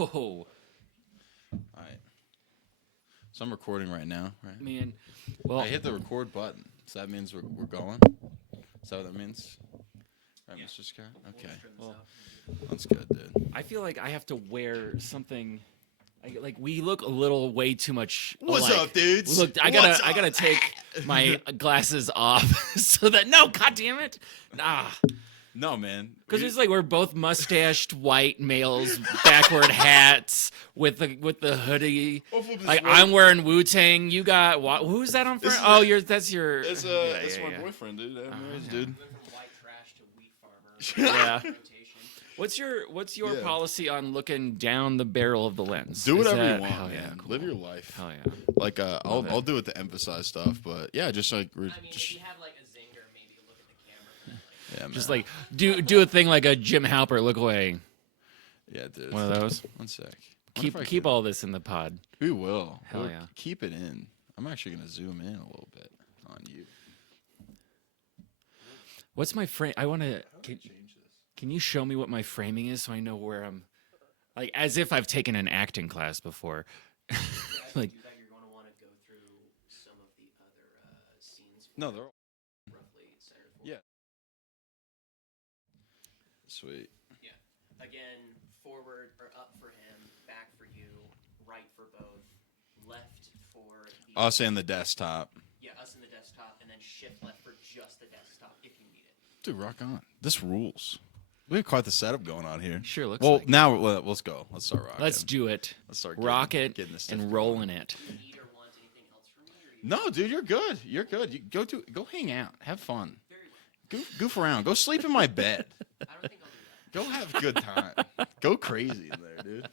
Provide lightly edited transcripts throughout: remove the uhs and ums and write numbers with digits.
Oh, All right. So I'm recording right now, right? man. Well, I hit the record button. So that means we're going? Is that what that means? Right, Mr. Scott? Okay. well, That's good, dude. I feel like I have to wear something. Like we look a little way too much. What's alike. up, dudes? Look, I What's gotta up? take my glasses off so that God damn it, No, man. because it's like we're both mustached white males, backward hats with the hoodie. Like I'm wearing Wu Tang. You got who's that on front? Oh, that's your. It's yeah. my boyfriend, dude. yeah. Dude. From white trash to wheat farmer. Yeah. Rotation. What's your Yeah. policy on looking down the barrel of the lens? Do Is whatever that- you want, hell man. yeah, cool. Live your life. Hell yeah. Like Love it. I'll do it to emphasize stuff, but yeah, just like I mean, if you have like a zinger, maybe look at the camera. yeah, man. Just like do a thing like a Jim Halper, look away. yeah, dude. One of those. One sec. Keep all this in the pod. We will. Hell We'll yeah. Keep it in. I'm actually gonna zoom in a little bit on you. What's my frame? I want to. Can you show me what my framing is so I know where I'm? Like as if I've taken an acting class before. As Like you do that, you're going to want to go through some of the other scenes. No, they're all Roughly centered. Yeah. Sweet. Yeah. Again, forward or up for him, back for you, right for both, left for the Us and the desktop. yeah, us in the desktop, and then shift left for just the desktop if you need it. Dude, rock on. This rules. We got quite the setup going on here. sure looks Well, like. now let's go. Let's start rocking. Let's do it. Let's start Rock it getting this stuff and going. rolling it. Do you need or want anything else from me? Or you No, dude, you're good. You're good. You go hang out. Have fun. very well. Goof around. Go sleep in my bed. I don't think I'll do that. Go have a good time. Go crazy in there, dude.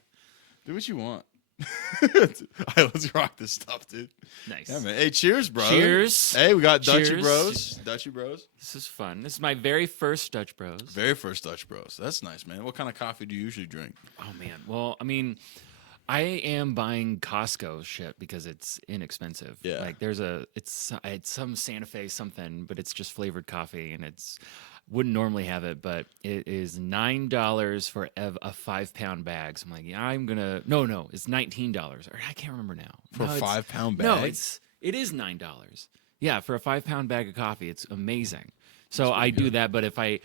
Do what you want. All right, let's rock this stuff, dude. Nice. Yeah, man. Hey, cheers, bro. Cheers. Hey, we got Dutchy Cheers. Bros. Dutchy Bros. This is fun. This is my very first Dutch Bros. Very first Dutch Bros. That's nice, man. What kind of coffee do you usually drink? Oh man. Well, I mean, I am buying Costco shit because it's inexpensive. Yeah. Like it's some Santa Fe something, but it's just flavored coffee, and wouldn't normally have it, but it is $9 for a 5-pound bag. So I'm like, yeah, I'm gonna no, it's $19, or I can't remember now. For No, a it's- 5-pound bag? No, it is $9. Yeah, for a 5-pound bag of coffee, it's amazing. So I do that, but if I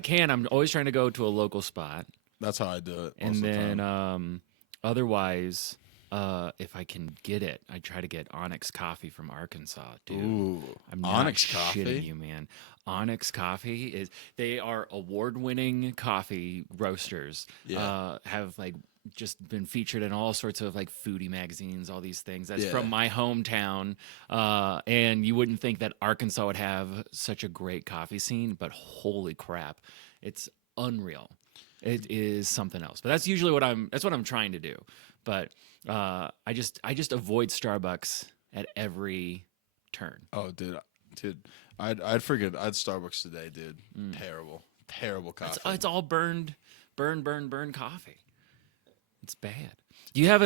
can, I'm always trying to go to a local spot. That's how I do it. And most of the then time. otherwise, if I can get it, I try to get Onyx coffee from Arkansas, dude. Ooh, I'm not Onyx shitting coffee. you, man. Onyx coffee they are award-winning coffee roasters. Yeah. Have like just been featured in all sorts of like foodie magazines, all these things. That's Yeah. from my hometown. And you wouldn't think that Arkansas would have such a great coffee scene, but holy crap, it's unreal. It is something else. But that's usually what I'm trying to do. But I just avoid Starbucks at every turn. Oh, dude, I'd forget. I'd Starbucks today, dude. Terrible coffee. It's all burned coffee. It's bad. Do you have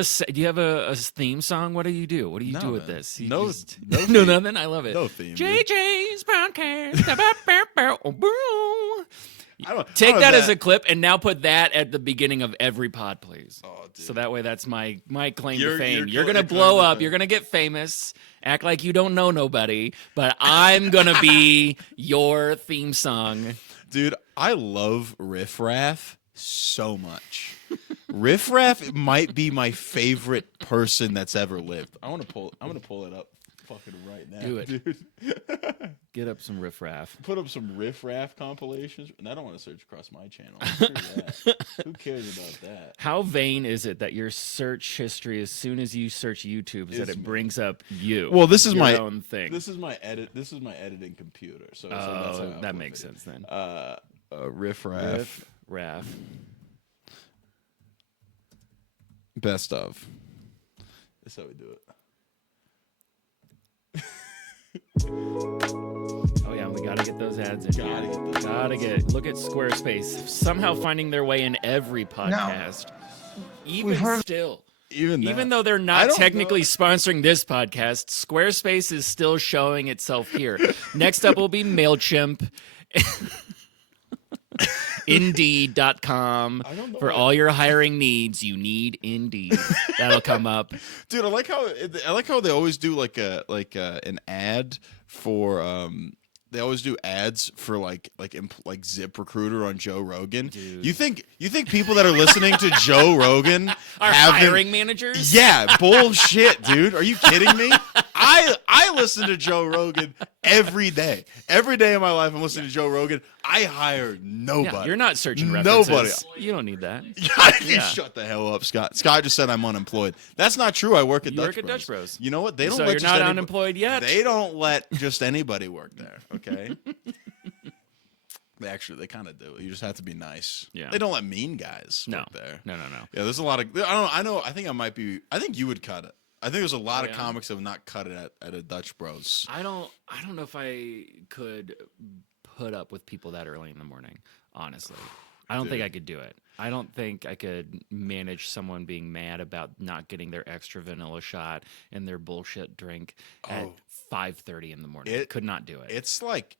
a theme song? What do you do? What do you No, do with man. this? You No- just- no no theme. nothing. I love it. No theme, dude. JJ's podcast. I don't- Take I don't that know as a clip and now put that at the beginning of every pod, please. Oh, dude. So that way, that's my claim You're- to fame. you're You're cl- gonna you're blow claiming up. fame. You're gonna get famous. Act like you don't know nobody, but I'm gonna be your theme song. Dude, I love Riff Raff so much. Riff Raff might be my favorite person that's ever lived. I'm gonna pull it up fucking right now. Do it. Dude. Get up some riffraff. Put up some Riff Raff compilations, and I don't want to search across my channel. Screw that. Who cares about that? How vain is it that your search history, as soon as you search YouTube, is that Is it me. brings up you? Well, this is your my own thing. This is my editing computer. So that's how I that upload makes videos. sense then. Riff Raff Raff. best of. That's how we do it. Oh yeah, we gotta get those ads in. Gotta get those Gotta get. Look at Squarespace somehow finding their way in every podcast. Even still. Even though they're I not don't technically know. sponsoring this podcast, Squarespace is still showing itself here. Next up will be MailChimp. Indeed.com. I don't know For what- all your hiring needs, you need Indeed. That'll come up. Dude, I like how they always do like an ad for they always do ads for like ZipRecruiter on Joe Rogan. Dude. You think people that are listening to Joe Rogan Our have hiring managers? Yeah, bullshit, dude. Are you kidding me? I listen to Joe Rogan every day. Every day of my life I'm listening to Joe Rogan. I hire nobody. Yeah, you're not searching references. Nobody. You don't need that. You shut the hell up, Scott. Scott just said I'm unemployed. That's not true. I work at You Dutch work at Bros. Dutch Bros. You know what? They don't So let you're just not anybody- unemployed yet? They don't let just anybody work there. Okay. They kind of do. You just have to be nice. Yeah. They don't let mean guys No. work there. No. Yeah, there's a lot of. I know. I think I might be. I think you would cut it. I think there's a lot Oh, of yeah? comics that would not cut it at a Dutch Bros. I don't know if I could put up with people that early in the morning, honestly. I don't think I could do it. I don't think I could manage someone being mad about not getting their extra vanilla shot and their bullshit drink at 5:30 in the morning. Could not do it. It's like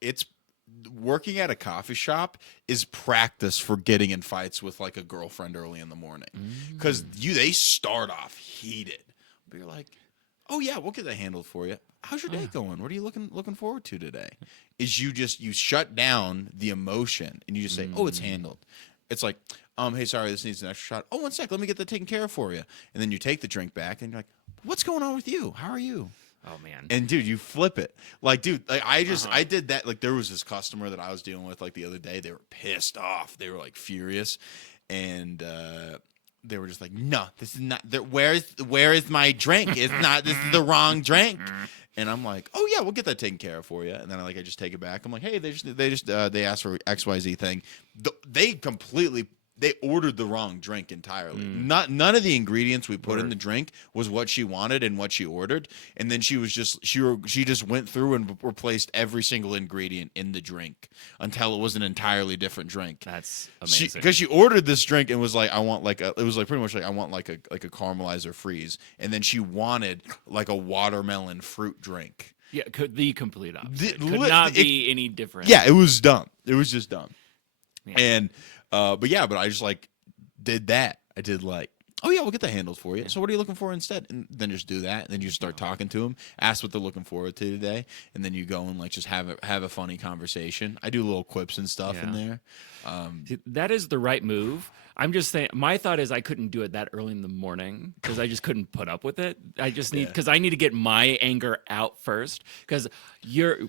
working at a coffee shop is practice for getting in fights with like a girlfriend early in the morning because they start off heated, but you're like, oh yeah, we'll get that handled for you. How's your day going? What are you looking forward to today? Is you shut down the emotion and you just say, oh, it's handled. It's like, hey, sorry, this needs an extra shot. Oh, 1 sec, let me get that taken care of for you. And then you take the drink back and you're like, what's going on with you? How are you? Oh man. And dude, you flip it. Like, dude, like I did that. Like, there was this customer that I was dealing with like the other day. They were pissed off. They were like furious, and they were just like, "No, this is not. Where is my drink? It's not. This is the wrong drink." And I'm like, "Oh yeah, we'll get that taken care of for you." And then I just take it back. I'm like, "Hey, they asked for XYZ thing. They ordered the wrong drink entirely. None of the ingredients we put in the drink was what she wanted and what she ordered. And then she just went through and replaced every single ingredient in the drink until it was an entirely different drink. That's amazing. Because she ordered this drink and was like, I want like it was like pretty much like I want like a caramelizer freeze. And then she wanted like a watermelon fruit drink. Yeah, the complete opposite. Could It- not be any different. Yeah, it was dumb. It was just dumb. Yeah. And but I just like did that. I did like, oh yeah, we'll get that handled for you. So what are you looking for instead? And then just do that. And then you start talking to them, ask what they're looking forward to today, and then you go and like just have a funny conversation. I do little quips and stuff in there. See, that is the right move. I'm just saying, my thought is I couldn't do it that early in the morning because I just couldn't put up with it. I just need, because I need to get my anger out first. Because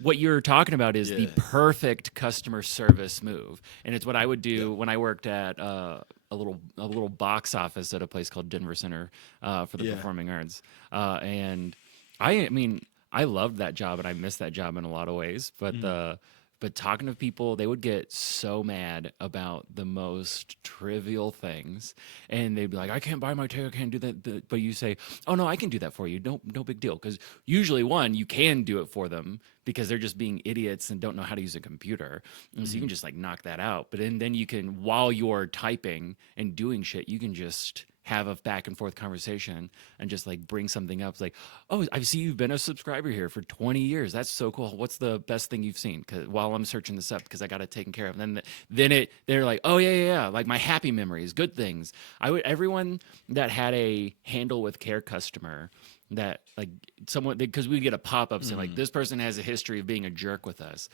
what you're talking about is the perfect customer service move, and it's what I would do when I worked at a little box office at a place called Denver Center for the Performing Arts, and I mean I loved that job and I missed that job in a lot of ways, but talking to people, they would get so mad about the most trivial things, and they'd be like, "I can't buy my ticket, I can't do that." But you say, "Oh no, I can do that for you. No big deal." Because usually, you can do it for them because they're just being idiots and don't know how to use a computer, and so you can just like knock that out. But then you can, while you're typing and doing shit, you can just have a back and forth conversation and just like bring something up. It's like, oh, I see you've been a subscriber here for 20 years. That's so cool. What's the best thing you've seen? Because while I'm searching this up, because I got it taken care of. And then they're like, oh yeah. Like my happy memories, good things. Everyone that had a handle with care customer that like someone, because we get a pop-up saying like, this person has a history of being a jerk with us.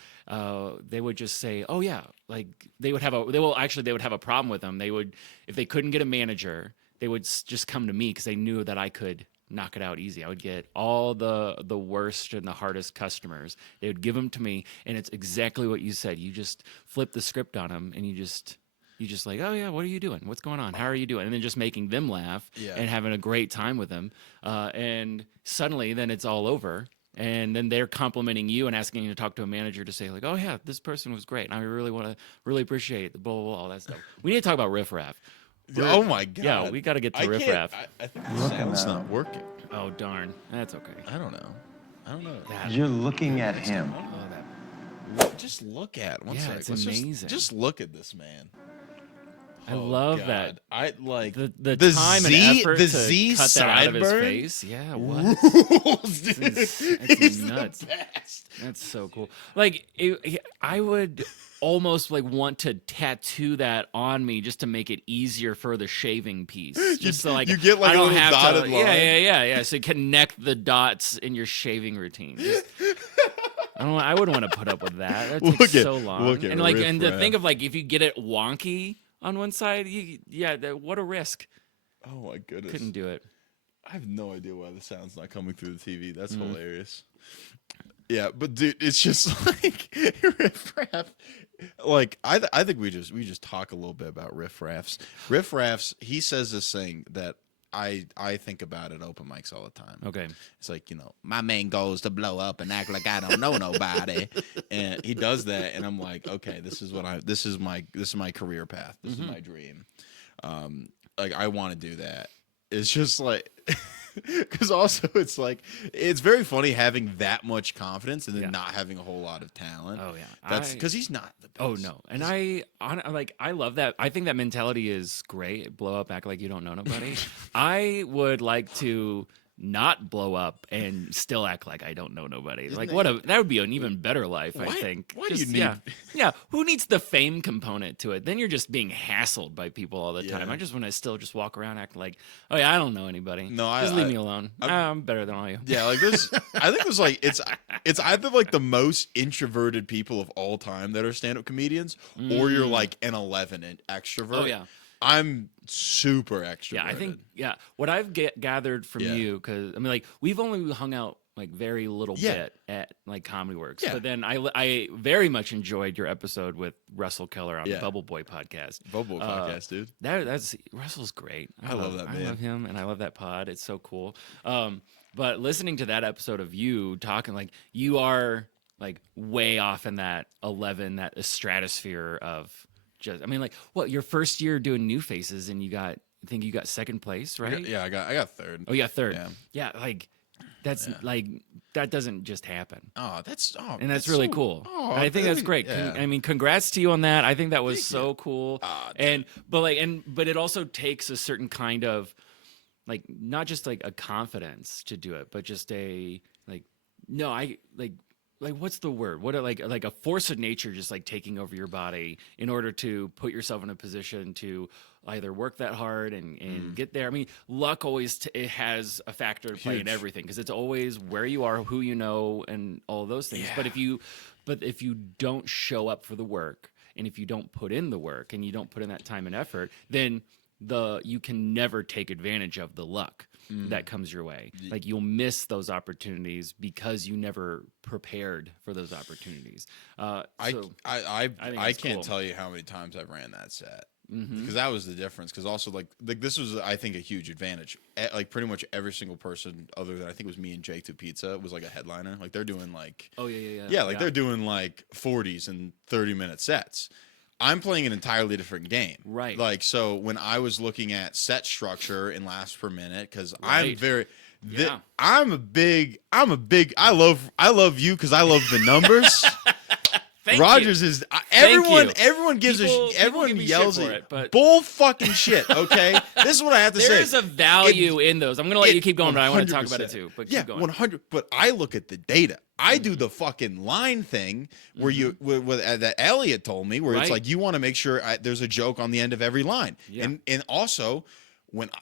They would just say, oh yeah. Like they would have a problem with them. If they couldn't get a manager, they would just come to me because they knew that I could knock it out easy. I would get all the worst and the hardest customers. They would give them to me, and it's exactly what you said. You just flip the script on them, and you just like, oh yeah, what are you doing? What's going on? How are you doing? And then just making them laugh and having a great time with them. And suddenly, then it's all over. And then they're complimenting you and asking you to talk to a manager to say like, oh yeah, this person was great. And I really appreciate the blah, blah, blah, all that stuff. We need to talk about Riff Raff. Oh my god! Yeah, we got to get to Riff Raff. I think the sound's not working. Oh darn, that's okay. I don't know. You're looking at him. Oh, that. Just look at. One Yeah, sec. it's Let's amazing. Just look at this man. I Oh, God. God. That. I like The time and effort the to Z cut that out of his sideburn face. Yeah, what? rules, dude. It's He's nuts. the best. That's so cool. Like, I would almost like want to tattoo that on me just to make it easier for the shaving piece. Just so like you get, like, I a don't little have dotted to. line. Yeah. So connect the dots in your shaving routine. I wouldn't want to put up with that. That Look takes at- so long. look at And like, Riff and to Raff. think of like if you get it wonky on one side, what a risk. Oh my goodness. Couldn't do it. I have no idea why the sound's not coming through the TV. That's Mm. hilarious. Yeah, but dude, it's just like Riff Raff. Like I think we just talk a little bit about Riff Raffs. Riff Raffs, he says this thing that I think about at open mics all the time. Okay. It's like, my main goal is to blow up and act like I don't know nobody. And he does that, and I'm like, okay, this is my career path. This is my dream. Like, I want to do that. It's just like, because also it's like, it's very funny having that much confidence and then Yeah. not having a whole lot of talent. Oh yeah. That's because he's not the best. Oh no, and I love that. I think that mentality is great. Blow up, act like you don't know nobody. I would like to not blow up and still act like I don't know nobody. Like that would be an even better life. I think. Why do you need? Yeah. Who needs the fame component to it? Then you're just being hassled by people all the time. Yeah. I just want to still just walk around acting like, oh yeah, I don't know anybody. No, just leave me alone. I'm better than all you. Yeah, like this. I think it's either like the most introverted people of all time that are stand-up comedians, or you're like an 11 extrovert. Oh yeah. I'm super extroverted. Yeah, I think what I've gathered from you, because I mean, like we've only hung out like very little bit at like Comedy Works, but then I very much enjoyed your episode with Russell Keller on the Bubble Boy podcast. Bubble podcast, dude. That's Russell's great. I love that man. I love him, and I love that pod. It's so cool. But listening to that episode of you talking, like you are like way off in that 11, that stratosphere of. I mean, like, what, your first year doing New Faces, and I think you got second place, right? I got third. Oh, yeah, third. Yeah. Like, that's like, that doesn't just happen. And That's really cool. Oh, And I think that's great. Yeah. I mean, congrats to you on that. I think that was so cool. dude. But it also takes a certain kind of, like, not just like a confidence to do it, but just like what's the word? What like a force of nature just like taking over your body in order to put yourself in a position to either work that hard and get there. I mean, luck always it has a factor to play in everything, because it's always where you are, who you know, and all those things. Yeah. But if you don't show up for the work, and if you don't put in the work, and you don't put in that time and effort, then you can never take advantage of the luck that comes your way. Like, you'll miss those opportunities because you never prepared for those opportunities. I think can't cool. tell you how many times I've ran that set, because that was the difference. Because also like this was, I think, a huge advantage. Like pretty much every single person other than I think it was me and Jake to Pizza was like a headliner. Like they're doing like they're doing like 40s and 30-minute sets. I'm playing an entirely different game. Right. Like, so when I was looking at set structure and laughs per minute, because Right. I'm very, Yeah. I love you because I love the numbers. Thank Rogers you. is Thank you. everyone gives People everyone give me yells shit for at it, but- bull fucking shit. Okay, this is what I have to say. There is a value in those. I'm going to let you keep going, but I want to talk about it 100%. too. But yeah, keep going. 100. But I look at the data. I do the fucking line thing where that Elliot told me, where it's Right. like you want to make sure there's a joke on the end of every line, Yeah. and also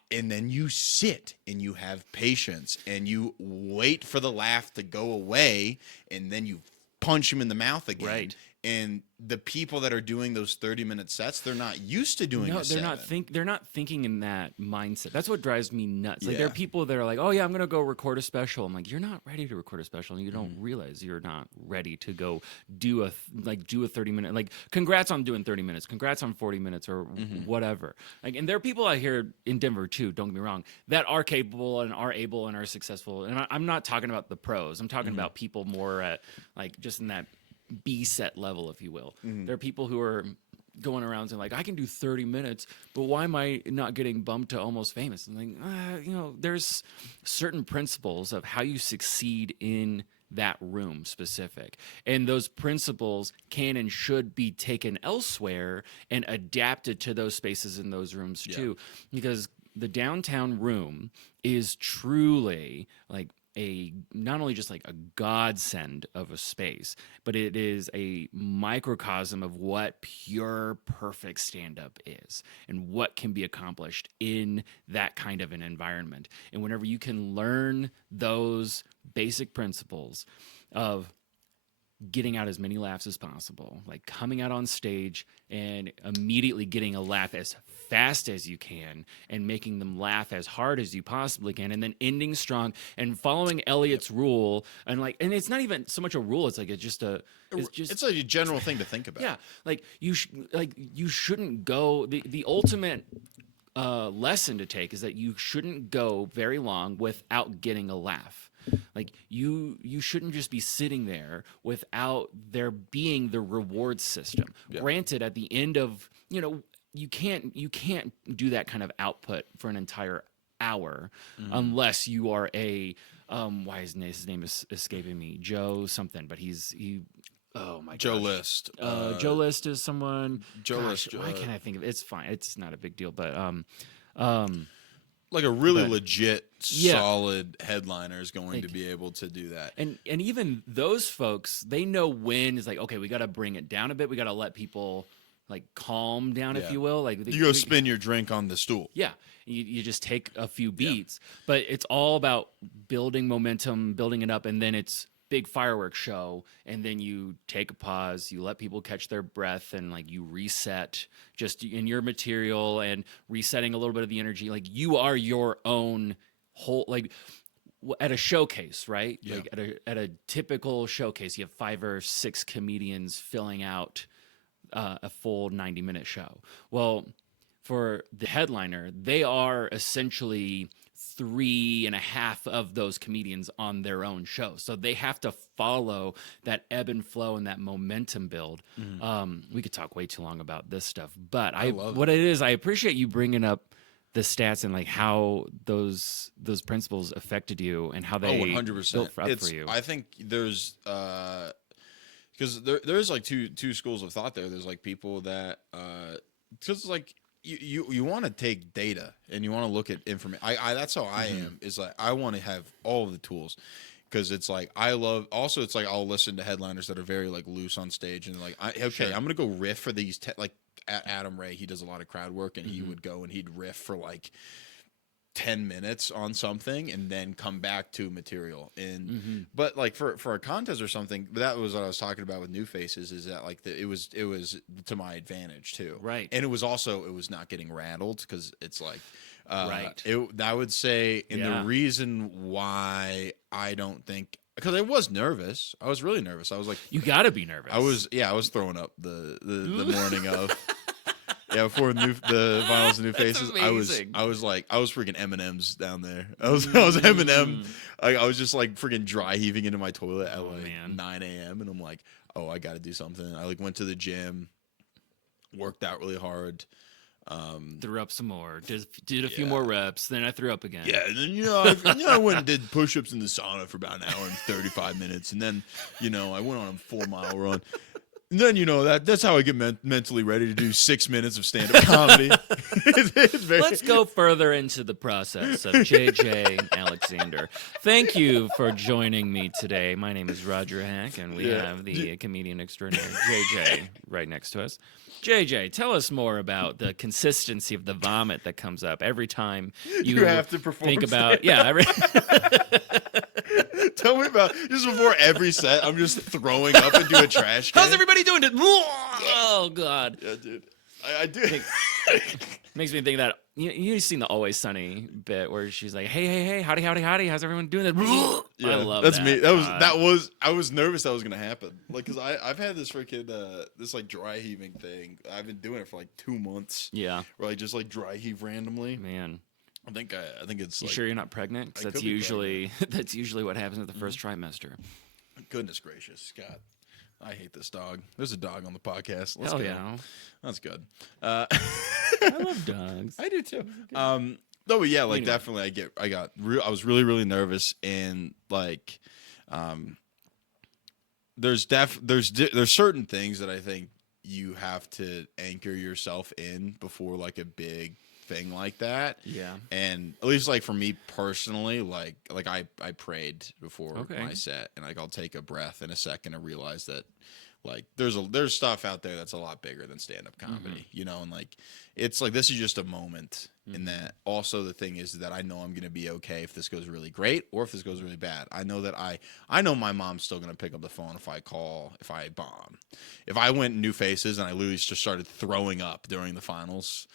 and then you sit and you have patience and you wait for the laugh to go away, and then you punch him in the mouth again. Right. And the people that are doing those 30-minute sets, they're not used to doing. No, a they're not seven. they're not thinking in that mindset. That's what drives me nuts. Like, there are Yeah. people that are like, "Oh yeah, I'm gonna go record a special." I'm like, "You're not ready to record a special, and you don't Mm-hmm. realize you're not ready to go do a 30-minute. Like, congrats on doing 30 minutes. Congrats on 40 minutes or Mm-hmm. whatever. Like, and there are people out here in Denver too. Don't get me wrong, that are capable and are able and are successful. And I'm not talking about the pros. I'm talking Mm-hmm. about people more at like just in that B set level, if you will. Mm-hmm. There are people who are going around and like, I can do 30 minutes, but why am I not getting bumped to almost famous? And like, there's certain principles of how you succeed in that room specific. And those principles can and should be taken elsewhere and adapted to those spaces in those rooms too. Because the downtown room is truly like a not only just like a godsend of a space, but it is a microcosm of what pure perfect stand-up is and what can be accomplished in that kind of an environment. And whenever you can learn those basic principles of getting out as many laughs as possible, like coming out on stage and immediately getting a laugh as fast as you can and making them laugh as hard as you possibly can, and then ending strong and following Elliot's rule. And it's not even so much a rule, it's like it's a general thing to think about. yeah, like you shouldn't go the ultimate lesson to take is that you shouldn't go very long without getting a laugh. Like you shouldn't just be sitting there without there being the reward system. Yeah. Granted, at the end of, you can't do that kind of output for an entire hour unless you are a why is his name is escaping me, Joe something, but oh my Joe gosh. List. Joe List is someone. Joe Gosh, List. why can't I think of it? It's fine. It's not a big deal, but like a really but- legit, Yeah. solid headliner is going to be able to do that. And even those folks, they know when it's like, okay, we got to bring it down a bit. We got to let people like calm down, if Yeah. you will. Like You go spin your drink on the stool. Yeah, you just take a few beats, but it's all about building momentum, building it up, and then it's big fireworks show, and then you take a pause, you let people catch their breath, and like you reset just in your material and resetting a little bit of the energy. Like you are your own whole, like at a showcase, right? Yeah. Like at a typical showcase, you have 5 or 6 comedians filling out a full 90-minute show. Well, for the headliner, they are essentially 3.5 of those comedians on their own show. So they have to follow that ebb and flow and that momentum build. We could talk way too long about this stuff, but I appreciate you bringing up the stats and like how those principles affected you and how they 100%. built up for you. I think there's because there's like two schools of thought there. There's like people that because like you want to take data and you want to look at information. I that's how I am. Is like I want to have all of the tools because it's like I love. Also, it's like I'll listen to headliners that are very like loose on stage and like I'm gonna go riff for these like Adam Ray. He does a lot of crowd work and he would go and he'd riff for like 10 minutes on something and then come back to material. And but like for a contest or something, that was what I was talking about with New Faces, is that like it was to my advantage too, Right. And it was not getting rattled because it's like Right. I would say, and Yeah. the reason why I don't think, because I was nervous, I was really nervous. I was like, You got to be nervous. I was throwing up the morning of. Yeah, before the finals of New Faces, amazing. I was freaking M&M's down there. I was Eminem. I was just like freaking dry heaving into my toilet at like man. 9 a.m. and I'm like, oh, I got to do something. I like went to the gym, worked out really hard. Threw up some more. Did a few more reps. Then I threw up again. Yeah, and then I went and did push-ups in the sauna for about an hour and 35 minutes, and then I went on a 4-mile run. And then that's how I get mentally ready to do 6 minutes of stand-up comedy. It's very... Let's go further into the process of JJ Alexander. Thank you for joining me today. My name is Roger Haak, and we have the comedian extraordinaire JJ right next to us. JJ, tell us more about the consistency of the vomit that comes up every time you have to perform think about Tell me about just before every set. I'm just throwing up into a trash can. How's everybody doing? Oh God! Yeah, dude. I do. Makes me think that you've seen the Always Sunny bit where she's like, "Hey, howdy, how's everyone doing?" That Yeah, I love that's that. me. I was nervous that was gonna happen. Like, cause I've had this freaking this like dry heaving thing. I've been doing it for like 2 months. Yeah, Where I just like dry heave randomly. man. I think it's. You like, sure you're not pregnant? 'Cause I that's could be usually that's usually what happens at the first trimester. Goodness gracious, Scott. I hate this dog. There's a dog on the podcast. Let's Hell go. yeah, That's good. I love dogs. I do too. No, but yeah, like Anyway. definitely, I was really, really nervous, and like, there's certain things that I think you have to anchor yourself in before like a big thing like that. Yeah. And at least like for me personally, like I prayed before Okay. my set, and like I'll take a breath in a second and realize that like there's stuff out there that's a lot bigger than stand-up comedy, you know, and like it's like this is just a moment. And that also the thing is that I know I'm gonna be okay if this goes really great or if this goes really bad. I know that I know my mom's still gonna pick up the phone if I bomb. If I went New Faces and I literally just started throwing up during the finals,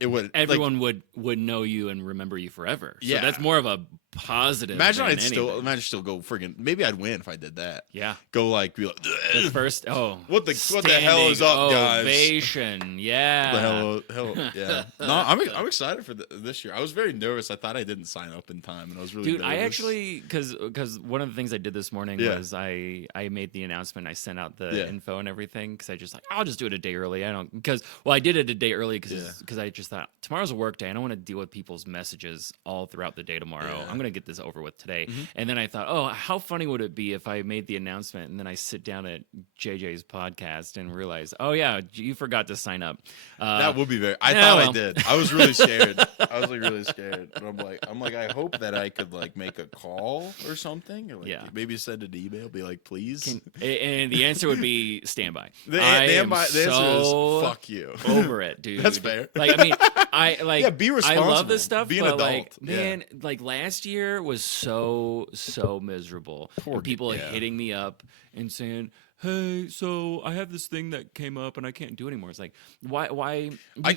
it would Everyone would know you and remember you forever. So Yeah. that's more of a positive. Imagine than I'd still anything. go friggin' maybe I'd win if I did that. Yeah. Go like be like The first what the hell is up, guys? Ovation. Yeah. What the hell yeah. No, I'm excited for this year. I was very nervous. I thought I didn't sign up in time, and I was really Dude, nervous. I actually because one of the things I did this morning Yeah. was I made the announcement. I sent out the Yeah. info and everything because I just like I'll just do it a day early. I don't because I did it a day early because I just thought tomorrow's a work day. I don't want to deal with people's messages all throughout the day tomorrow. Yeah. I'm gonna get this over with today. And then I thought, oh, how funny would it be if I made the announcement and then I sit down at JJ's podcast and realize, oh yeah, you forgot to sign up. That would be very. I yeah, thought well. I did. I was really scared. I was like really scared. But I'm like, I hope that I could like make a call or something, or like Yeah. maybe send an email, be like, please. And the answer would be standby. The am answer so is fuck you. over it, dude. That's fair. Like, I mean, I like. Yeah, be I love responsible. this stuff, Be an but adult. like, Yeah. man, like last year was so miserable. Poor And people yeah. hitting me up and saying, "Hey, so I have this thing that came up and I can't do anymore." It's like, why?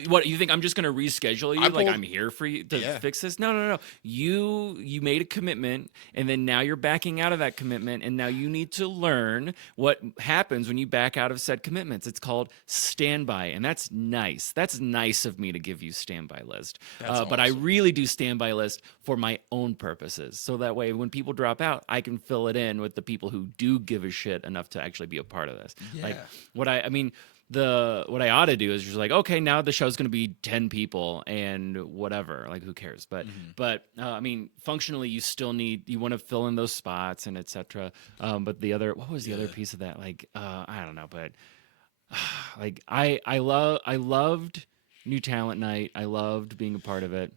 What you think? I'm just gonna reschedule you? Like I'm here for you to Yeah. fix this? No. You made a commitment, and then now you're backing out of that commitment, and now you need to learn what happens when you back out of said commitments. It's called standby, and that's nice. That's nice of me to give you standby list. But I awesome. really do standby list for my own purposes, so that way when people drop out, I can fill it in with the people who do give a shit enough to actually be a part of this. Like Yeah. what I mean, what I ought to do is just like, okay, now the show's going to be 10 people and whatever, like who cares? But I mean, functionally, you want to fill in those spots and etc. But what was the other piece of that? Like, I don't know, but like I loved New Talent Night. I loved being a part of it.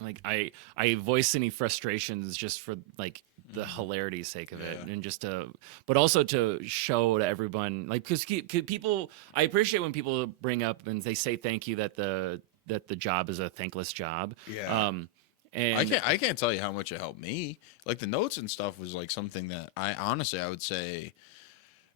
Like I voice any frustrations just for like the hilarity's sake of it, and just but also to show to everyone, like because people, I appreciate when people bring up and they say thank you that the job is a thankless job. Yeah. And I can't tell you how much it helped me. Like the notes and stuff was like something that I would say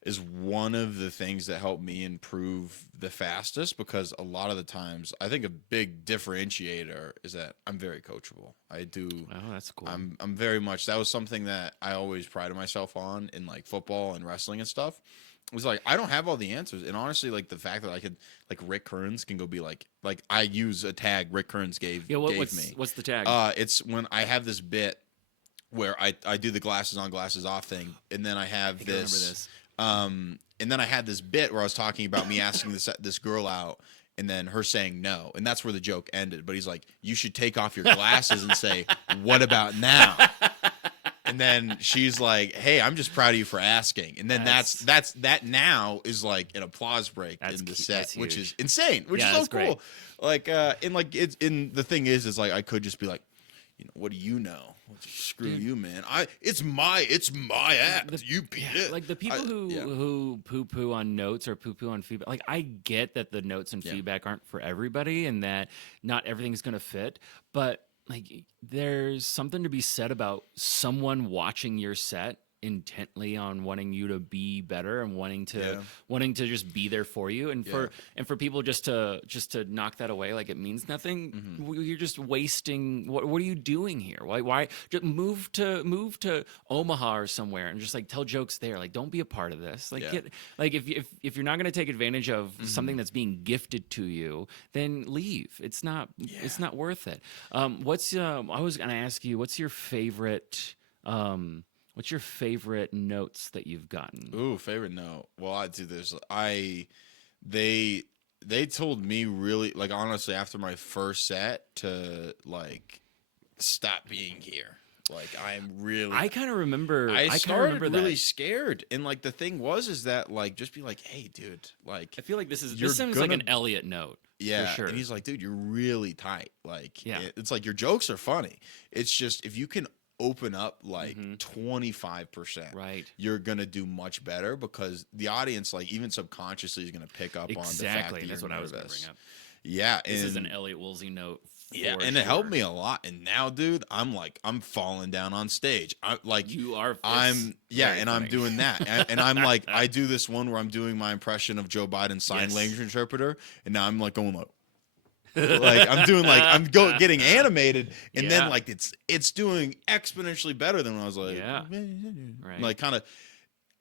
is one of the things that helped me improve the fastest, because a lot of the times I think a big differentiator is that I'm very coachable. Oh, that's cool. I'm very much, that was something that I always prided myself on in like football and wrestling and stuff. It was like I don't have all the answers, and honestly, like the fact that I could, like Rick Kearns can go be like I use a tag Rick Kearns gave me. What's the tag? It's when I have this bit where I do the glasses on glasses off thing, and then I have I remember this. And then I had this bit where I was talking about me asking this girl out, and then her saying no, and that's where the joke ended. But he's like, "You should take off your glasses and say, 'What about now?'" And then she's like, "Hey, I'm just proud of you for asking." And then that now is like an applause break in the set, which is insane, which is so that's cool. great. Like, and like it's the thing is like I could just be like, you know, what do you know? Screw you, man. It's my act. You beat it. Like the people who poo-poo on notes or poo-poo on feedback, like I get that the notes and feedback aren't for everybody and that not everything's going to fit, but like there's something to be said about someone watching your set intently on wanting you to be better and wanting to just be there for you, and for people just to knock that away like it means nothing. You're just wasting. What are you doing here? Why just move to Omaha or somewhere and just like tell jokes there? Like don't be a part of this. Like if you're not going to take advantage of something that's being gifted to you, then leave. It's not worth it. I was going to ask you, what's your favorite notes that you've gotten? Ooh, favorite note. Well, I do this. They told me really, like honestly, after my first set to like stop being here. Like I'm really. I kind of remember. I kinda started remember really that. scared, and like the thing was is that like just be like, hey, dude, like I feel like this you're seems like an gonna- Elliot note. yeah, for sure. and he's like, dude, you're really tight. Like, Yeah. it's like your jokes are funny. It's just if you can open up like Mhm. 25%, Right. you're gonna do much better because the audience, like even subconsciously, is gonna pick up on the fact Exactly. that That's you're what I was going to nervous. bring up. Yeah, This is an and Elliot Woolsey note. yeah, for and it helped sure. me a lot. And now, dude, I'm falling down on stage. I like You are. I'm very and I'm funny. doing that, and I'm like I do this one where I'm doing my impression of Joe Biden's sign Yes. language interpreter, and now I'm like going like I'm doing like getting animated, and Yeah. then like it's doing exponentially better than when I was like Yeah. Right. like kind of.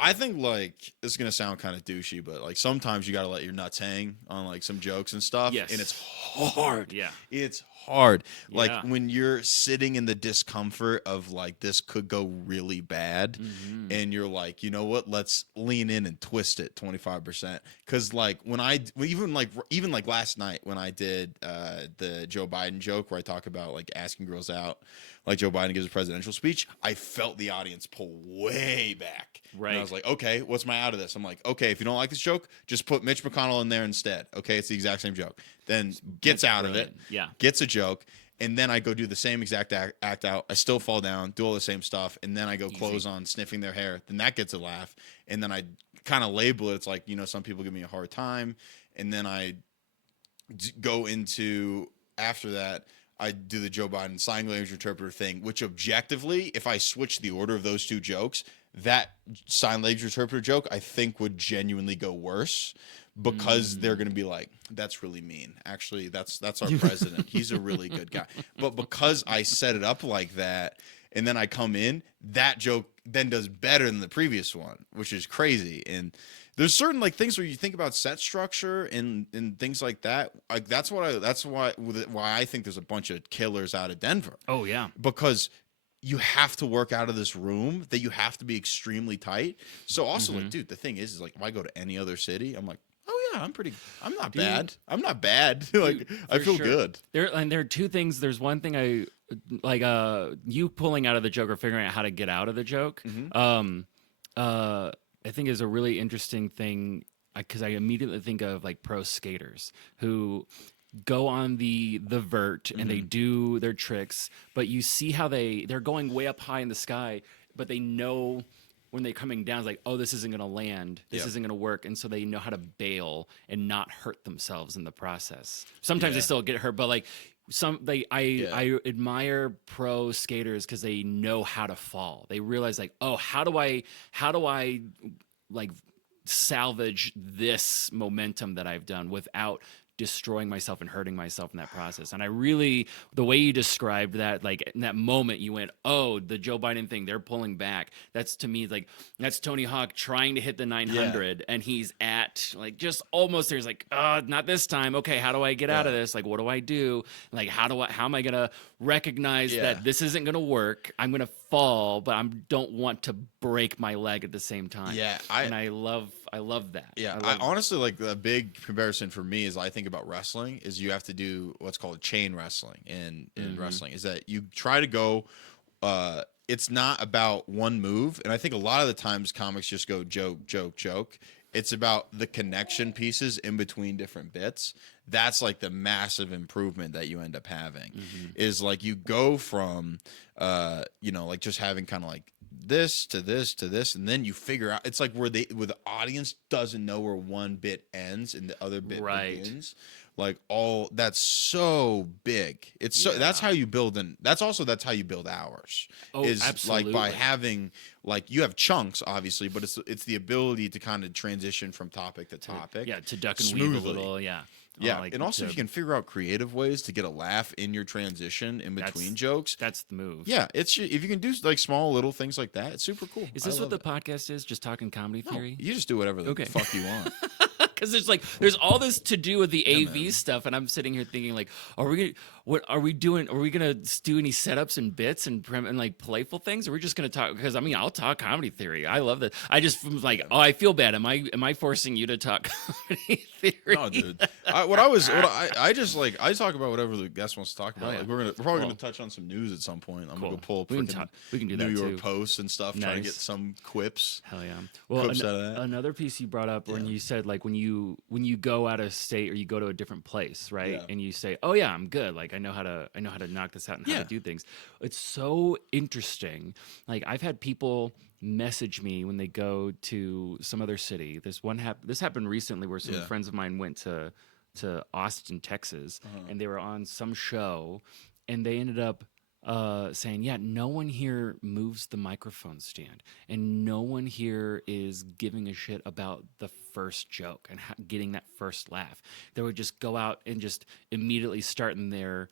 I think like it's gonna sound kind of douchey, but like sometimes you gotta let your nuts hang on like some jokes and stuff, Yes. and it's hard. Yeah. It's hard. Like Yeah. when you're sitting in the discomfort of like this could go really bad, Mhm. and you're like, you know what? Let's lean in and twist it 25%. Because like when even like last night when I did the Joe Biden joke where I talk about like asking girls out, like Joe Biden gives a presidential speech, I felt the audience pull way back. Right. And I was like, okay, what's my out of this? I'm like, okay, if you don't like this joke, just put Mitch McConnell in there instead. Okay, it's the exact same joke. Then gets That's out of it, brilliant. Yeah. gets a joke, and then I go do the same exact act out. I still fall down, do all the same stuff, and then I go close on sniffing their hair. Then that gets a laugh, and then I kind of label it. It's like, some people give me a hard time, and then I go into after that. I do the Joe Biden sign language interpreter thing, which objectively, if I switch the order of those two jokes, that sign language interpreter joke I think would genuinely go worse because they're going to be like, that's really mean. Actually, that's our president. He's a really good guy. But because I set it up like that and then I come in, that joke then does better than the previous one, which is crazy. And there's certain like things where you think about set structure and things like that. Like that's why I think there's a bunch of killers out of Denver. Oh yeah. Because you have to work out of this room that you have to be extremely tight. So also like, dude, the thing is like if I go to any other city, I'm like, oh yeah, I'm not bad. I'm not bad. Like I For feel sure. good. There are two things. There's one thing I like. You pulling out of the joke or figuring out how to get out of the joke. I think is a really interesting thing because I immediately think of like pro skaters who go on the vert and they do their tricks, but you see how they're going way up high in the sky, but they know when they're coming down, it's like, oh, this isn't going to land. This Yeah. isn't going to work. And so they know how to bail and not hurt themselves in the process. Sometimes they Yeah. still get hurt, but like I admire pro skaters because they know how to fall. They realize like, oh, how do I like salvage this momentum that I've done without destroying myself and hurting myself in that process. And I really, the way you described that, like in that moment you went, oh, the Joe Biden thing, they're pulling back. That's to me, like, that's Tony Hawk trying to hit the 900 and he's at like, just almost there's like, not this time. Okay. How do I get out of this? Like, what do I do? Like, how am I going to recognize that this isn't going to work? I'm going to fall, but I don't want to break my leg at the same time. Yeah. I love that. Yeah, I I honestly like the big comparison for me is I think about wrestling is you have to do what's called chain wrestling in wrestling is that you try to go it's not about one move, and I think a lot of the times comics just go joke. It's about the connection pieces in between different bits. That's like the massive improvement that you end up having is like you go from like just having kind of like this to this to this, and then you figure out it's like where the audience doesn't know where one bit ends and the other bit begins. Like all that's so big. It's so that's how you build that's how you build hours. Oh, is absolutely. like by having like you have chunks obviously, but it's the ability to kind of transition from topic to topic. Yeah, to duck and weave a smoothly. little. Yeah. Yeah, Like and also if you can figure out creative ways to get a laugh in your transition in between jokes. That's the move. Yeah, if you can do like small little things like that, it's super cool. Is this what the podcast is? Just talking comedy theory? You just do whatever the fuck you want. Because there's all this to do with the AV stuff, and I'm sitting here thinking like, what are we doing? Are we gonna do any setups and bits and like playful things? Or are we just gonna talk? Because I mean, I'll talk comedy theory. I love that. I just was like, oh, I feel bad. Am I forcing you to talk comedy theory? No, dude. I talk about whatever the guest wants to talk about. yeah. Like we're probably gonna touch on some news at some point. I'm gonna go pull up We can freaking we can do New that York too. Post and stuff, trying to Nice. get some quips. Hell yeah. Well, Clips out of that. another piece you brought up when Yeah. you said like when you go out of state or you go to a different place, right? Yeah. And you say, "Oh yeah, I'm good. Like I know how to knock this out and how Yeah. to do things." It's so interesting. Like I've had people message me when they go to some other city. This happened recently where some Yeah. friends of mine went to Austin, Texas, and they were on some show and they ended up saying, yeah, no one here moves the microphone stand, and no one here is giving a shit about the first joke and getting that first laugh. They would just go out and just immediately start in their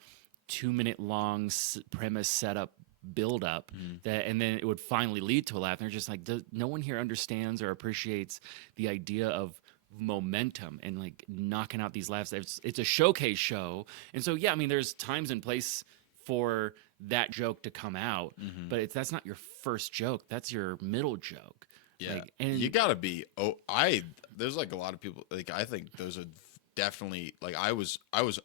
2-minute long premise setup build up that, and then it would finally lead to a laugh. And they're just like, no one here understands or appreciates the idea of momentum and like knocking out these laughs. It's a showcase show, and so yeah, I mean, there's times and place for that joke to come out, but that's not your first joke. That's your middle joke. Yeah, Like, and you gotta be. There's like a lot of people. Like I think those are definitely like I was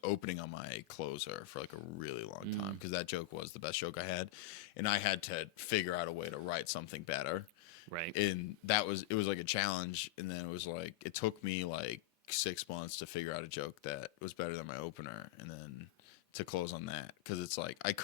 opening on my closer for like a really long time because that joke was the best joke I had, and I had to figure out a way to write something better. right. And it was like a challenge, and then it was like it took me like 6 months to figure out a joke that was better than my opener, and then to close on that because it's like I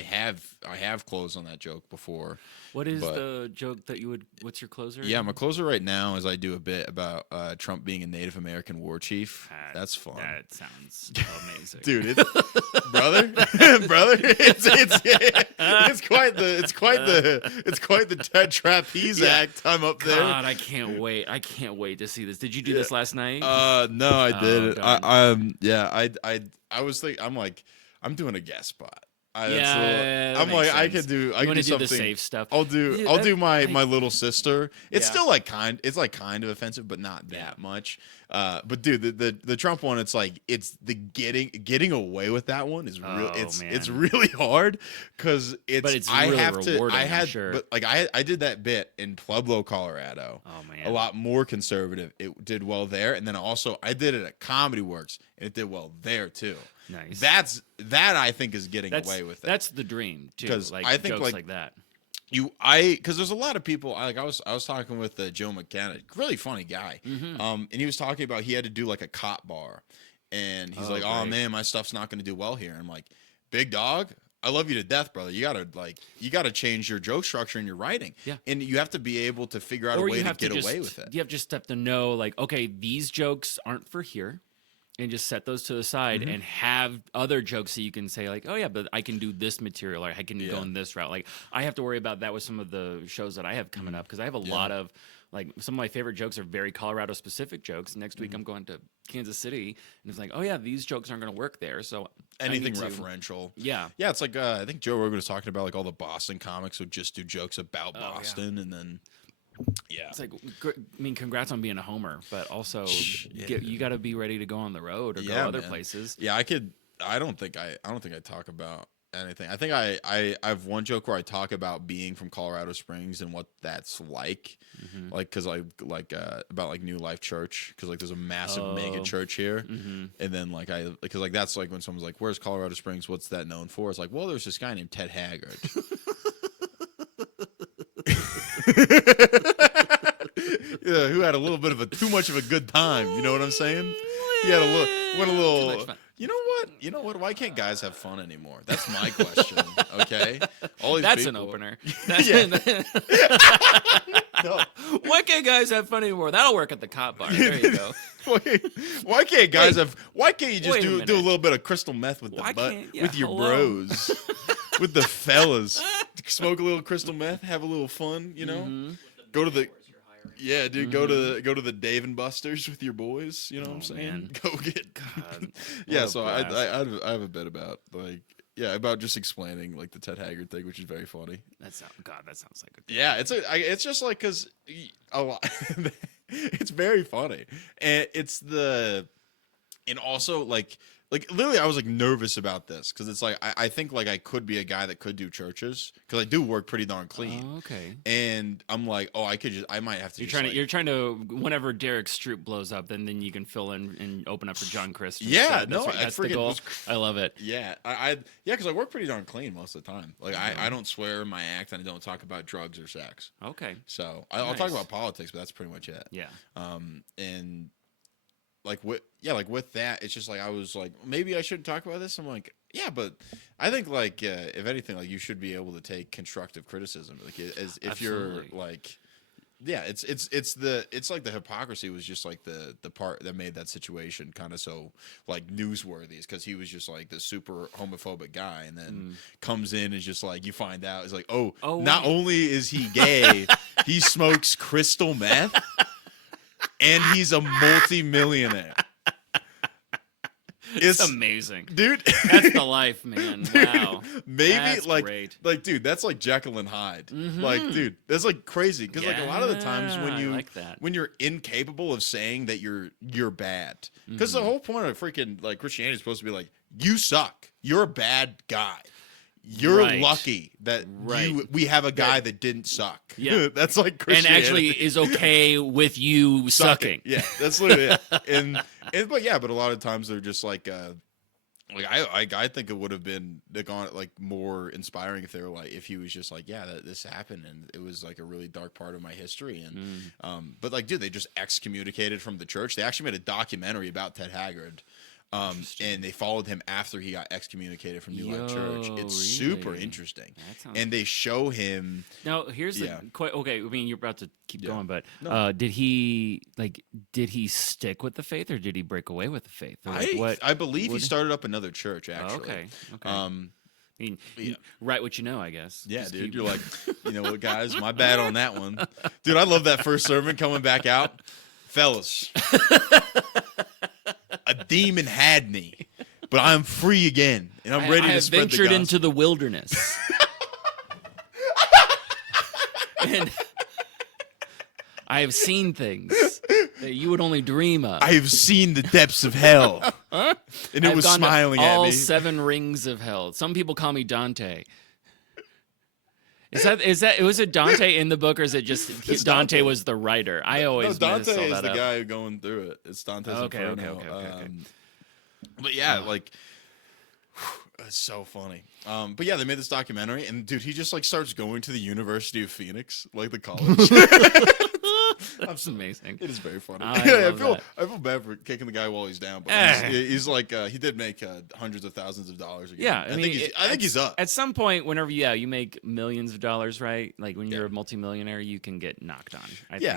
have closed on that joke before. What is but- the joke that you would? What's your closer? Yeah, my closer right now is I do a bit about Trump being a Native American war chief. That's fun. That sounds amazing, Dude, it's brother, it's quite the trapeze act. I'm up there. God, I can't wait. I can't wait to see this. Did you do this last night? No, I didn't. darn. I was thinking. I'm like, I'm doing a guest spot. Yeah, that I'm like, makes I sense. could do. You I can wanna do do the something. safe stuff. I'll do. Yeah, I'll that- do my little sister. It's Yeah. still like it's like kind of offensive, but not that much. But dude, the Trump one, it's like it's the getting away with that one is real. Oh, It's man. really hard because But it's I really have to. rewarding, I I'm had, sure. but like I did that bit in Pueblo, Colorado. Oh man, A lot more conservative. It did well there, and then also I did it at Comedy Works, and it did well there too. nice. That I think is getting that's, away with it. That's the dream too. 'Cause Like I think, jokes like, that. Because there's a lot of people. I was talking with Joe McKenna, really funny guy. Mm-hmm. And he was talking about he had to do like a cop bar, and he's Oh, like, "Oh great. man, my stuff's not going to do well here." And I'm like, "Big dog, I love you to death, brother. You gotta change your joke structure and your writing. Yeah. and you have to be able to figure out a Or way you to have get to just, away with it. You just have to know, like, okay, these jokes aren't for here, and just set those to the side, Mm-hmm. and have other jokes that you can say, like, oh yeah, but I can do this material, or I can go Yeah. in this route. Like, I have to worry about that with some of the shows that I have coming up because I have a lot of. Like, some of my favorite jokes are very Colorado specific jokes. Next week I'm going to Kansas City, and it's like, oh yeah, these jokes aren't going to work there. So I Anything need to- referential. Yeah. Yeah, it's like I think Joe Rogan was talking about like all the Boston comics would just do jokes about yeah. Boston, and then It's like, I mean, congrats on being a homer, but also Yeah. you got to be ready to go on the road or go Yeah, other man. places. Yeah, I don't think I talk about anything. I think I have one joke where I talk about being from Colorado Springs and what that's like, like because about like New Life Church, because like there's a massive mega church here, and then like because like that's like when someone's like, "Where's Colorado Springs? What's that known for?" It's like, well, there's this guy named Ted Haggard. Yeah, who had a little bit of too much of a good time. You know what I'm saying? He had went a Too little. much fun. You know what? You know what? Why can't guys have fun anymore? That's my question. Okay, all these That's an people- opener. Yeah. No. Why can't guys have fun anymore? That'll work at the cop bar. There you go. Why can't guys have? Why can't you just Wait a do a minute. little bit of crystal meth with Why the butt can't- yeah, with your hello. bros, with the fellas? Smoke a little crystal meth, have a little fun. You know, Mm-hmm. go to the. You're hiring. Yeah, dude, go to the Dave and Buster's with your boys. You know what I'm saying? man. Go get. God, Yeah, what a so I blast. have a bit about like about just explaining like the Ted Haggard thing, which is very funny. That sounds like a Yeah, it's just like because a lot. It's very funny, and it's and also like like literally I was like nervous about this because it's like I think like I could be a guy that could do churches because I do work pretty darn clean. Oh, okay. And I'm like, oh, I might have to. You're trying to whenever Derek Stroop blows up, then you can fill in and open up for John Christ. Yeah, that's the goal. I love it. Yeah, because I work pretty darn clean most of the time. Like I don't swear in my act and I don't talk about drugs or sex. Okay. So I'll talk about politics, but that's pretty much it. Yeah. And like with that, it's just like I was like, maybe I shouldn't talk about this. I'm like, yeah, but I think like if anything, like you should be able to take constructive criticism, like as if Absolutely. you're like, yeah, it's like the hypocrisy was just like the part that made that situation kind of so like newsworthy, because he was just like the super homophobic guy, and then comes in and just like you find out it's like, oh not only is he gay, he smokes crystal meth. And he's a multi-millionaire. It's amazing, dude. That's the life, man. Dude, wow. Maybe that's great. Dude, that's like Jekyll and Hyde. Like, dude, that's like crazy because like a lot of the times when you're incapable of saying that you're bad, because the whole point of freaking like Christianity is supposed to be like, you suck, you're a bad guy. You're lucky that we have a guy that didn't suck. Yeah. That's like and Christianity. actually is okay with you sucking. Yeah, that's literally it. But a lot of times they're just like I think it would have been like more inspiring if they were like, if he was just like, yeah, this happened and it was like a really dark part of my history, and but like, dude, they just excommunicated from the church. They actually made a documentary about Ted Haggard. And they followed him after he got excommunicated from New Life Church. It's super interesting. And they show him. Now, here's the okay. I mean, you're about to keep going, but No. did he stick with the faith, or did he break away with the faith? Or like, I believe he started up another church, actually. Okay. I mean, you write what you know, I guess. Yeah, Just dude. keep- You're like, you know what, guys? My bad on that one. Dude, I love that first sermon coming back out. Fellas. A demon had me, but I'm free again, and I'm ready to spread the gospel. I have ventured into the wilderness. And I have seen things that you would only dream of. I have seen the depths of hell, and it I've was gone to smiling at all me. 7 rings of hell. Some people call me Dante. Is it Dante in the book, or is it just Dante was the writer? I always Dante mess all is that the up. guy going through it. It's Dante's Inferno. Okay. But yeah, like it's so funny. But yeah, they made this documentary, and dude, he just like starts going to the University of Phoenix, like the college. That's amazing. It is very funny. I I love feel that. bad for kicking the guy while he's down, but he's like he did make hundreds of thousands of dollars again. Yeah, I think he's up. At some point, whenever you make millions of dollars, right? Like when you're a multimillionaire, you can get knocked on.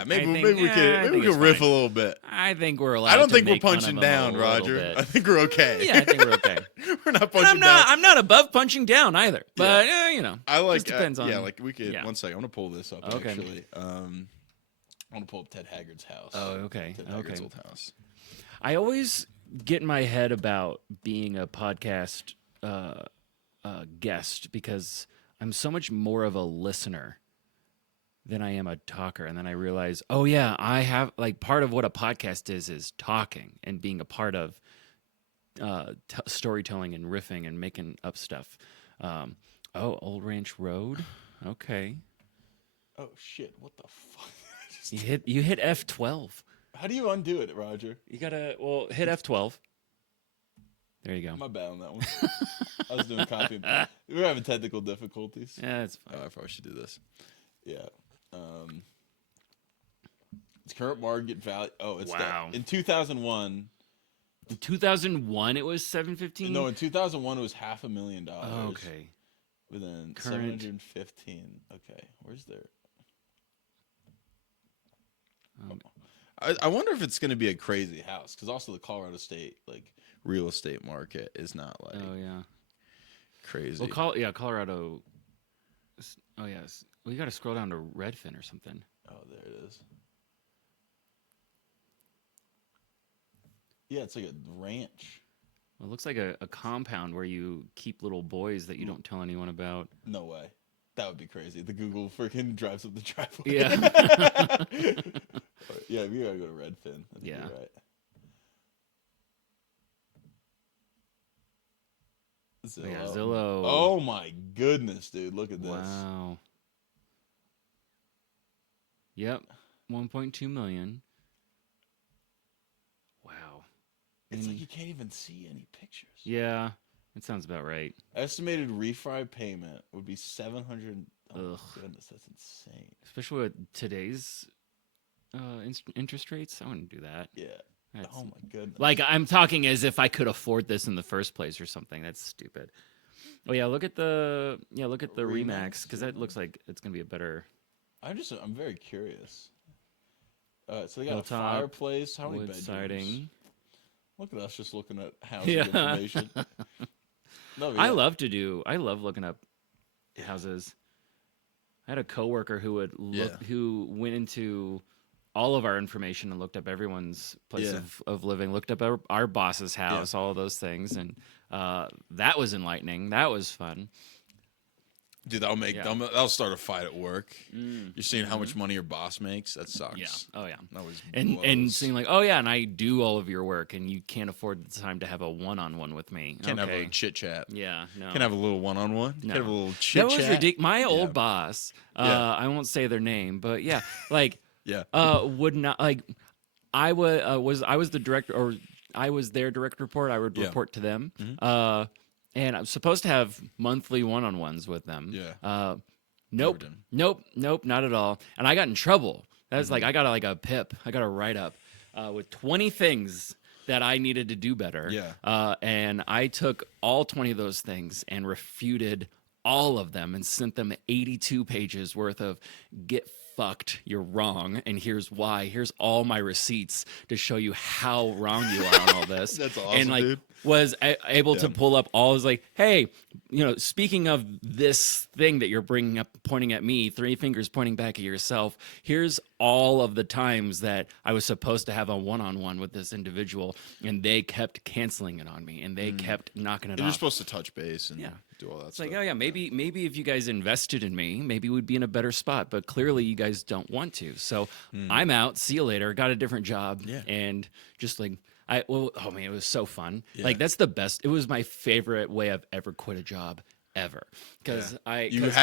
Maybe we can riff a little bit. I think we're allowed. I don't to think we're make fun of punching him down, a little Roger. bit. I think we're okay. Yeah, I think we're okay. We're not punching down. I'm not above punching down either. But I like. just depends on. Yeah, like we could. Yeah. One second, I want to pull this up. Okay. Actually, I want to pull up Ted Haggard's house. Oh, okay. Ted Haggard's old house. I always get in my head about being a podcast guest because I'm so much more of a listener than I am a talker. And then I realize, oh yeah, I have like part of what a podcast is talking and being a part of storytelling and riffing and making up stuff. Old Ranch Road. Okay. Oh shit! What the fuck? You hit F12. How do you undo it, Roger? You gotta hit F12. There you go. My bad on that one. I was doing copy. We were having technical difficulties. Yeah, that's fine. Oh, I probably should do this. Yeah. Its current market value. Oh, it's wow. In 2001. In 2001, it was 715. No, in 2001 it was $500,000. Oh, okay. Within Current. 715. Okay, where's there? I wonder if it's going to be a crazy house, because also the Colorado State real estate market is not crazy. Well, Colorado. Oh yes, we got to scroll down to Redfin or something. Oh, there it is. Yeah, it's like a ranch. Well, it looks like a compound where you keep little boys that you don't tell anyone about. No way. That would be crazy. The Google freaking drives up the driveway. Yeah. Yeah, we gotta go to Redfin. That'd be right. Zillow. Yeah, Zillow. Oh my goodness, dude! Look at this. Wow. Yep, 1.2 million. Wow. It's And- like you can't even see any pictures. Yeah, that sounds about right. Estimated refi payment would be 700. Oh Ugh. my goodness, that's insane. Especially with today's interest rates, I wouldn't do that. Yeah. That's, Oh my goodness. like I'm talking as if I could afford this in the first place or something. That's stupid. Oh yeah, look at the Remax because that looks like it's gonna be a better I'm very curious. So they got Hilltop, a fireplace. How many wood bedrooms? siding. Look at us just looking at housing Yeah. information. No, but I yeah. love looking up houses. I had a coworker who would who went into all of our information and looked up everyone's place of living, looked up our boss's house, all of those things, and that was enlightening. That was fun. Dude, that'll start a fight at work. You're seeing how much money your boss makes. That sucks. Yeah. Oh yeah. That always And blows. seeing like, oh yeah, and I do all of your work, and you can't afford the time to have a one-on-one with me. Can't have Okay. a chit chat. Yeah. No. Can't have a little one-on-one. No. Can't have a little chit That chat. was ridiculous. My Yeah. old boss, Yeah. I won't say their name, but yeah, like, Yeah. would not like. I was the director, or I was their direct report. I would Yeah. report to them, Mhm. and I'm supposed to have monthly one-on-ones with them. Yeah. Nope, Never done. nope, not at all. And I got in trouble. That's Mm-hmm. like I got like a pip. I got a write up with 20 things that I needed to do better. Yeah. And I took all 20 of those things and refuted all of them and sent them 82 pages worth of get fucked, you're wrong, and here's why. Here's all my receipts to show you how wrong you are on all this. That's awesome, and like dude. was able to Yeah. pull up all. I was like, hey, speaking of this thing that you're bringing up, pointing at me, 3 fingers pointing back at yourself. Here's all of the times that I was supposed to have a one-on-one with this individual, and they kept canceling it on me, and they kept knocking it You're off. supposed to touch base and Yeah. do all that It's stuff. like, oh yeah, maybe if you guys invested in me, maybe we'd be in a better spot. But clearly, you guys don't want to. So I'm out. See you later. Got a different job. Yeah. And just like oh man, it was so fun. Yeah. Like that's the best. It was my favorite way I've ever quit a job ever. Because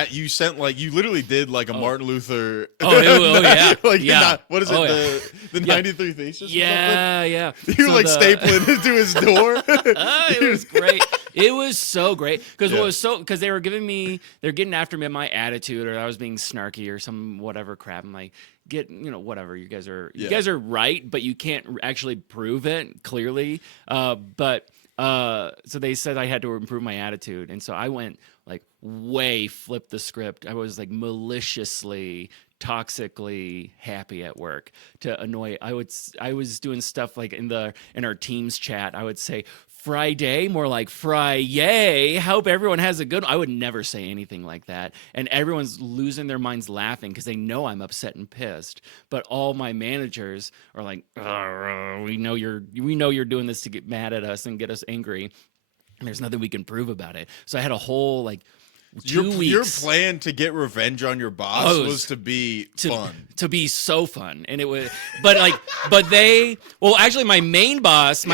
You sent like you literally did like a Martin Luther. Oh, yeah. like Yeah. What is it? Oh, yeah. The 93 Thesis. Or yeah. something? You So like the- stapling into his door. It was great. It was so great because Yeah. because they're getting after me at my attitude, or I was being snarky or some whatever crap. I'm like, whatever. You guys are right, but you can't actually prove it clearly. So they said I had to improve my attitude, and so I went like flipped the script. I was like maliciously, toxically happy at work to annoy. I was doing stuff like in our Teams chat. I would say Friday, more like Fry-yay. Hope everyone has a good one. I would never say anything like that. And everyone's losing their minds laughing because they know I'm upset and pissed. But all my managers are like, we know you're doing this to get mad at us and get us angry. And there's nothing we can prove about it. So I had a whole 2 weeks. Your plan to get revenge on your boss Oh, it was to be fun. To be so fun. And it was actually my main boss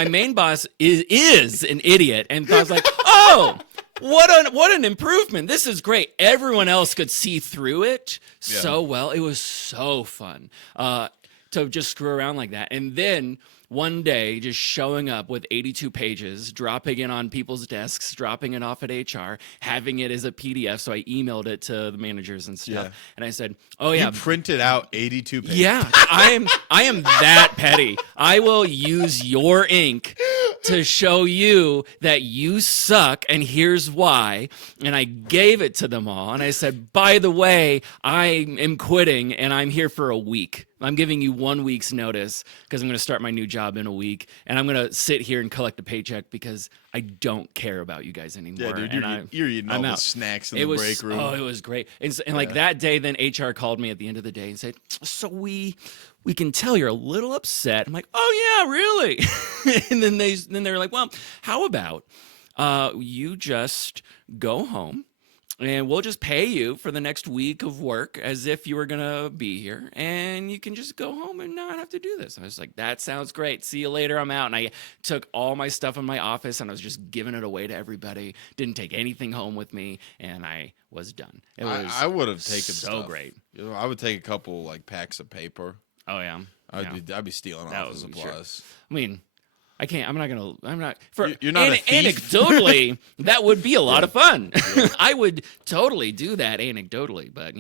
is an idiot. And I was like, oh, what an improvement. This is great. Everyone else could see through it so well. It was so fun to just screw around like that. And then one day, just showing up with 82 pages, dropping it on people's desks, dropping it off at HR, having it as a PDF. So I emailed it to the managers and stuff. Yeah. And I said, oh yeah, You printed out 82 pages. yeah, I am that petty. I will use your ink to show you that you suck, and here's why. And I gave it to them all, and I said, by the way, I am quitting, and I'm here for a week. I'm giving you 1 week's notice because I'm going to start my new job in a week, and I'm going to sit here and collect a paycheck because I don't care about you guys anymore. Yeah, dude, And you're eating all I'm the out. snacks in It the was, break room. Oh, it was great. And like that day, then HR called me at the end of the day and said, so we can tell you're a little upset. I'm like, oh yeah, really? And then they were like, well, how about you just go home and we'll just pay you for the next week of work as if you were gonna be here, and you can just go home and not have to do this. I was like, that sounds great. See you later. I'm out. And I took all my stuff in my office and I was just giving it away to everybody. Didn't take anything home with me, and I was done. It was I would have taken so stuff. great. You know, I would take a couple like packs of paper. Oh yeah. Yeah. I'd be stealing That office would be supplies. I mean, I'm not for You're not a thief. anecdotally, that would be a lot of fun. I would totally do that anecdotally, but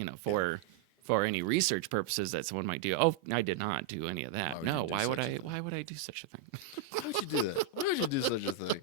for any research purposes that someone might do. Oh, I did not do any of that. No, why would I do such a thing? Why would you do that? Why would you do such a thing?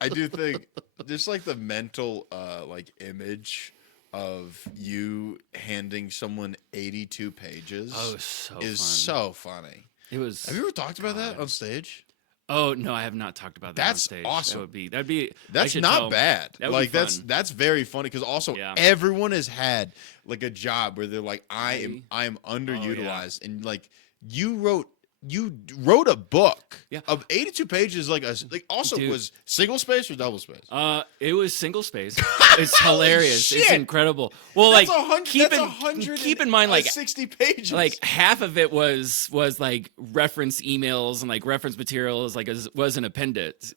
I do think just like the mental like image of you handing someone 82 pages Fun. so funny. It was. Have you ever talked about that on stage? Oh no, I have not talked about that on That's stage. awesome. That'd be. That's not bad. That would Like be fun. that's very funny because also Yeah. everyone has had like a job where they're like I am Oh, underutilized and like you wrote a book Yeah. of 82 pages like also Dude. was single space or double space? It was single space. It's hilarious. It's shit. incredible. Well, That's like 100 keep in mind, like 60 pages. like half of it was like reference emails and like reference materials, like was an appendix.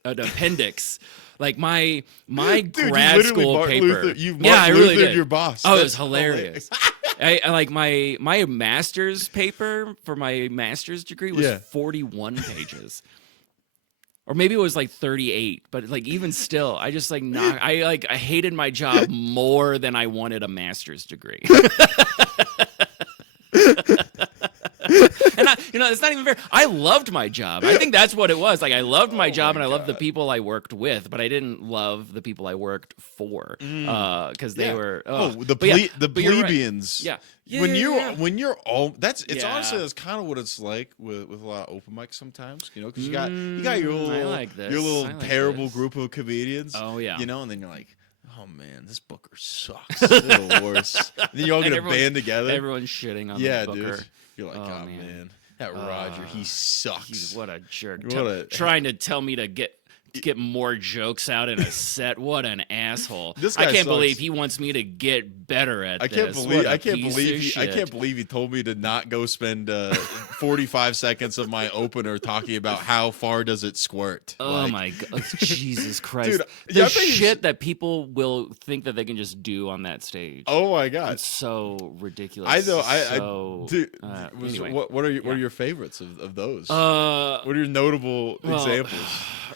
Like my Dude, you grad literally school Martin paper. Luther- you yeah, I Martin really Luthered did. your boss. Oh, it That's was hilarious. I like my master's paper for my master's degree was Yeah. 41 pages. Or maybe it was like 38, but like even still, I just like I hated my job more than I wanted a master's degree. And it's not even fair. I loved my job. I think that's what it was. Like I loved my job and I loved the people I worked with, but I didn't love the people I worked for because they were. the But yeah, the but you're right. plebeians. Yeah. When you're all it's Yeah. honestly that's kind of what it's like with a lot of open mics sometimes, because you got your little I like this. your little I like terrible this. group of comedians. Oh, yeah. and then you're like, oh man, this Booker sucks. It's a little worse. And then you all And get a everyone's- band together. Everyone's shitting on Yeah, the Booker. dude. You're like, Oh, oh man. man, that Roger, he sucks. What a jerk. What a- Trying to tell me to get more jokes out in a set. What an asshole. This I guy can't sucks. believe he wants me to get better at I can't this. believe What a I can't piece believe of he, I shit. can't believe he told me to not go spend 45 seconds of my opener talking about how far does it squirt. Oh Like, my god, Jesus Christ! Dude, the yeah, I think he's- shit that people will think that they can just do on that stage. Oh my god. It's so ridiculous. I know. So, Dude, anyway. what are your favorites of those? Uh, what are your notable well, examples?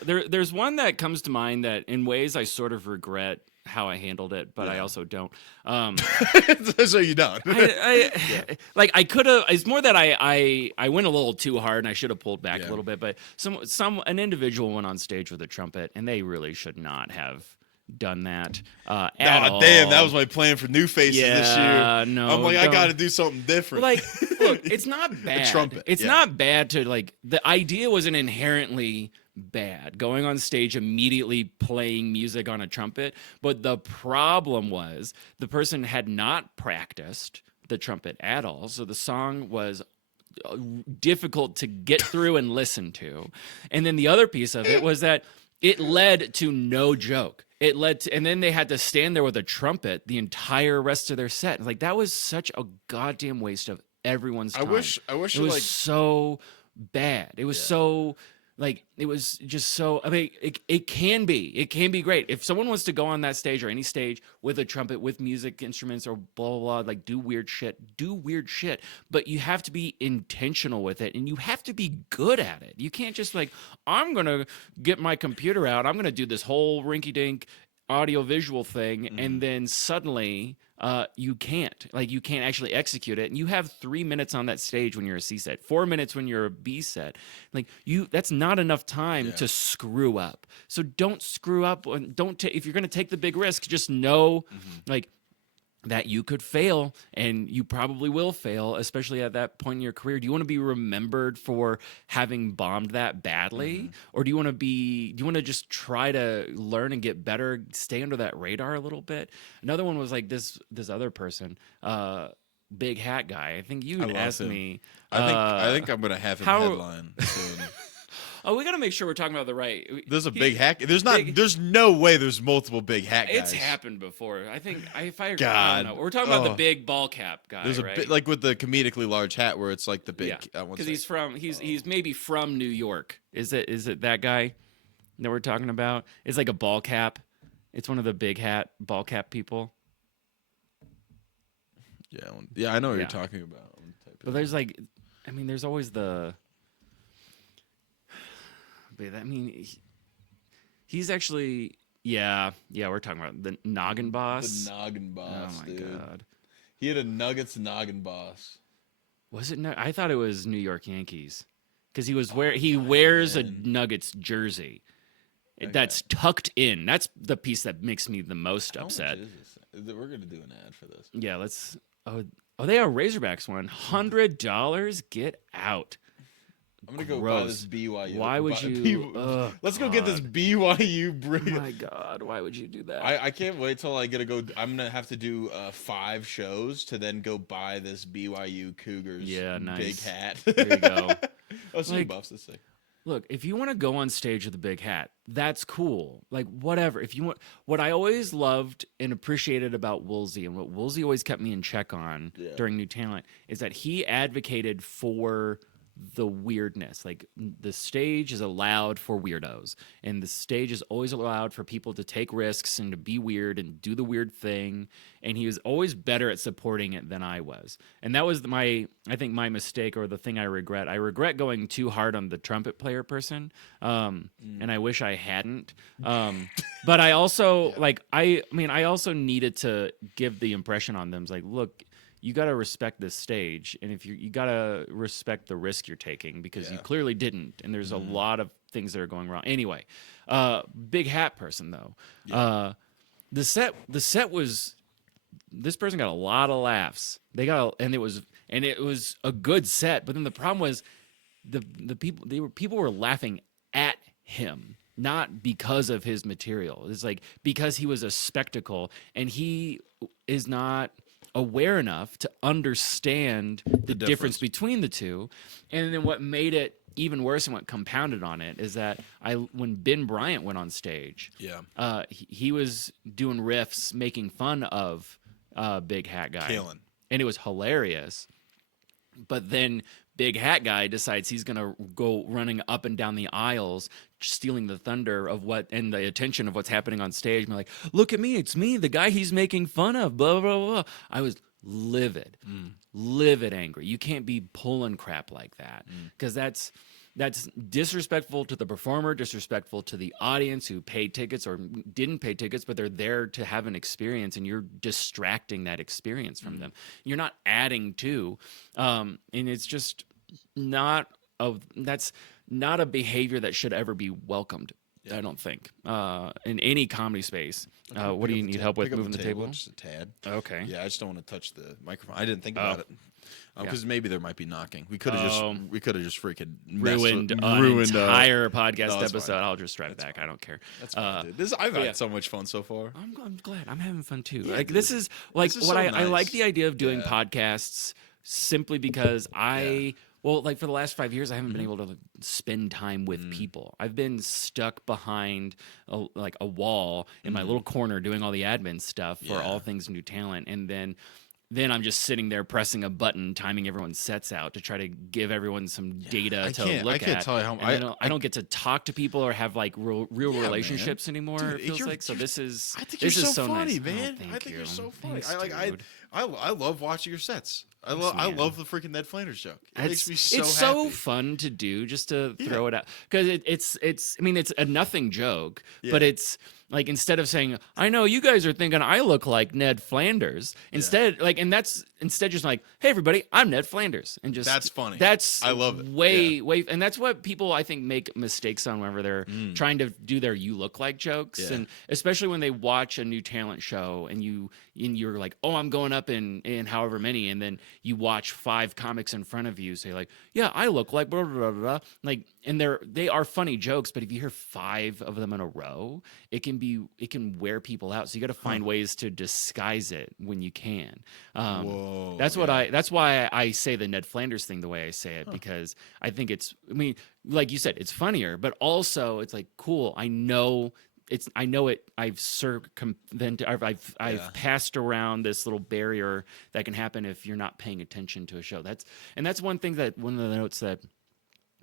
There's one that comes to mind that in ways I sort of regret how I handled it, but I also don't. So you don't. I could have. It's more that I went a little too hard and I should have pulled back a little bit. But an individual went on stage with a trumpet and they really should not have done that at all. Damn, that was my plan for New Faces this year. No, I'm like, I don't. got to do something different. Like, look, it's not bad. trumpet, It's yeah. not bad to like. The idea wasn't inherently bad. Going on stage immediately playing music on a trumpet, but the problem was the person had not practiced the trumpet at all, so the song was difficult to get through and listen to. And then the other piece of it was that it led to no joke. It led to, and then they had to stand there with a trumpet the entire rest of their set. Like that was such a goddamn waste of everyone's time. I wish it it was like so bad. It was so like it was just so. I mean, it can be great if someone wants to go on that stage or any stage with a trumpet, with music instruments or blah blah blah. Like do weird shit. But you have to be intentional with it, and you have to be good at it. You can't just like I'm gonna get my computer out. I'm gonna do this whole rinky dink audio visual thing, and then suddenly. You can't actually execute it, and you have 3 minutes on that stage when you're a C set, 4 minutes when you're a B set. Like that's not enough time to screw up. So don't screw up, and if you're going to take the big risk, just know like that you could fail, and you probably will fail, especially at that point in your career. Do you want to be remembered for having bombed that badly, or do you want to just try to learn and get better, stay under that radar a little bit? Another one was like this other person, big hat guy. I think you I love asked him. me. I think I'm gonna have him how- headline soon. Oh, we got to make sure we're talking about the right. There's a he- big hack. There's not. big- There's no way. There's multiple big hat guys. It's happened before. I think if I God. don't know. We're talking about the Oh. big ball cap guy, There's a right? bit like with the comedically large hat where it's like the big. yeah, One because sec. he's maybe from New York. Is it that guy that we're talking about? It's like a ball cap. It's one of the big hat ball cap people. Yeah, I know what Yeah. you're talking about. I'm gonna type it But there's like, I mean, there's always the. But I mean, he's actually, yeah. We're talking about the Noggin Boss. The Noggin Boss, oh my dude. god, He had a Nuggets Noggin Boss. was it? I thought it was New York Yankees because he wears a man. Nuggets jersey. Okay. That's tucked in. That's the piece that makes me the most How much upset. is this? We're gonna do an ad for this. Yeah, let's. Oh, they are Razorbacks one. $100. Get out. I'm gonna go buy Gross. this BYU. Why would you? Oh, Let's go get this God. BYU Oh bring. my God! Why would you do that? I can't wait till I get to go. I'm gonna have to do 5 shows to then go buy this BYU Cougars Yeah, big nice. hat. There you go. Oh, so Like- buffs this thing. Look, if you want to go on stage with a big hat, that's cool. Like whatever. If you want, what I always loved and appreciated about Woolsey, and what Woolsey always kept me in check on Yeah. during New Talent, is that he advocated for the weirdness. Like the stage is allowed for weirdos, and the stage is always allowed for people to take risks and to be weird and do the weird thing. And he was always better at supporting it than I was. And that was I think my mistake, or the thing I regret. I regret going too hard on the trumpet player person, and I wish I hadn't. But I also I also needed to give the impression on them, like, look, you got to respect this stage, and if you got to respect the risk you're taking, because you Yeah. clearly didn't, and there's a lot of things that are going wrong. Anyway, big hat person though, the set was, this person got a lot of laughs. And it was a good set, but then the problem was the people were laughing at him, not because of his material. It's like because he was a spectacle, and he is not aware enough to understand the difference between the two. And then what made it even worse and what compounded on it is that when Ben Bryant went on stage, he was doing riffs making fun of Big Hat Guy, Killing. and it was hilarious. But then Big Hat Guy decides he's gonna go running up and down the aisles, stealing the thunder of and the attention of what's happening on stage. And like, look at me, it's me, the guy he's making fun of. Blah blah blah. I was livid, livid, angry. You can't be pulling crap like that, because that's disrespectful to the performer, disrespectful to the audience who paid tickets or didn't pay tickets, but they're there to have an experience, and you're distracting that experience from them. You're not adding to, and it's just that's not a behavior that should ever be welcomed. I don't think in any comedy space. What do you need help with moving the table? Just a tad. Okay. Yeah, I just don't want to touch the microphone. I didn't think about it. Yeah. Because maybe there might be knocking. We could have just freaking Ruined an entire podcast episode. I'll just drive it back. I don't care. That's fine, dude. I've had so much fun so far. I'm glad. I'm having fun too. Like dude. this is like This is what so I like nice. the idea of doing Yeah. podcasts simply because like for the last 5 years, I haven't been able to spend time with people. I've been stuck behind a wall in my little corner doing all the admin stuff for all things New Talent, and then I'm just sitting there pressing a button, timing everyone's sets out to try to give everyone some data to look at. I can't tell you how And I don't get to talk to people or have like real relationships anymore. Dude, it feels you're- like so. This is I think this you're is so funny, nice. man. Oh, I thank think you. you're so funny. Thanks, dude. I love watching your sets. I man. love the freaking Ned Flanders joke. It makes me so it's happy. so fun to do, just to throw it out, because it's I mean, it's a nothing joke, but it's like, instead of saying, I know you guys are thinking I look like Ned Flanders, instead just like, hey everybody, I'm Ned Flanders, and just That's funny. That's I love it. way, and that's what people I think make mistakes on whenever they're trying to do their "you look like" jokes, Yeah. and especially when they watch a New Talent show and you're like, oh, I'm going up in however many, and then you watch 5 comics in front of you say like, yeah, I look like blah blah blah, blah. Like, and they are funny jokes, but if you hear 5 of them in a row, it can wear people out. So you got to find ways to disguise it when you can. Whoa, That's why I say the Ned Flanders thing the way I say it, because I think I mean, like you said, it's funnier, but also it's like, cool. I know it. I've I've passed around this little barrier that can happen if you're not paying attention to a show. That's one thing that one of the notes that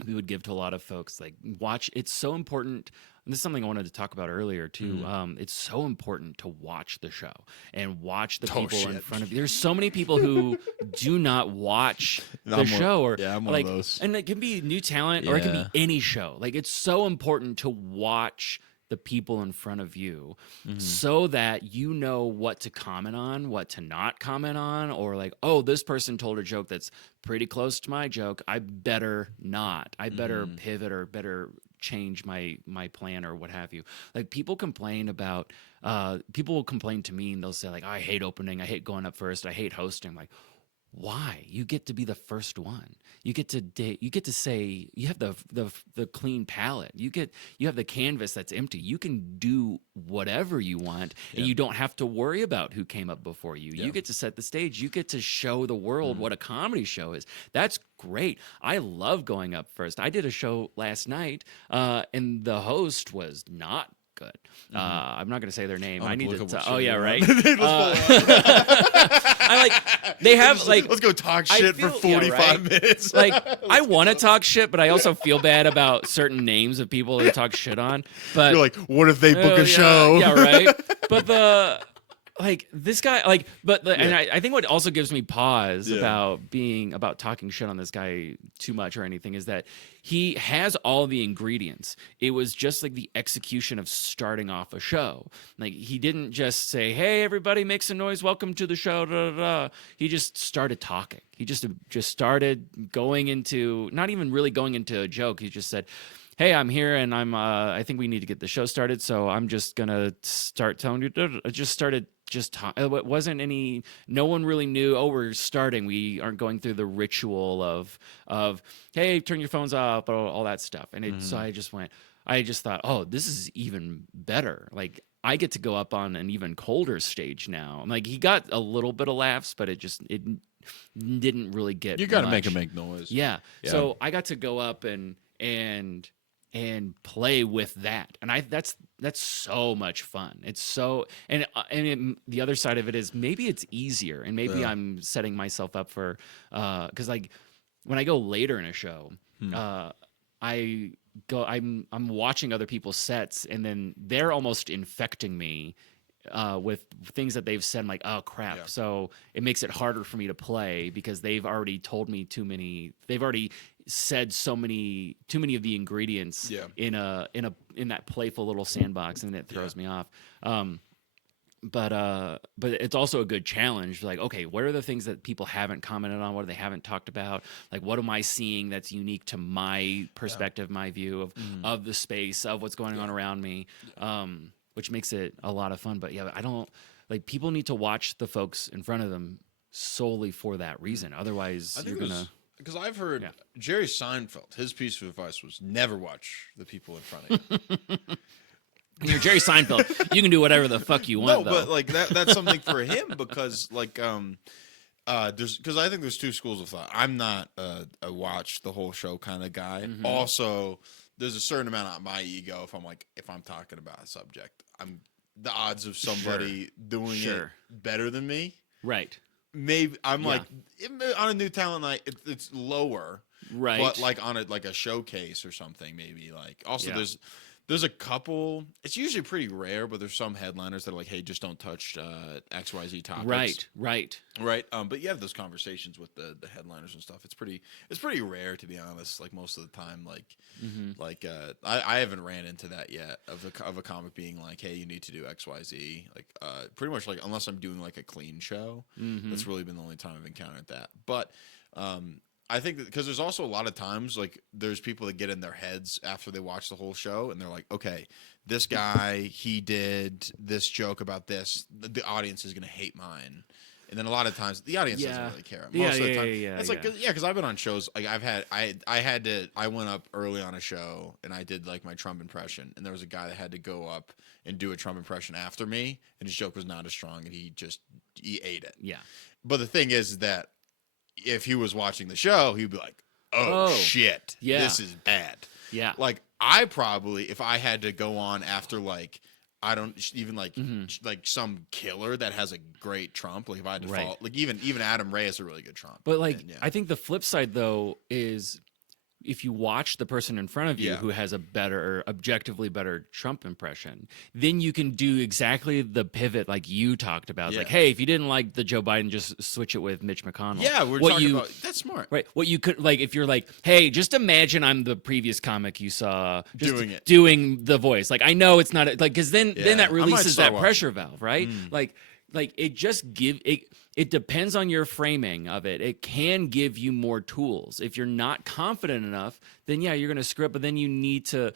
we would give to a lot of folks, like, watch. It's so important. And this is something I wanted to talk about earlier too. It's so important to watch the show and watch the people in front of you. There's so many people who do not watch the show, or I'm one like, of those. and it can be new talent, or it can be any show. Like, it's so important to watch the people in front of you, so that you know what to comment on, what to not comment on, or like, oh, this person told a joke that's pretty close to my joke. I better not. I better pivot, or better change my plan, or what have you. Like, people complain about people will complain to me, and they'll say like, I hate opening, I hate going up first, I hate hosting. I'm like, why? You get to be the first one. You get to say, you have the clean palette. You have the canvas that's empty. You can do whatever you want, and you don't have to worry about who came up before you. You get to set the stage. You get to show the world what a comedy show is. That's great. I love going up first. I did a show last night, and the host was not good. I'm not going to say their name. I need to. Oh yeah, right. I like. They have like. Let's go talk shit for 45 minutes. Like, I want to talk shit, but I also feel bad about certain names of people to talk shit on. But you're like, what if they book a show? Yeah, right. But this guy, and I think what also gives me pause about talking shit on this guy too much or anything is that he has all the ingredients. It was just like the execution of starting off a show. Like, he didn't just say, "Hey, everybody, make some noise. Welcome to the show." Da, da, da. He just started talking. He just started going into, not even really going into a joke. He just said, "Hey, I'm here, and I think we need to get the show started, so I'm just gonna start telling you." I just started it wasn't any. No one really knew. Oh, we're starting. We aren't going through the ritual of hey, turn your phones off, all that stuff. And so I just thought, oh, this is even better. Like, I get to go up on an even colder stage now. Like, he got a little bit of laughs, but it didn't really get. You got to much. make him make noise. Yeah. So I got to go up and play with that, and that's so much fun. It's so, the other side of it is maybe it's easier, and maybe I'm setting myself up for because like when I go later in a show, I'm watching other people's sets, and then they're almost infecting me with things that they've said. I'm like, oh crap. So it makes it harder for me to play because they've already told me they've already said too many of the ingredients in that playful little sandbox, and it throws me off. But it's also a good challenge. Like, okay, what are the things that people haven't commented on? What they haven't talked about? Like, what am I seeing that's unique to my perspective, my view of the space, of what's going on around me? Which makes it a lot of fun. But yeah, I don't like, people need to watch the folks in front of them solely for that reason. Otherwise, you're gonna. Because I've heard Jerry Seinfeld, his piece of advice was never watch the people in front of you. You're Jerry Seinfeld. You can do whatever the fuck you want. No, but like that's something for him because like because I think there's two schools of thought. I'm not a watch the whole show kind of guy. Also, there's a certain amount of my ego if I'm talking about a subject, the odds of somebody doing it better than me. Right. Maybe I'm like on a new talent night, it's lower, right? But like on a showcase or something, maybe like also there's a couple. It's usually pretty rare, but there's some headliners that are like, hey, just don't touch XYZ topics. Right. But you have those conversations with the headliners and stuff. It's pretty rare, to be honest. Like most of the time, I haven't ran into that yet of a comic being like, hey, you need to do XYZ. Like pretty much like unless I'm doing like a clean show, that's really been the only time I've encountered that. But I think because there's also a lot of times like there's people that get in their heads after they watch the whole show and they're like, okay, this guy, he did this joke about this. The audience is going to hate mine. And then a lot of times the audience Yeah. doesn't really care. Yeah, Most of the yeah, time, yeah, it's yeah. like because I've been on shows like I went up early on a show and I did like my Trump impression, and there was a guy that had to go up and do a Trump impression after me, and his joke was not as strong, and he ate it. Yeah. But the thing is that if he was watching the show, he'd be like, "Oh, Oh, shit, yeah. this is bad." Yeah. Like I probably, if I had to go on after like I don't even like like some killer that has a great Trump, like if I had to Right. fall, like even Adam Ray has a really good Trump. But like, And, yeah. I think the flip side though is if you watch the person in front of you Yeah. who has a better, objectively better Trump impression, then you can do exactly the pivot like you talked about. It's like, Yeah. hey, if you didn't like the Joe Biden, just switch it with Mitch McConnell. Yeah, we're What talking you- about that's smart. Right. What you could like if you're like, hey, just imagine I'm the previous comic you saw just Doing it. doing the voice. Like I know it's not like because then Yeah, that I might releases start that watching. pressure valve, right? Like it just it depends on your framing of it. It can give you more tools. If you're not confident enough, then yeah, you're gonna screw up. But then you need to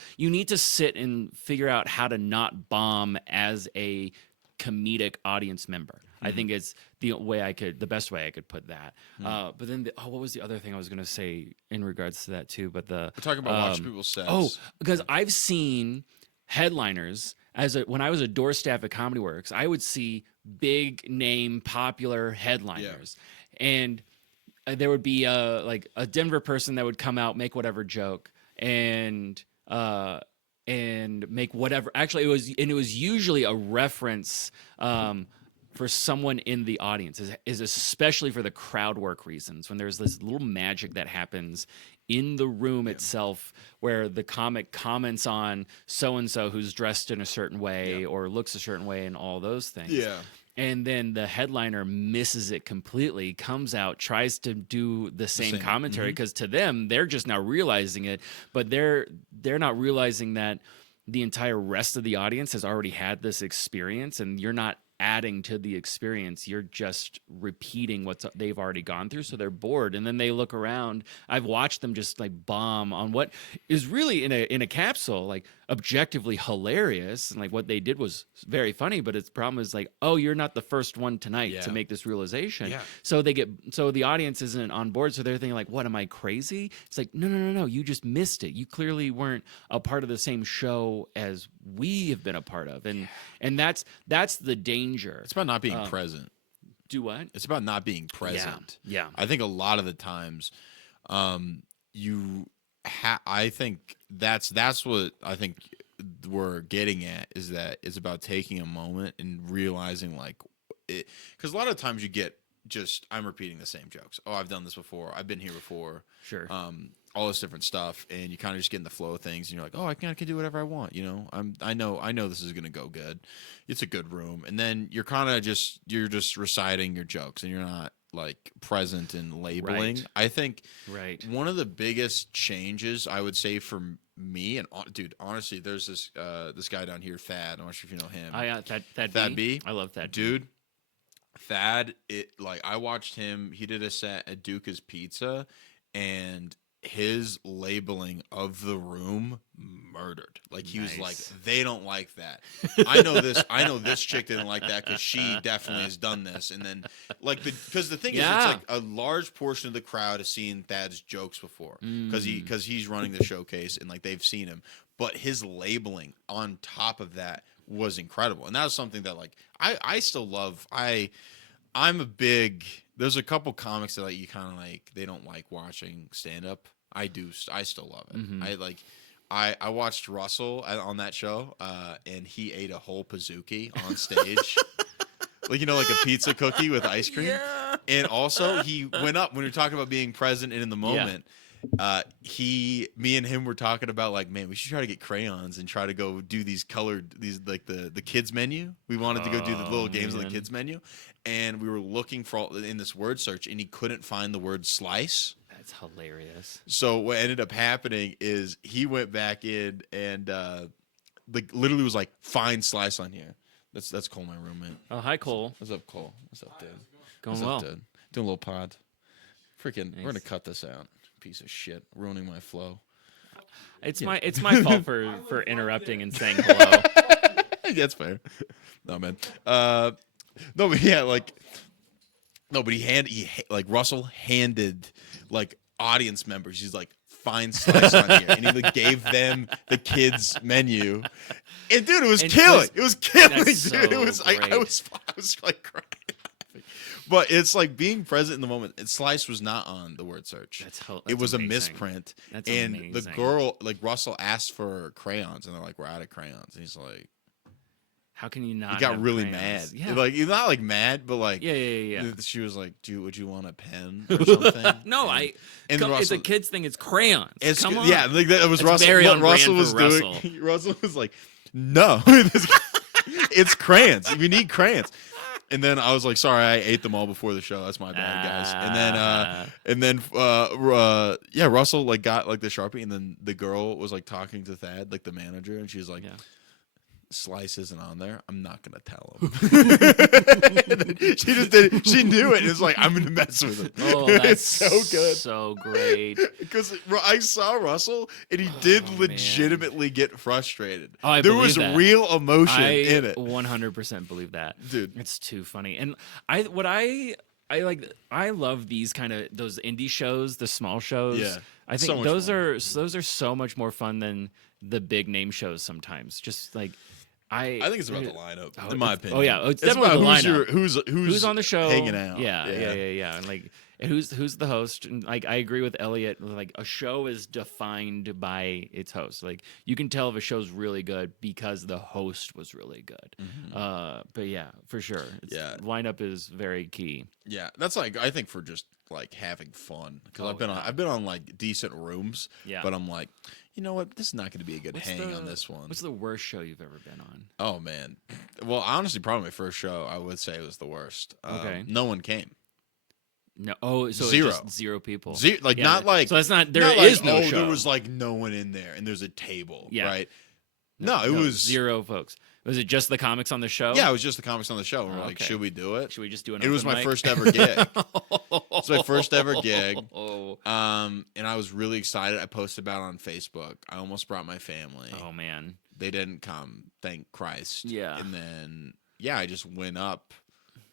sit and figure out how to not bomb as a comedic audience member. I think it's the best way I could put that. But then, what was the other thing I was going to say in regards to that too? But We're talking about watching people's sets. oh, because I've seen headliners when I was a door staff at Comedy Works, I would see big name popular headliners, and there would be like a Denver person that would come out, make whatever joke, and make whatever. Actually, it was usually a reference for someone in the audience. Is especially for the crowd work reasons when there's this little magic that happens in the room itself where the comic comments on so and so who's dressed in a certain way or looks a certain way and all those things. Yeah. And then the headliner misses it completely, comes out, tries to do the same commentary because to them they're just now realizing it, but they're not realizing that the entire rest of the audience has already had this experience, and you're not adding to the experience. You're just repeating what they've already gone through, so they're bored, and then they look around. I've watched them just like bomb on what is really in a capsule, like objectively hilarious, and like what they did was very funny. But its problem is like, oh, you're not the first one tonight to make this realization. Yeah. So the audience isn't on board, so they're thinking like, what, am I crazy? It's like, no, you just missed it. You clearly weren't a part of the same show as we have been a part of, and that's the danger. It's about not being present. Do what? It's about not being present. Yeah. I think a lot of the times, I think that's what I think we're getting at is that it's about taking a moment and realizing like it, because a lot of times you get just I'm repeating the same jokes. Oh, I've done this before. I've been here before. Sure. All this different stuff, and you kind of just get in the flow of things, and you're like, oh, I can do whatever I want. You know, I know this is gonna go good. It's a good room, and then you're kind of just reciting your jokes, and you're not like present and labeling. Right. I think Right. one of the biggest changes I would say for me, and dude, honestly, there's this guy down here, Thad. I'm not sure if you know him. Thad B? I love that Dude, Thad, I watched him. He did a set at Duca's Pizza, and his labeling of the room murdered. Like he was like, Nice. they don't like that. I know this chick didn't like that because she definitely has done this. And then like because the thing is, it's like a large portion of the crowd has seen Thad's jokes before because he's running the showcase and like they've seen him. But his labeling on top of that was incredible, and that was something that like I still love. I'm a big. There's a couple comics that like you kind of like they don't like watching stand up. I do. I still love it. I watched Russell on that show, and he ate a whole Pizookie on stage, like like a pizza cookie with ice cream. Yeah. And also he went up when we were talking about being present and in the moment. Me and him were talking about like, man, we should try to get crayons and try to go do these like the kids menu. We wanted to go do the little games on the kids menu, and we were looking for in this word search, and he couldn't find the word slice. That's hilarious. So what ended up happening is he went back in and like literally was like, find slice on here. That's Cole, my roommate. Oh, hi, Cole. What's up, Cole? What's up, dude? Going What's well. up, dude? Doing a little pod. Freaking, Nice. we're gonna cut this out. Piece of shit, ruining my flow. It's my fault for interrupting and saying hello. That's fair. No, man. No, but yeah, like No, but like Russell handed like audience members. He's like, find slice on here, and he like gave them the kids menu. And dude, it was And killing. It was killing, that's dude. so It was like I great. was like crying. But it's like being present in the moment. And Slice was not on the word search. It was amazing. a misprint. That's and amazing. the girl, like Russell, asked for crayons, and they're like, "We're out of crayons." And he's like, How can you not? he got have really crayons? mad. Yeah. Like he's not like mad, but like Yeah. She was like, would you want a pen or something?" No, and, it's Russell, a kids thing. It's crayons. Come on. Yeah, like that was That's Russell. very What on brand Russell was for doing. Russell. Russell was like, "No, it's crayons. We need crayons." And then I was like, "Sorry, I ate them all before the show. That's my bad, guys." And then yeah, Russell like got like the Sharpie, and then the girl was like talking to Thad, like the manager, and she's like, Yeah. "Slice isn't on there. I'm not gonna tell him." She just did. She knew it. And it's like, I'm gonna mess with him. Oh, that's it's so good. So great. Because I saw Russell, and he did man. legitimately get frustrated. Oh, I there believe was that. real emotion I in it, 100% believe that, dude. It's too funny. And I love these kind of those indie shows, the small shows. Yeah, I think so much those fun. are so much more fun than the big name shows sometimes. Just like I think it's about the lineup, Oh, in my it's- opinion. oh, yeah, it's about definitely the who's lineup. your, who's on the show, hanging out. Yeah. And like who's the host. And like I agree with Elliot. Like a show is defined by its host. Like you can tell if a show's really good because the host was really good. But yeah, for sure. Yeah. Lineup is very key. Yeah, that's like I think for just like having fun because Oh, I've been on like decent rooms, Yeah. but I'm like, you know what, this is not going to be a good hang on this one. What's the worst show you've ever been on? Oh man, well honestly, probably my first show I would say was the worst. Okay. No one came. No. Oh, so Zero. It's just zero people. Like Yeah, not like so that's not there not is like, no oh, show. there was like no one in there and there's a table, Yeah. right? No, it was zero folks. Was it just the comics on the show? Yeah, it was just the comics on the show. And we're like, Okay. should we do it? Should we just do an It was open my mic? first ever gig. It's my first ever gig. Oh, And I was really excited. I posted about it on Facebook. I almost brought my family. oh man. They didn't come, thank Christ. Yeah. And then I just went up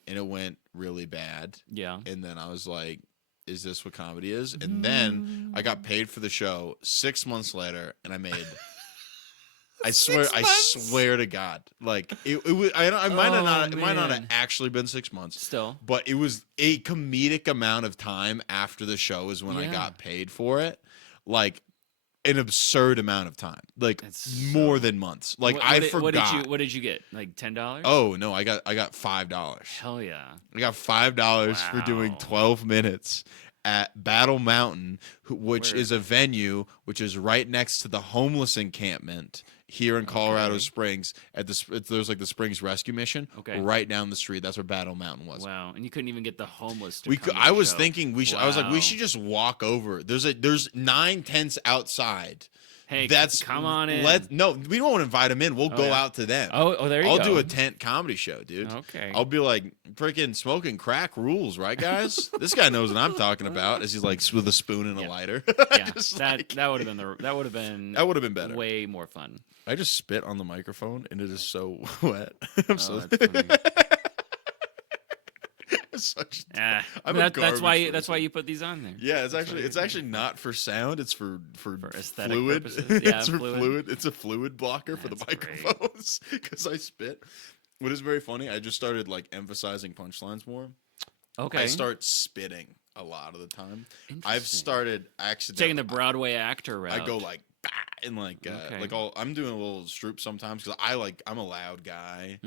and it went really bad. Yeah. And then I was like, is this what comedy is? And then I got paid for the show 6 months later and I made I swear to God. Like it was it might not have man. actually been 6 months. Still. But it was a comedic amount of time after the show is when I Yeah. got paid for it. Like an absurd amount of time. Like That's more so- than months. Like What- I what did- forgot. What did you get? Like $10? Oh no, I got $5. Hell yeah. I got $5 for doing Wow. 12 minutes at Battle Mountain, which Where? is a venue which is right next to the homeless encampment here in Colorado Okay. Springs. There's like the Springs Rescue Mission. Okay. Right down the street. That's where Battle Mountain was. Wow. And you couldn't even get the homeless to We come to I the was show. thinking I was like, we Wow. should just walk over. There's 9 tents outside. Hey, That's come on in. No, we won't invite them in. We'll go yeah. out to them. Oh, there you I'll go. do a tent comedy show, dude. Okay. I'll be like, freaking smoking crack rules, right, guys? This guy knows what I'm talking about. As he's like with a spoon and a Yeah. lighter. Yeah, Just that like- that would have been that would have been that would have been better. way more fun. I just spit on the microphone and it is so wet. I'm so that's funny. such. Ah, I'm a that's garbage why you put these on there. Yeah, it's actually not for sound. It's for aesthetic fluid. purposes. Yeah, it's for fluid. fluid. It's a fluid blocker for the That's great. microphones because I spit. What is very funny, I just started like emphasizing punchlines more. Okay. I start spitting a lot of the time. I've Interesting. started accidentally taking the Broadway actor route. I go like bah, and like Okay. I'm doing a little stroop sometimes because I'm a loud guy,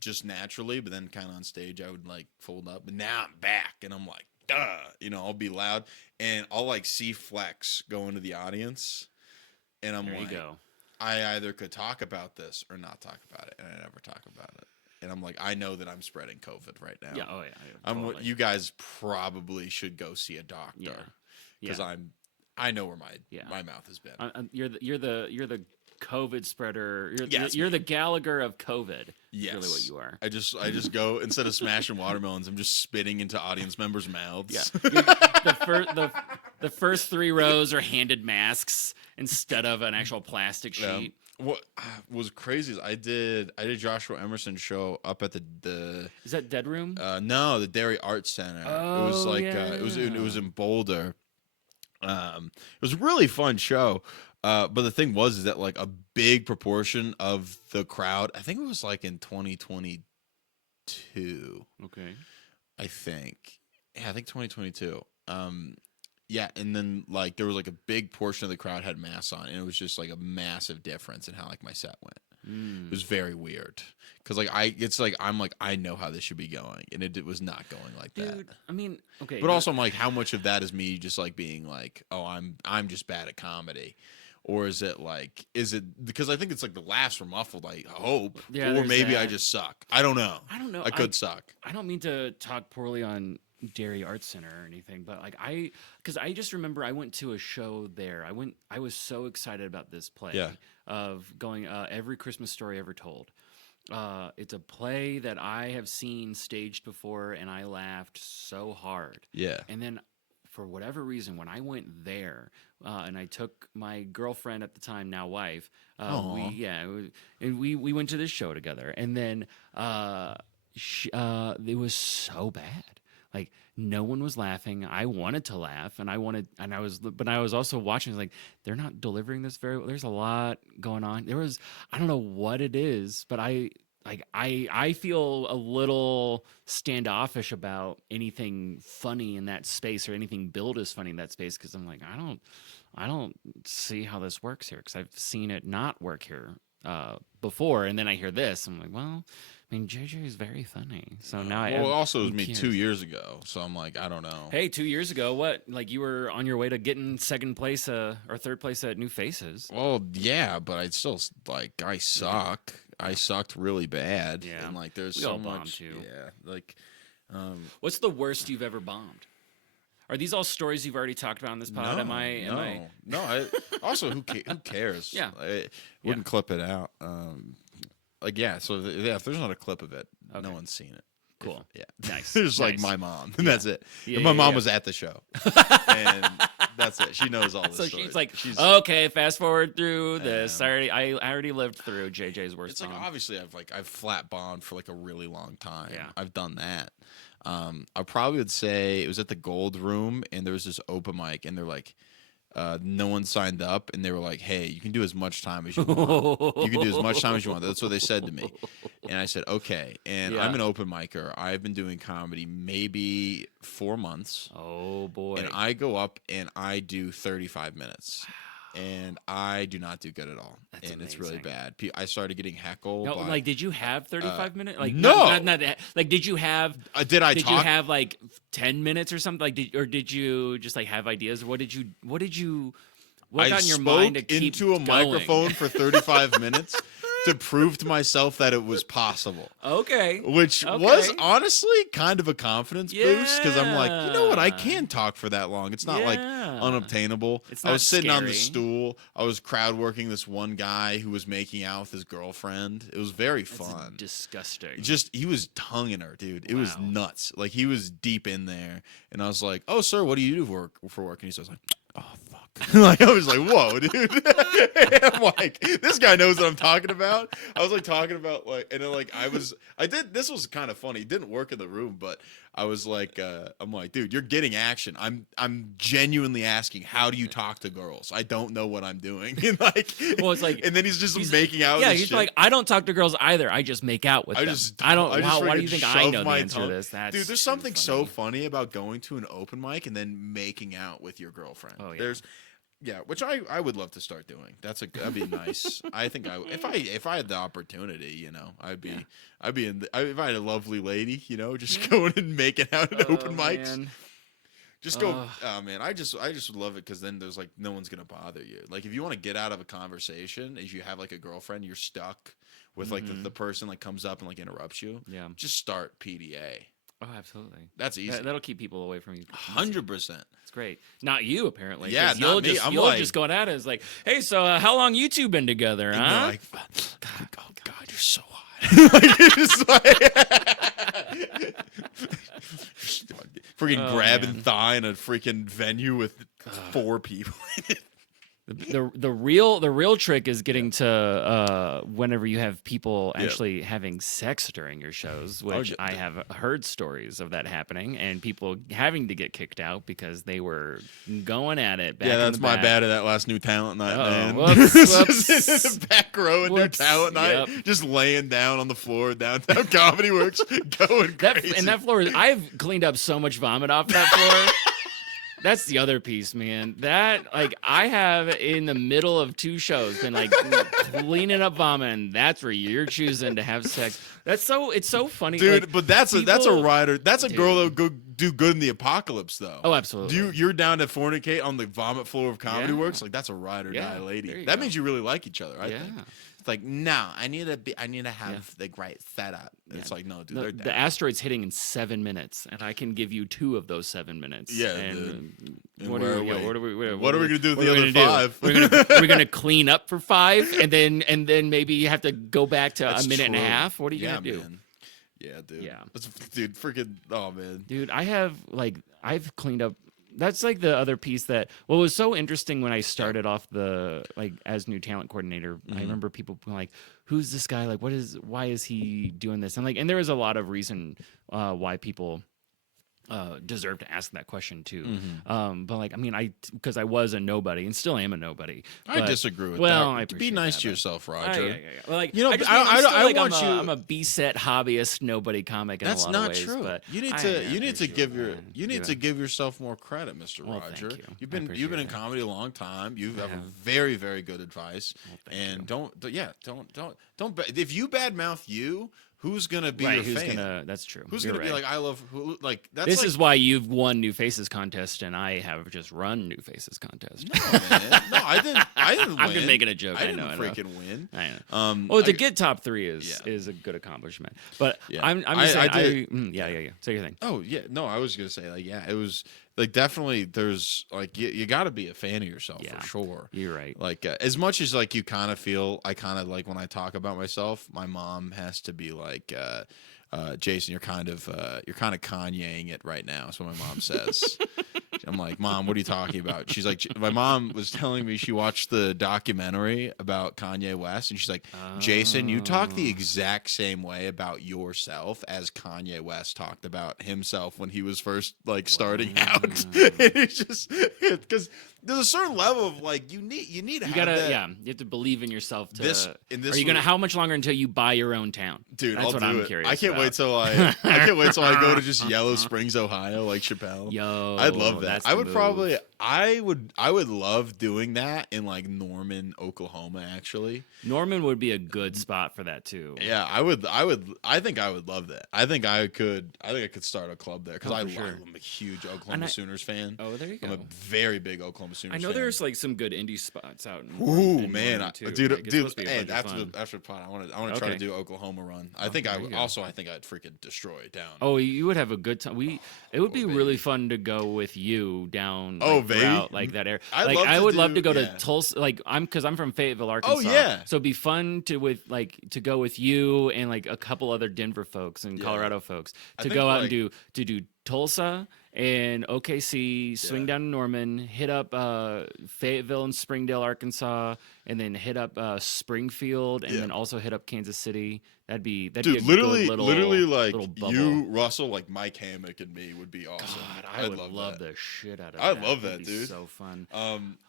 just naturally. But then kind of on stage I would like fold up. But now I'm back and I'm like, duh, I'll be loud and I'll like see Flex go into the audience, and I'm There you like, go. I either could talk about this or not talk about it, and I never talk about it. And I'm like, I know that I'm spreading COVID right now. Yeah. Oh yeah. I'm. You guys probably should go see a doctor Yeah. because Yeah. I know where my Yeah. my mouth has been. You're the COVID spreader. Yes, You're the Gallagher of COVID. Yes. Is really what you are. I just go instead of smashing watermelons, I'm just spitting into audience members' mouths. Yeah. the first 3 rows are handed masks instead of an actual plastic Yeah. sheet. what was crazy is I did Joshua Emerson's show up at the Is that Dead Room? no, the Dairy Arts Center. It was Oh, like it was yeah. in Boulder. It was a really fun show. But the thing was is that like a big proportion of the crowd, I think it was like in 2022, Okay. I think. Yeah, I think 2022. Yeah, and then like there was like a big portion of the crowd had masks on, and it was just like a massive difference in how like my set went. It was very weird because like I know how this should be going, and it was not going like that. Dude, I mean, okay. But also I'm like, how much of that is me just like being like, oh, I'm just bad at comedy, or is it because I think it's like the laughs were muffled. I hope, Yeah, or there's maybe I that. just suck. I don't know. I don't know. I could suck. I don't mean to talk poorly on Dairy Arts Center or anything, but like because I just remember I went to a show there. I was so excited about this play Yeah. of going Every Christmas Story Ever Told. It's a play that I have seen staged before, and I laughed so hard. Yeah. And then, for whatever reason, when I went there, and I took my girlfriend at the time, now wife, we went to this show together, and then it was so bad. Like no one was laughing. I wanted to laugh, but I was also watching. Like they're not delivering this very well. There's a lot going on. I don't know what it is, but I feel a little standoffish about anything funny in that space or anything billed as funny in that space because I'm like I don't see how this works here because I've seen it not work here before, and then I hear this. I'm like, well. I mean, JJ is very funny. So now also it was who me cares? 2 years ago, so I'm like, I don't know. Hey, 2 years ago, what? Like you were on your way to getting second place or third place at New Faces. Well, yeah, but I still like I suck. I sucked really bad. Yeah. And like there's We so all bombed, much. too. Yeah. Like What's the worst you've ever bombed? Are these all stories you've already talked about on this pod? No. Also, who cares? Yeah. I wouldn't clip it out. Like yeah. So if there's not a clip of it, Okay. no one's seen it. Cool. Yeah. Nice. There's like Nice. my mom, and that's it. Yeah, And my yeah, mom yeah. was at the show, and that's it. She knows all this. So stories. she's like, she's okay, fast forward through this. I already lived through JJ's worst. It's like bomb. obviously I've flat bombed for like a really long time. Yeah. I've done that. I probably would say it was at the Gold Room, and there was this open mic, and they're like, no one signed up, and they were like, "Hey, you can do as much time as you want. You can do as much time as you want." That's what they said to me, and I said, "Okay." And Yeah. I'm an open micer. I've been doing comedy maybe 4 months, Oh boy. and I go up and I do 35 minutes. And I do not do good at all, That's and it's really amazing. bad. I started getting heckled. No, by, like, did you have 35 minutes? Like, no. not that. Like, did you have? did I Did talk? you have like 10 minutes or something? Like, did you just like have ideas? What did you? What I got in your spoke mind to keep into a going? microphone for 35 minutes to prove to myself that it was possible. Okay. Which Okay. was honestly kind of a confidence boost because I'm like, you know what? I Yeah. can talk for that long. It's not like Yeah. unobtainable. It's I not was sitting on the scary. stool. I was crowd working this one guy who was making out with his girlfriend. It was very That's fun. disgusting. He was tonguing her, dude. It was Wow. nuts. Like he was deep in there, and I was like, "Oh, sir, what do you do for work?" And he starts like, "Oh, fuck." Like I was like, "Whoa, dude!" I'm like, "This guy knows what I'm talking about." I was like talking about like, and then like I did. This was kind of funny. It didn't work in the room, but I was like, I'm like, dude, you're getting action. I'm genuinely asking, how do you talk to girls? I don't know what I'm doing. And like, Well, it's like- and then he's just making out. Yeah, with he's shit. like, I don't talk to girls either. I just make out with them. I don't. Why do you think I know the answer to this? That's dude, there's something so funny about going to an open mic and then making out with your girlfriend. Oh, yeah. Which I would love to start doing. That'd be nice. I think if I had the opportunity, you know, I'd be if I had a lovely lady, you know, just going and making out at open mics. Man. Just go, oh man, I just would love it because then there's like no one's gonna bother you. Like if you want to get out of a conversation, as you have like a girlfriend, you're stuck with like the person like comes up and like interrupts you. Yeah. Just start PDA. Oh, absolutely. That's easy. That'll keep people away from you. 100%. It's great. Not you, apparently. Yeah, 'cause not you'll me. just I'm you'll like- just going at it. It's like, hey, so how long you two been together, And huh? they're like, oh God, you're so hot. Like, it's like freaking Oh, grabbing man. thigh in a freaking venue with 4 people. The real trick is getting to whenever you have people actually having sex during your shows, which I have heard stories of that happening, and people having to get kicked out because they were going at it. Back Yeah, in that's the my back. bad of that last New Talent night, man. Whoops, whoops. In the back row at New Whoops, Talent night, yep. just laying down on the floor, downtown Comedy Works, going crazy. And that floor, I've cleaned up so much vomit off that floor. That's the other piece, man. That like I have in the middle of 2 shows been like cleaning up vomit, and that's where you're choosing to have sex. It's so funny, Dude, like, but that's a people- rider. That's a girl that Dude. would go do good in the apocalypse, though. Oh, absolutely. You're down to fornicate on the vomit floor of Comedy Yeah. Works. Like that's a ride or Yeah, die lady. there you That go. means you really like each other. I Yeah. think. It's like no, I need to have the right setup. It's like no, dude, they're The down. asteroid's hitting in 7 minutes, and I can give you 2 of those 7 minutes. Yeah, and And what where are we? are we? What are we? What are we gonna do with what the are we other gonna do? 5? We're gonna clean up for 5, and then maybe you have to go back to That's a minute and a true. half. What are you Yeah, gonna do? man. Yeah, dude. Yeah. Dude, freaking. Oh man. Dude, I've cleaned up. That's like the other piece that what was so interesting when I started off as new talent coordinator. Mm-hmm. I remember people being like, "Who's this guy? Like, why is he doing this?" And there was a lot of reason why people deserve to ask that question too. Mm-hmm. But like, I mean, because I was a nobody and still am a nobody. I but- disagree with well, that. I Be appreciate nice that, to but- yourself, Oh, Roger. yeah. Well, like, You know, I just I- mean, I'm I- still, I like, want you- I'm a B-set hobbyist, nobody comic in That's a lot not of ways. true. But You need I to give appreciate that. you need to give yourself more credit, Mr. Well, Roger. thank you. You've I been appreciate in that. comedy a long time. You have have. very very good advice. thank And you. don't if you badmouth you, who's gonna be Right, your who's fan? gonna? That's true. Who's You're gonna be right. like I love who like that's This like, is why you've won New Faces contest, and I have just run New Faces contest. no, man. No, I didn't win. I'm just making a joke. I I didn't know, I know. freaking win. I know. Well, To get top 3 is Yeah. is a good accomplishment. But Yeah. I'm just I saying. did- Yeah. Say your thing. Oh yeah, no, I was gonna say like yeah, it was like definitely there's like you got to be a fan of yourself Yeah. for sure. You're right. Like as much as like you kind of feel, I kind of like when I talk about myself, my mom has to be like, Jason, you're kind of Kanyeing it right now. That's what my mom says. I'm like, Mom, what are you talking about? She's like, my mom was telling me she watched the documentary about Kanye West, and she's like, Jason, you talk the exact same way about yourself as Kanye West talked about himself when he was first like starting out. And it's just because there's a certain level of like you need to You have gotta, that. you have to believe in yourself. To, In this are you gonna? way- How much longer until you buy your own town? Dude, That's I'll what do I'm it. curious. I can't about. wait till I can't wait till I go to just Yellow Springs, Ohio, like Chappelle. Yo, I'd love that. that's I the would move. probably I would love doing that in like Norman, Oklahoma, actually. Norman would be a good spot for that too. Yeah, I think I would love that. I think I could start a club there because Oh, for sure. I'm a huge Oklahoma And Sooners fan. Oh, there you I'm go. a very big Oklahoma Sooners I know fan. there's like some good indie spots out. In Ooh in man, Norman, too. dude, Like, it's supposed to be a hey, bunch of fun. after the pod, I want to try to Okay. do Oklahoma run. I think there you go. I think I'd freaking destroy it down. Oh, you would have a good time. It would be baby. really fun to go with you down. Oh, like, baby. throughout, like that area. I'd Like love I to would love do- to go yeah. to Tulsa. Like because I'm from Fayetteville, Arkansas. yeah. So it'd be fun to go with you and like a couple other Denver folks and Yeah. Colorado folks I to think, go out like- and do Tulsa and OKC, swing Yeah. down to Norman, hit up Fayetteville and Springdale, Arkansas, and then hit up Springfield, and Yeah. then also hit up Kansas City. That'd be a Dude, good literally, little, literally, like little bubble. you, Russell, like Mike Hammock, and me would be awesome. God, I would love that. the shit out of I that. love That'd that, be dude. So fun.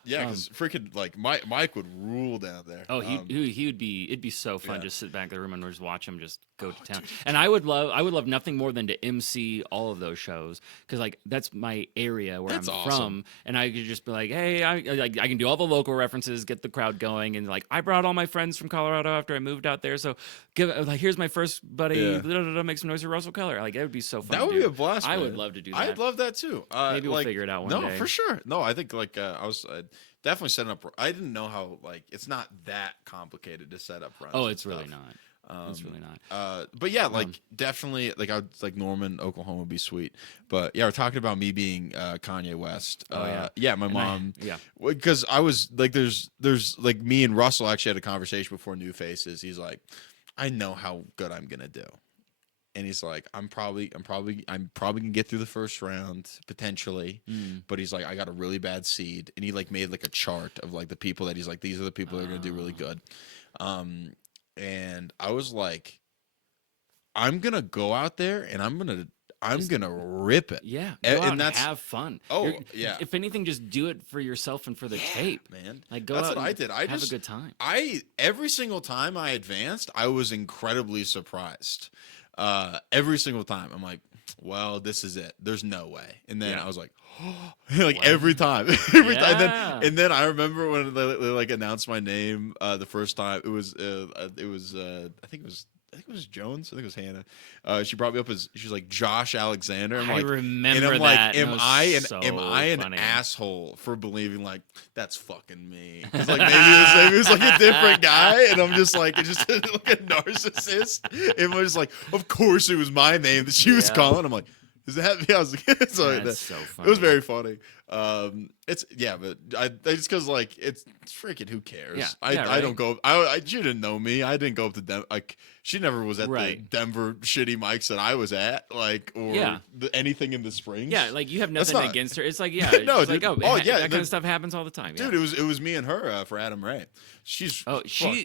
Yeah, because freaking like Mike would rule down there. Oh, he would be. It'd be so fun yeah. just sit back in the room and just watch him just go to town. And I would love nothing more than to MC all of those shows because like that's my area where That's I'm awesome. from, and I could just be like, hey, I can do all the local references, get the crowd going, and like I brought all my friends from Colorado after I moved out there, so here's my first buddy. Yeah. Make some noise for Russell Keller. Like it would be so fun. That would to be do. a blast. I man. would love to do that. I'd love that too. Maybe we'll like, figure it out one no, day. for sure. No, I think like I was definitely setting up. I didn't know how like it's not that complicated to set up runs. Oh, and it's really stuff. not. It's really not. But yeah, like definitely, like I would like Norman, Oklahoma would be sweet. But yeah, we're talking about me being Kanye West. yeah. My And mom. yeah. Because I was like, there's like me and Russell actually had a conversation before New Faces. He's like, I know how good I'm gonna do. and he's like, I'm probably gonna get through the first round potentially, but he's like, I got a really bad seed, and he like made like a chart of like the people that he's like, these are the people that are gonna do really good, and I was like, I'm gonna go out there and I'm gonna rip it. Yeah, And go out and that's- have fun. Oh, yeah. If anything, just do it for yourself and for the tape, man. Like go That's out what and I did. I have just a good time. every single time I advanced, I was incredibly surprised. Every single time, I'm like, well, this is it. There's no way. And then Yeah. I was like, like every time, Yeah. And then I remember when they like announced my name the first time. It was I think it was Jones. I think it was Hannah. She brought me up as she's like Josh Alexander. I'm I like, remember and I'm that. like, am I an funny. asshole for believing like that's fucking me? 'Cause, like maybe it was like a different guy, and I'm just like just like a narcissist. And was like, of course it was my name that she was Yeah. calling. I'm like, is that me? I was like, so That's so funny. it was very funny. It's but I just because like it's freaking who cares? Yeah, I right. don't go. I she didn't know me. I didn't go up to Denver. Like she never was at the Right. Denver shitty mics that I was at. Like or Yeah. anything in the Springs. Yeah, like you have That's nothing not- against her. It's like yeah, No, it's like dude. oh, Oh, yeah, that kind the- of stuff happens all the time. dude, yeah. it was me and her for Adam Ray. She's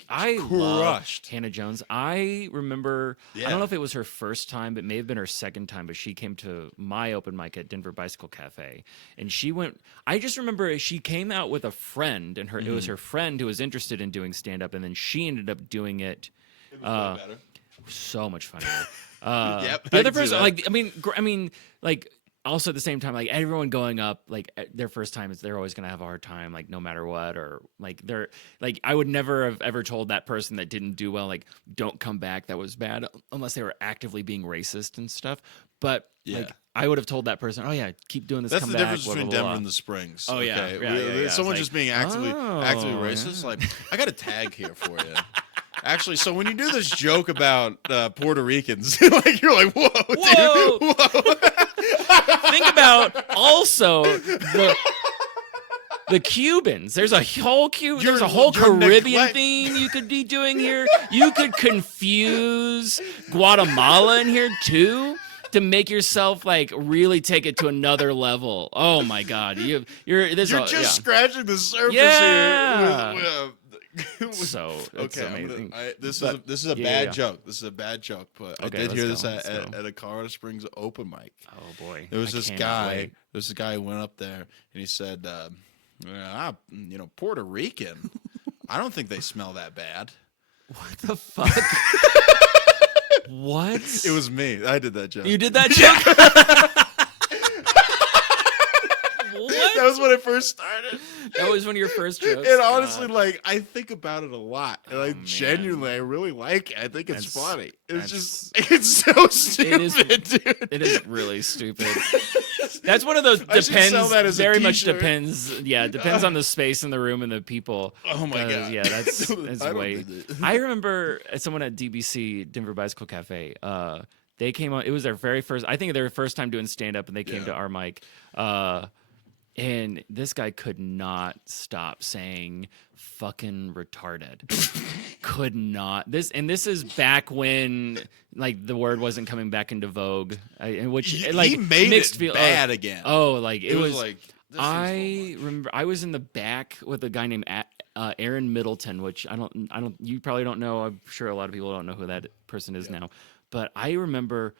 I love crushed. Hannah Jones. I remember. I Yeah. don't know if it was her first time, but it may have been her second time. But she came to my open mic at Denver Bicycle Cafe, and she went. I just remember she came out with a friend, and it was her friend who was interested in doing stand up, and then she ended up doing it. better. So much funnier. Yep, The I other can see person, that. like, I mean, like, also at the same time, like, everyone going up, like, their first time is they're always gonna have a hard time, like, no matter what, or like, they're like, I would never have ever told that person that didn't do well, like, don't come back, that was bad, unless they were actively being racist and stuff. But Yeah. like, I would have told that person, oh yeah, keep doing this. That's come the back, difference blah, between blah, blah, Denver blah. and the Springs. Oh, yeah. okay? Yeah, yeah, yeah. Someone It's just like, being actively oh, racist. yeah. Like, I got a tag here for you. Actually, so when you do this joke about Puerto Ricans, like you're like, whoa, Whoa. dude, whoa. Think about also the Cubans. There's a whole You're Caribbean neglect- theme you could be doing here. You could confuse Guatemala in here too to make yourself like really take it to another level. Oh my God, you're Scratching the surface Yeah. here. So it's Okay, amazing. this But- is a yeah, bad yeah. joke. This is a bad joke, but I Okay, did let's hear go, this let's go. at a Colorado Springs open mic. Oh boy, There was I this cannot guy. wait. There's a guy who went up there and he said, Puerto Rican. I don't think they smell that bad. What the fuck? What? It was me. I did that joke. You did that joke? What? That was when I first started. That was one of your first jokes. And honestly, God. like I think about it a lot, and I Oh, man. genuinely, I really like it. I think it's That's- funny. It's just, that's- it's so stupid, dude. it is really stupid. That's one of those I should depends. sell that as a very much t-shirt. depends. Yeah, it depends on the space in the room and the people. Oh my 'Cause, God. Yeah, that's I don't way. do that. I remember someone at DBC Denver Bicycle Cafe. They came on. It was their very first. I think their first time doing stand up, and they came Yeah. to our mic. And this guy could not stop saying fucking retarded. Could not. This is back when like the word wasn't coming back into vogue. Which like he made mixed it bad again. like it was like this I remember I was in the back with a guy named Aaron Middleton, which I don't you probably don't know. I'm sure a lot of people don't know who that person is now. But I remember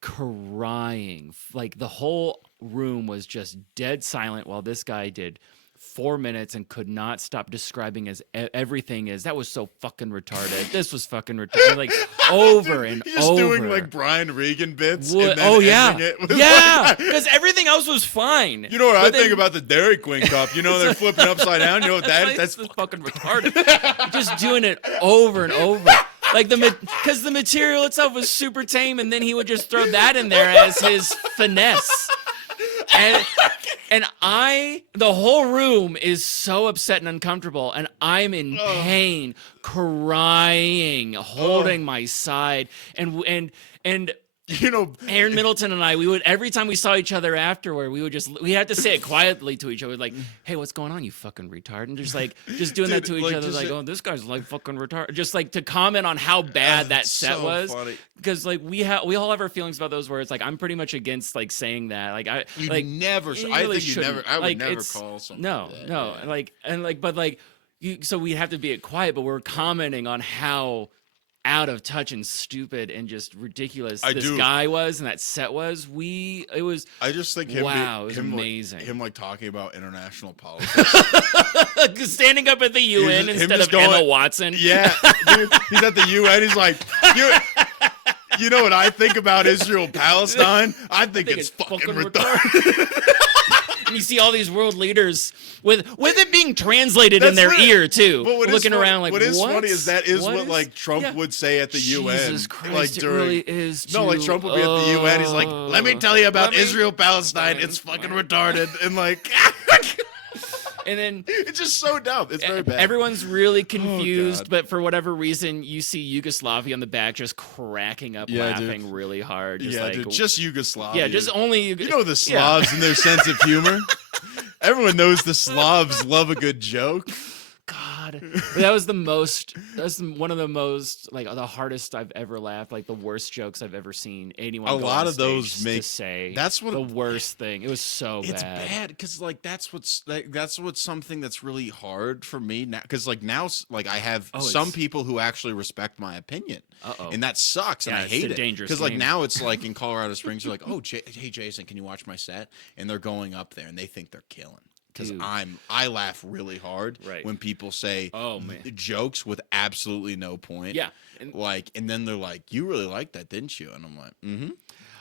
crying. Like the whole room was just dead silent while this guy did 4 minutes and could not stop describing as everything is that was so fucking retarded. This was fucking retarded. Like over and He's over. doing like Brian Regan bits. What- And then oh yeah, ending it with, yeah. like, Because everything else was fine. you know what I But think then- about the Dairy Queen cup? You know they're flipping upside down. You know what that's just fucking retarded. Just doing it over and over. Like because the material itself was super tame, and then he would just throw that in there as his finesse. And the whole room is so upset and uncomfortable, and I'm in pain, crying, holding my side, and you know, Aaron Middleton and I, we would every time we saw each other afterward, we had to say it quietly to each other, like, "Hey, what's going on, you fucking retard?" And just doing that Dude, to each like, other, just like, say- "Oh, this guy's like fucking retarded," just like to comment on how bad that it's set so was. funny. Because like we all have our feelings about those words. Like I'm pretty much against like saying that. Like I You like never. you I really think you shouldn't. never. I would Like, never it's- call something. No, that, no, yeah. but like you. So we have to be quiet, but we're commenting on how out of touch and stupid and just ridiculous this do. guy was and that set was. It was I just think him. Wow, it was him, amazing. Him like talking about international politics. standing up at the UN just- him instead just of Emma going- Watson. Yeah, dude, he's at the UN. He's like, you know what I think about Israel Palestine? I think it's fucking retarded. And you see all these world leaders with it being translated in That's their right. ear too, But what is looking funny- around like what is what? funny is what like Trump Yeah. would say at the UN. Jesus Christ, like it during really is. no, like too- Trump would be at the UN. He's like, let me tell you about let me- Israel Palestine. It's fucking retarded, and like, and then it's just so dumb. It's very bad. everyone's really confused, God. but for whatever reason, you see Yugoslavia on the back just cracking up, Yeah, dude. laughing really hard. Just yeah, like, dude, just Yugoslavia. yeah, just only you know the yeah. Slavs and their sense of humor. Everyone knows the Slavs love a good joke. God, that was one of the most like the hardest I've ever laughed. Like the worst jokes I've ever seen anyone. A go lot on of those stage make- to say. that's what- the worst thing. It was so It's bad. bad because like that's what's something that's really hard for me now because like now like I have some it's- people who actually respect my opinion. Uh-oh. And that sucks, and Yeah, I it's hate a it dangerous because like game. now it's like in Colorado Springs, you're like, oh, hey Jason, can you watch my set? And they're going up there, and they think they're killing because Dude. I laugh really hard Right. when people say Oh, man. jokes with absolutely no point. Yeah. And- and then they're like, you really liked that, didn't you? And I'm like, mm-hmm.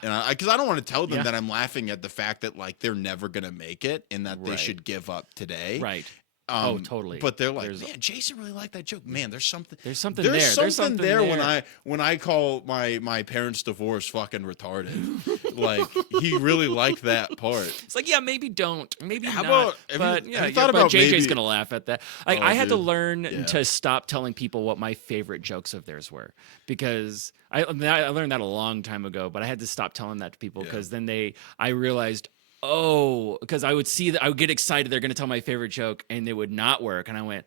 And because I don't want to tell them Yeah. that I'm laughing at the fact that like they're never gonna make it and that they Right. should give up today. Right. Oh, totally. But they're like, There's- man, Jason really liked that joke. Man, there's something There's something there's there. There's something something there there. when I call my parents' divorce fucking retarded. Like he really liked that part. It's like, yeah, maybe don't, maybe How not. about- have you- but have yeah, you thought but about JJ's maybe- gonna laugh at that. Like Oh, I had to dude. learn Yeah. to stop telling people what my favorite jokes of theirs were because I learned that a long time ago. But I had to stop telling that to people because then I realized. Oh, because I would see that I would get excited. They're going to tell my favorite joke, and it would not work. And I went,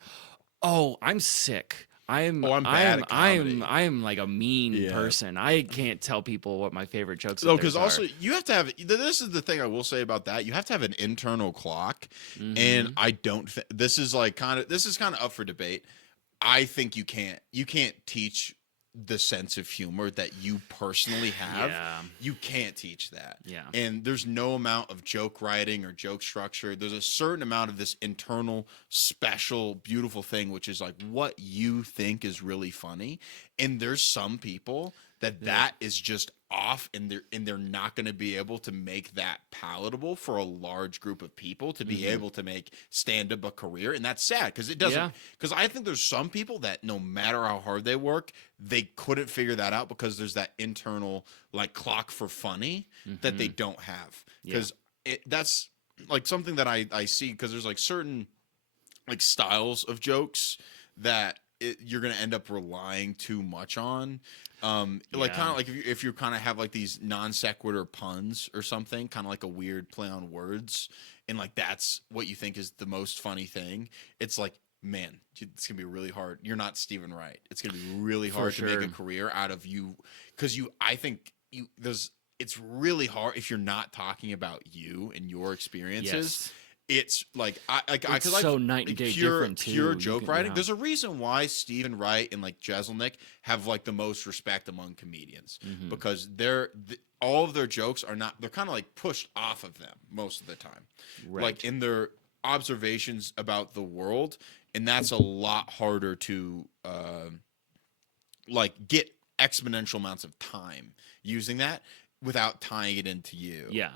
"Oh, I'm sick. I'm bad at comedy." I'm like a mean Yeah. person. I can't tell people what my favorite jokes. No, of because theirs also are. you have to have. This is the thing I will say about that. You have to have an internal clock, Mm-hmm. and I don't. This is kind of up for debate. I think you can't teach the sense of humor that you personally have. Yeah. You can't teach that. Yeah. And there's no amount of joke writing or joke structure. There's a certain amount of this internal, special, beautiful thing, which is like what you think is really funny. And there's some people that is just off, and they're not going to be able to make that palatable for a large group of people to be able to make stand up a career, and that's sad because it doesn't. Yeah. Because I think there's some people that no matter how hard they work, they couldn't figure that out because there's that internal like clock for funny that they don't have. Because that's like something that I see because there's like certain like styles of jokes that you're gonna end up relying too much on. Like Yeah. kind of like if you kind of have like these non sequitur puns or something, kind of like a weird play on words, and like that's what you think is the most funny thing. It's like, man, it's gonna be really hard. You're not Stephen Wright. It's gonna be really For hard to make sure. a career out of you because I think it's really hard if you're not talking about you and your experiences. Yes. It's like It's so night and day different, too. Pure You joke can- writing. yeah. There's a reason why Stephen Wright and like Jeselnik have like the most respect among comedians Mm-hmm. because all of their jokes are not. They're kind of like pushed off of them most of the time, Right. like in their observations about the world, and that's a lot harder to like get exponential amounts of time using that. without tying it into you. Yeah.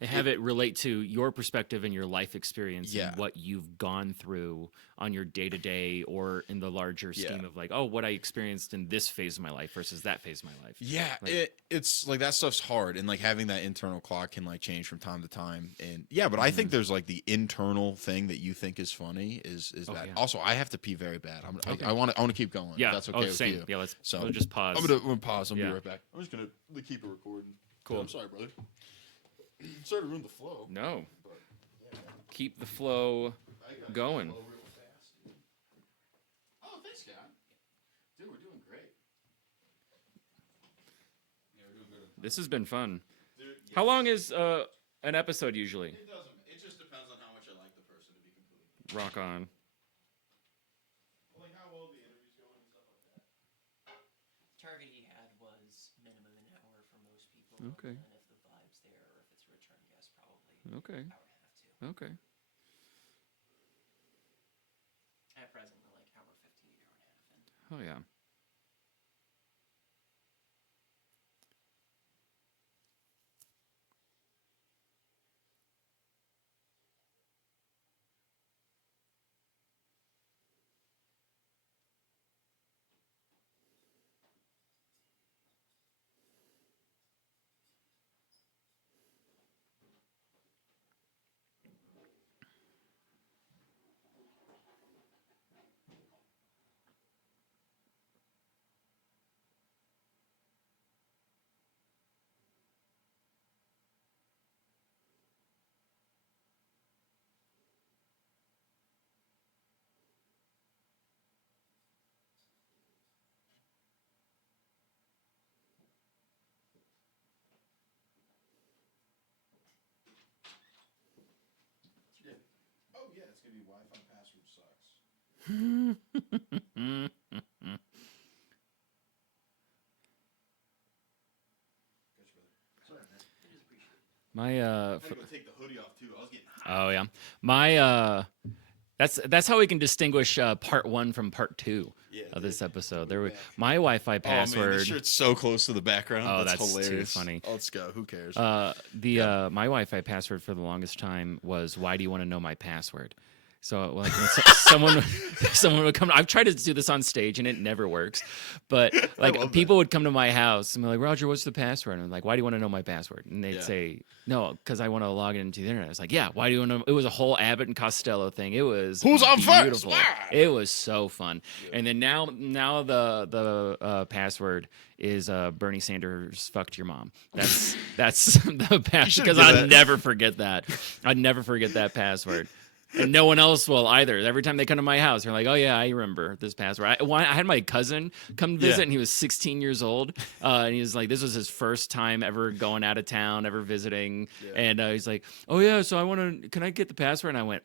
Have it relate to your perspective and your life experience Yeah. and what you've gone through on your day to day or in the larger scheme Yeah. of like, oh, what I experienced in this phase of my life versus that phase of my life. Yeah, Like- it's like that stuff's hard, and like having that internal clock can like change from time to time. And yeah, but I think there's like the internal thing that you think is funny is Oh, that. yeah. Also, I have to pee very bad. Okay. I want to keep going. Yeah. if that's okay Oh, with same. you. Yeah. Let's So we'll just pause. I'm gonna pause. I'll Yeah. be right back. I'm just gonna keep it recording. Cool. I'm sorry, brother. Sorry to ruin the flow. No. But, yeah, Keep the flow I got going. the flow real fast, dude. Oh, thanks, Scott. Dude, we're doing great. Yeah, we're doing good. This has been fun. Dude, yeah. How long is an episode usually? It doesn't. It just depends on how much I like the person, to be completely. Rock on. Like how well the interviews going and stuff like that. Target he had was minimum an hour for most people. Okay. And if the vibe's there, or if it's a return guest, probably Okay. hour and a half too. Okay. At present, we're like hour 15, hour and a half in. Oh yeah. Yeah. Oh yeah, it's gonna be Wi-Fi password sucks. Gotcha, brother. Sorry, man. It is appreciated. My I'm gonna take the hoodie off too. I was getting hot. oh yeah. My that's how we can distinguish part 1 from part 2 Yeah, of this episode. We're There back. my Wi-Fi Oh man, password. this shirt's so close to the background. Oh, that's that's too hilarious. funny. Oh, let's go. Who cares? My Wi-Fi password for the longest time was, "Why do you want to know my password?" So like when someone would come, I've tried to do this on stage and it never works, but like love people would come to my house and be like, "Roger, what's the password?" And I'm like, "Why do you want to know my password?" And they'd Yeah. say, "No, because I want to log into the internet." I was like, "Yeah, why do you want to?" It was a whole Abbott and Costello thing. It was Who's on first? beautiful. Why? It was so fun. And then now the password is Bernie Sanders fucked your mom. That's the password should because do I'd that. never forget that. I'd never forget that password. And no one else will either. Every time they come to my house, they're like, "Oh yeah, I remember this password." I had my cousin come visit, Yeah. and he was 16 years old, and he was like, "This was his first time ever going out of town, ever visiting," Yeah. and he's like, "Oh yeah, so I want to. Can I get the password?" And I went,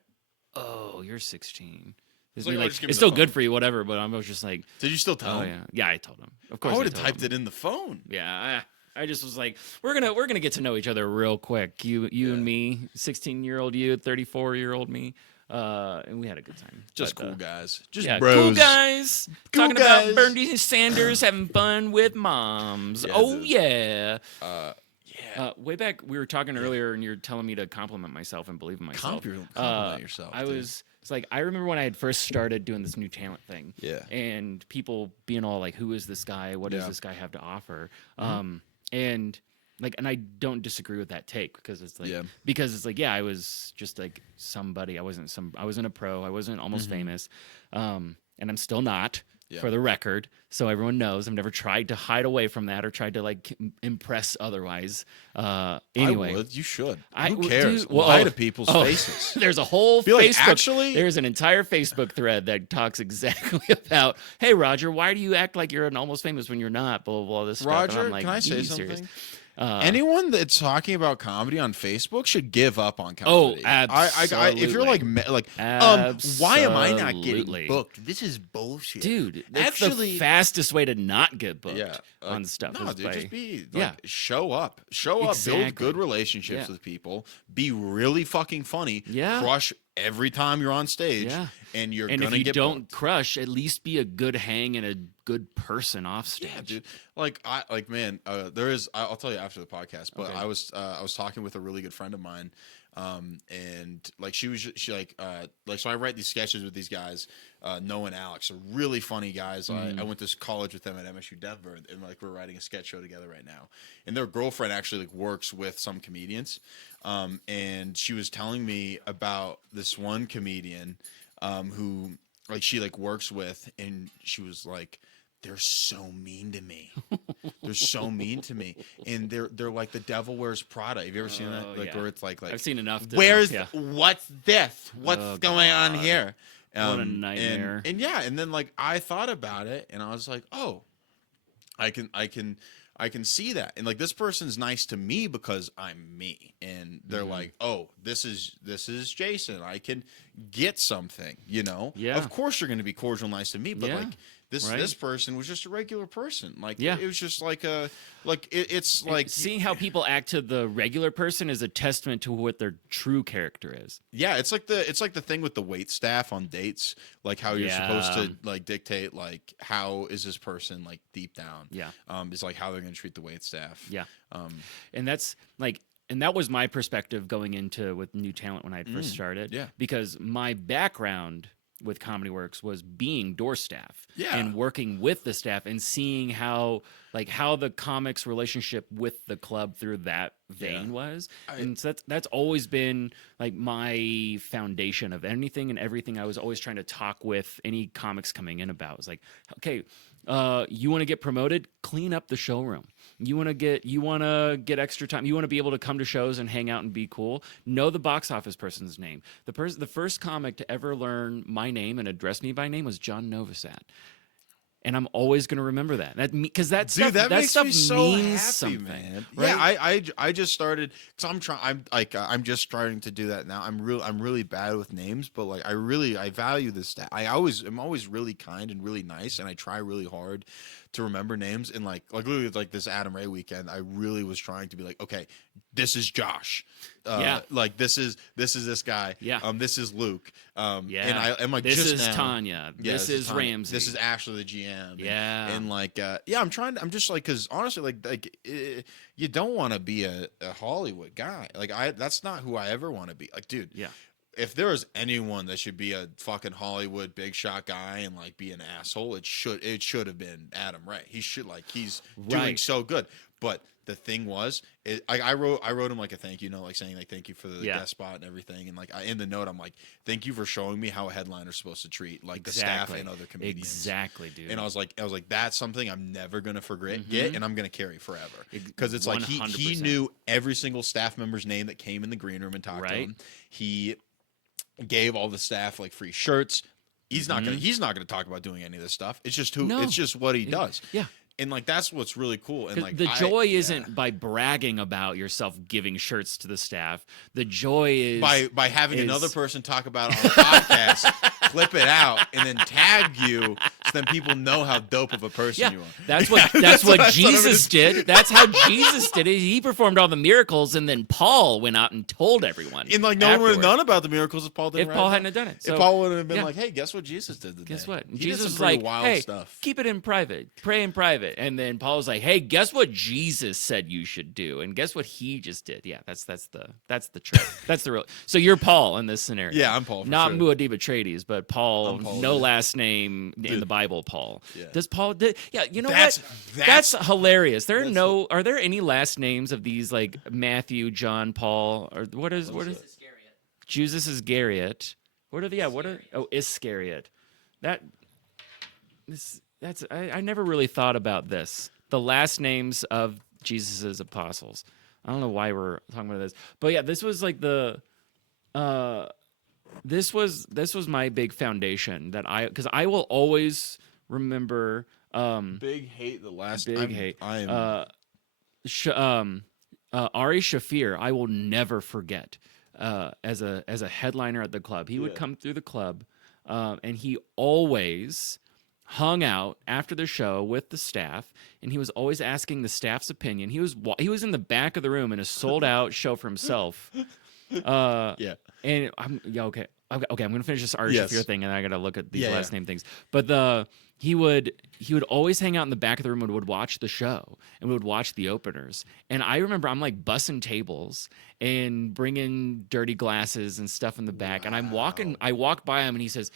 "Oh, you're 16." It's, like, like, "Oh, just give me it's the still phone." good for you, whatever. But I was just like, Did you still tell "Oh him? yeah, I told him. Of course, I would have told typed him. it in the phone. Yeah, I just was like, we're gonna get to know each other real quick. You Yeah. and me, 16-year-old you, 34-year-old me, and we had a good time. Just But, cool guys. Just yeah, bros. cool guys. Cool Talking guys. about Bernie Sanders having fun with moms. Yeah, Oh dude. yeah. Yeah. Way back, we were talking earlier, and you're telling me to compliment myself and believe in myself. Compliment yourself, I dude. it's like I remember when I had first started doing this new talent thing. Yeah. And people being all like, "Who is this guy? What does Yeah. this guy have to offer?" And like, and I don't disagree with that take because it's like, Yeah. yeah, I was just like somebody. I wasn't a pro. I wasn't almost famous, and I'm still not. Yeah. For the record, so everyone knows, I've never tried to hide away from that or tried to like impress otherwise. Anyway, I would. You should. I- Who well, cares? dude, well, Lie oh, to people's oh, faces. There's a whole Be like, Facebook. "Actually-" There's an entire Facebook thread that talks exactly about, "Hey Roger, why do you act like you're an almost famous when you're not?" Blah blah blah. This stuff. And Roger, I'm like, can I say "You serious?" something? Anyone that's talking about comedy on Facebook should give up on Oh, comedy. If you're like, why am I not getting Absolutely. booked? This is bullshit, Dude, that's Actually, the fastest way to not get booked yeah, on stuff. No, is dude, by- just be Yeah. show up, build Exactly. good relationships Yeah. with people, be really fucking funny, Yeah. crush every time you're on stage, Yeah. and you're And gonna if you get don't booked. crush, at least be a good hang and a good person off stage. Yeah, dude. Man, there is. I'll tell you after the podcast. But Okay. I was talking with a really good friend of mine, and like she so I write these sketches with these guys, Noah and Alex, are really funny guys. I went to college with them at MSU Denver, and like we're writing a sketch show together right now. And their girlfriend actually like works with some comedians, and she was telling me about this one comedian, who like she like works with, and she was like, they're so mean to me. They're so mean to me, and they're like the Devil Wears Prada. Have you ever seen that? Oh, Like yeah. where it's like I've seen enough. To, where's yeah. what's this? What's Oh, going on God. here? What a nightmare. And yeah, and then like I thought about it, and I was like, oh, I can see that, and like this person's nice to me because I'm me, and they're Mm-hmm. like, oh, this is Jason. I can get something, you know. Yeah. Of course you're going to be cordial, nice to me, but Yeah. like this Right. this person was just a regular person. Like Yeah. it was just like it's like Seeing how people act to the regular person is a testament to what their true character is. yeah, it's like the thing with the wait staff on dates, like how you're supposed Yeah. to like dictate like how is this person like deep down. Yeah. Is like how they're going to treat the wait staff. Yeah. Um, And that's like, and that was my perspective going into with new talent when I first started. yeah. Because my background with Comedy Works was being door staff. Yeah. And working with the staff and seeing how the comics relationship with the club through that vein was. And so that's always been like my foundation of anything and everything I was always trying to talk with any comics coming in about. It was like, okay, you want to get promoted? Clean up the showroom. You want to get extra time. You want to be able to come to shows and hang out and be cool. Know the box office person's name. The first comic to ever learn my name and address me by name was John Novosad. And I'm always going to remember that. Because that Dude, stuff, that makes stuff me so means happy, something, man. right? Yeah, I just started because I'm just starting to do that now. I'm really bad with names, but like I value this stat. I'm always really kind and really nice, and I try really hard to remember names. And like literally like this Adam Ray weekend, I really was trying to be like, okay, this is Josh. Yeah. Like this is this guy. Yeah. This is Luke. Yeah. And I'm like, this just is now- Tanya. Yeah, this is Tanya. Ramsey. This is Ashley, the GM. Yeah. And like, yeah, I'm just like, because honestly, you don't want to be a Hollywood guy. Like, that's not who I ever want to be. Like, dude, Yeah. if there was anyone that should be a fucking Hollywood big shot guy and like be an asshole, it should have been Adam Ray. He's doing Right. so good. But the thing was, I wrote him like a thank you note, like saying like thank you for the Yeah. guest spot and everything, and like in the note I'm like, thank you for showing me how a headliner's supposed to treat like the staff and other comedians. Exactly, dude. And I was like, that's something I'm never gonna get, and I'm gonna carry forever. Because it's like he 100%. knew every single staff member's name that came in the green room and talked to Right. him. He gave all the staff like free shirts. He's not gonna talk about doing any of this stuff. It's just No. it's just what he does. Yeah. And like that's what's really cool. And 'Cause like the joy yeah. isn't by bragging about yourself giving shirts to the staff. The joy is by having is- another person talk about it on a podcast, clip it out, and then tag you, so then people know how dope of a person Yeah, you are. that's what Jesus did. That's how Jesus did it. He performed all the miracles, and then Paul went out and told everyone. And like no one would have afterward. known about the miracles if Paul didn't. If Paul hadn't have done it. So, if Paul would have been yeah. like, "Hey, guess what Jesus did today?" Guess what? He Jesus did was some pretty like, wild hey, stuff. keep it in private. Pray in private. And then Paul was like, hey, guess what Jesus said you should do? And guess what he just did? Yeah, that's the trick. That's the real. So you're Paul in this scenario. Yeah, I'm Paul. For Not sure. Muad'Dib but Paul, I'm Paul, no dude. last name in Dude. the Bible, Paul. Yeah. Does Paul yeah, you know That's- what? that's- hilarious. that's Are there any last names of these like Matthew, John, Paul, or what is Iscariot. Judas Iscariot? Iscariot. I never really thought about this. The last names of Jesus's apostles. I don't know why we're talking about this, but yeah, this was like this was my big foundation because I will always remember Big hate the last. big hate. I am. Ari Shafir, I will never forget. As a headliner at the club, he would Yeah. come through the club, and he always hung out after the show with the staff, and he was always asking the staff's opinion. He was in the back of the room in a sold out show for himself. yeah. And okay. okay, I'm gonna finish this Ari Yes. Shaffir thing, and I gotta look at these Yeah, last yeah. name things. But he would always hang out in the back of the room and would watch the show and would watch the openers. And I remember I'm like bussing tables and bringing dirty glasses and stuff in the back. And I walk by him and he says,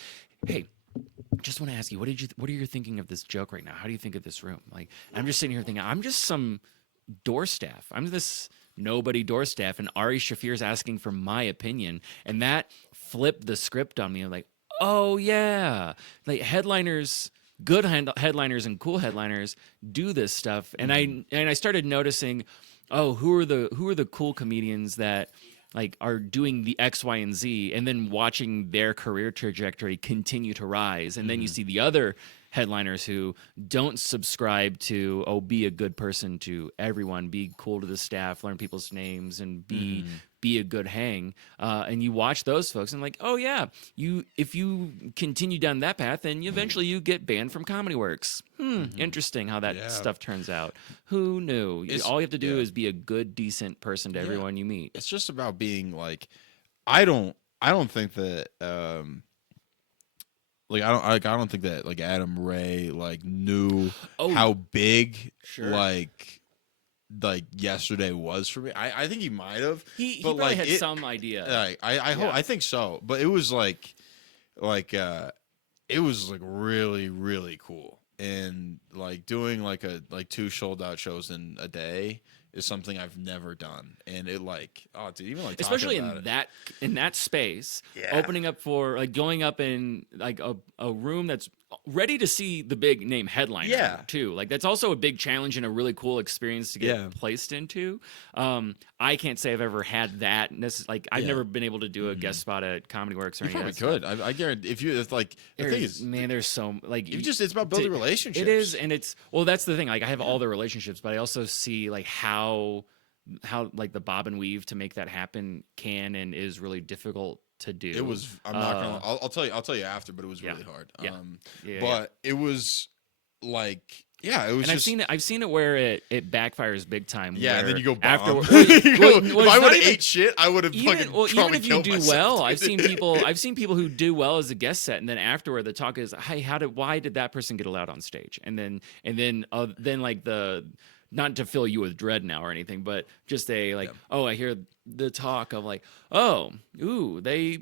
"Hey, just want to ask you, what are you thinking of this joke right now? How do you think of this room?" Like, I'm just sitting here thinking, I'm just some door staff. I'm this nobody door staff, and Ari Shafir's asking for my opinion, and that flipped the script on me. I'm like, oh yeah, like headliners, good headliners and cool headliners do this stuff, and I started noticing, oh, who are the cool comedians that like are doing the X, Y, and Z, and then watching their career trajectory continue to rise. And then you see the other headliners who don't subscribe to, oh, be a good person to everyone, be cool to the staff, learn people's names, and be a good hang. And you watch those folks and like, oh yeah, if you continue down that path, then eventually you get banned from Comedy Works. Interesting how that stuff turns out. Who knew? All you have to do is be a good, decent person to everyone you meet. It's just about being like, I don't think that I don't think that like Adam Ray like knew how big like yesterday was for me. I think he might have. He but probably like had some idea. I think so. But it was it was like really, really cool. And like doing like 2 sold out shows in a day is something I've never done. And it like, oh dude, even like especially talking about in that space, Yeah. opening up for like going up in like a room that's ready to see the big name headliner too. Like that's also a big challenge and a really cool experience to get placed into. I can't say I've ever had that. Like I've never been able to do a guest spot at Comedy Works or You anything. probably could. I guarantee it's like the thing is, man, there's so like it's about building relationships. It is, and it's that's the thing. Like I have all the relationships, but I also see like how like the bob and weave to make that happen can and is really difficult to do. It was. I'm not gonna. I'll tell you. I'll tell you after. But it was really hard. But it was like. Yeah, it was. And I've seen it where it backfires big time. Yeah, and then you go bomb. After, if I would have ate shit, I would have fucking even if you do myself, well, dude. I've seen people who do well as a guest set, and then afterward the talk is, hey, why did that person get allowed on stage? And then like the. Not to fill you with dread now or anything, but just oh, I hear the talk of like, oh, ooh, they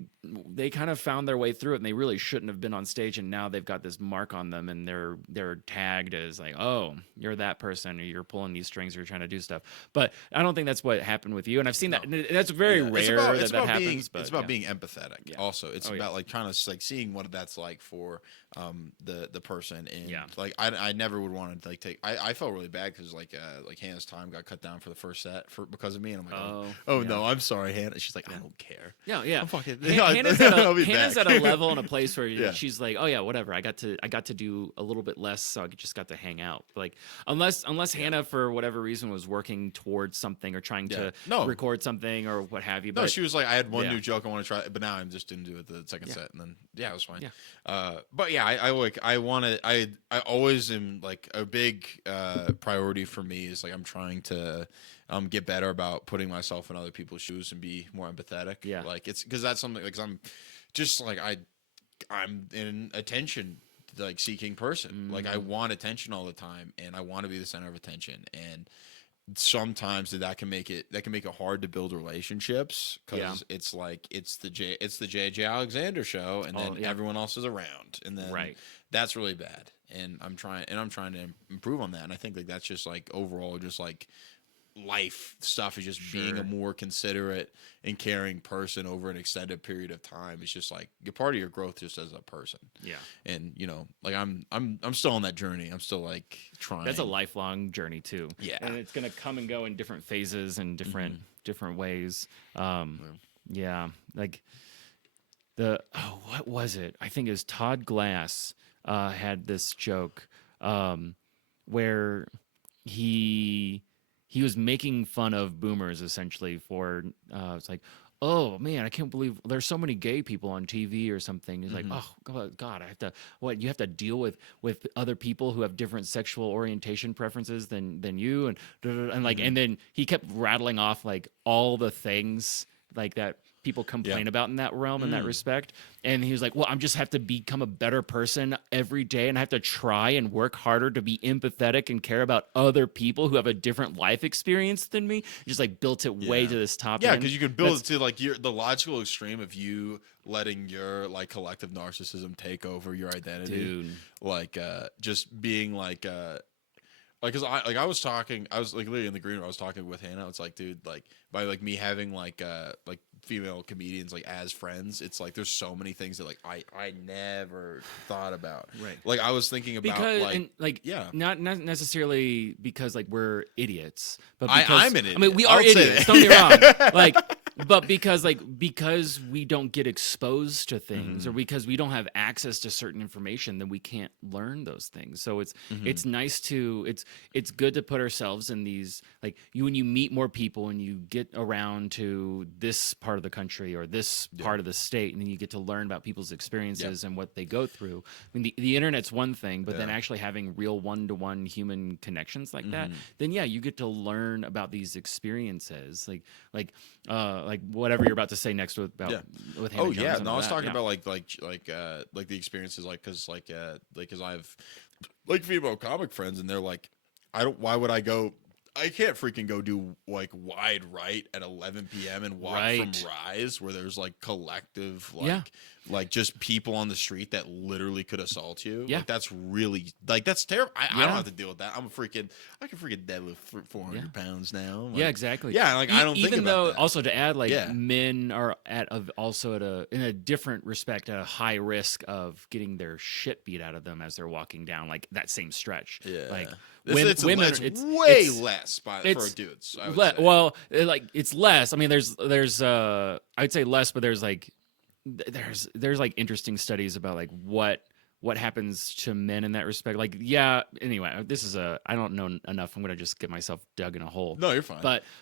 kind of found their way through it, and they really shouldn't have been on stage, and now they've got this mark on them, and they're tagged as like, oh, you're that person, or you're pulling these strings, or you're trying to do stuff. But I don't think that's what happened with you, and I've seen that. And that's very rare that happens. But it's about being empathetic. Also, it's about like trying to like seeing what that's like for the person, and like I never would want to like take. I felt really bad because like Hannah's time got cut down for the first set because of me, and I'm like, no, I'm sorry, Hannah. She's like, I don't care. Yeah. I'm fucking. Hannah's at a level and a place where she's like, oh yeah, whatever. I got to do a little bit less, so I just got to hang out. Like unless Hannah for whatever reason was working towards something or trying to record something or what have you. No, but, she was like, I had one new joke I want to try, but now I just didn't do it the second set, and then it was fine. But yeah, I always am like a big priority for me is like I'm trying to get better about putting myself in other people's shoes and be more empathetic. Yeah, like it's because that's something like I'm just like I'm an attention like seeking person. Like I want attention all the time, and I want to be the center of attention. And sometimes that can make it hard to build relationships because it's like it's the JJ Alexander show, and then everyone else is around, and then that's really bad. And I'm trying to improve on that. And I think like that's just like overall just like life stuff is just being a more considerate and caring person over an extended period of time. It's just like a part of your growth just as a person. Yeah. And you know, like I'm still on that journey. I'm still like trying. That's a lifelong journey too. Yeah. And it's gonna come and go in different phases and different ways. Yeah. Like what was it? I think it was Todd Glass had this joke where he was making fun of boomers essentially for it's like, oh man, I can't believe there's so many gay people on TV or something. He's like, oh God, I have to you have to deal with other people who have different sexual orientation preferences than you and like and then he kept rattling off like all the things like that people complain about in that realm, in that respect. And he was like, well, I'm just have to become a better person every day, and I have to try and work harder to be empathetic and care about other people who have a different life experience than me. Just like built it way to this top Yeah, end. because you could build it to like the logical extreme of you letting your like collective narcissism take over your identity. Dude. Like just being like because I was like literally in the green room, I was talking with Hannah. It's like, dude, like by like me having like female comedians like as friends, it's like there's so many things that like I never thought about. Right. Like I was thinking about not necessarily because like we're idiots, but I'm because an idiot. I mean we I are would say idiots. that. Don't get me wrong. Like, but because we don't get exposed to things, or because we don't have access to certain information, then we can't learn those things. So it's nice to it's good to put ourselves in these like when you meet more people and you get around to this part of the country or this part of the state, and then you get to learn about people's experiences and what they go through. I mean, the internet's one thing, but then actually having real one-to-one human connections like that, then you get to learn about these experiences, like whatever you're about to say next with Hannah Oh Jones yeah, and no, all I was that, talking about like the experiences because I have like female comic friends, and they're like, why would I go? I can't freaking go do like wide right at 11 p.m. and walk from Rise where there's like collective like just people on the street that literally could assault you. Yeah. Like that's really like that's terrible. I don't have to deal with that. I can freaking deadlift 400 pounds now. Like, yeah, exactly. Yeah, like I don't think even about though that. also to add like men are in a different respect at a high risk of getting their shit beat out of them as they're walking down like that same stretch. Yeah. Like It's women, way less for dudes. I would say. Well, like it's less. I mean, there's I'd say less, but there's like interesting studies about like what happens to men in that respect. Like, yeah. Anyway, this is I don't know enough. I'm gonna just get myself dug in a hole. No, you're fine.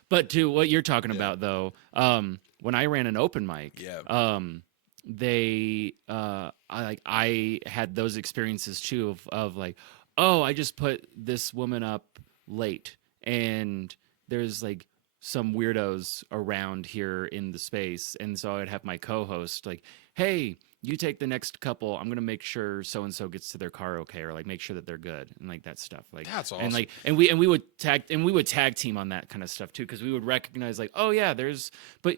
But to what you're talking about though, when I ran an open mic, I had those experiences too of like, oh, I just put this woman up late, and there's like some weirdos around here in the space, and so I'd have my co-host like, hey, you take the next couple, I'm gonna make sure so and so gets to their car okay, or like make sure that they're good and like that stuff. Like that's awesome. And like and we would tag team on that kind of stuff too, because we would recognize like, oh yeah, there's but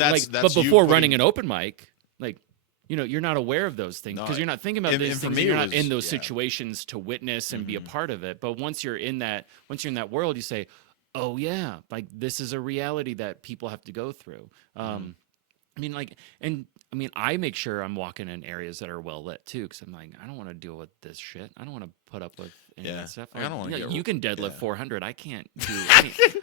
that's before running an open mic, like, you know, you're not aware of those things because you're not thinking about these things. You're not in those situations to witness and be a part of it. But once you're in that world, you say, "Oh yeah, like this is a reality that people have to go through." I make sure I'm walking in areas that are well lit too, because I'm like, I don't want to deal with this shit. I don't want to put up with any of that stuff. I don't want to. You can deadlift 400. I can't do.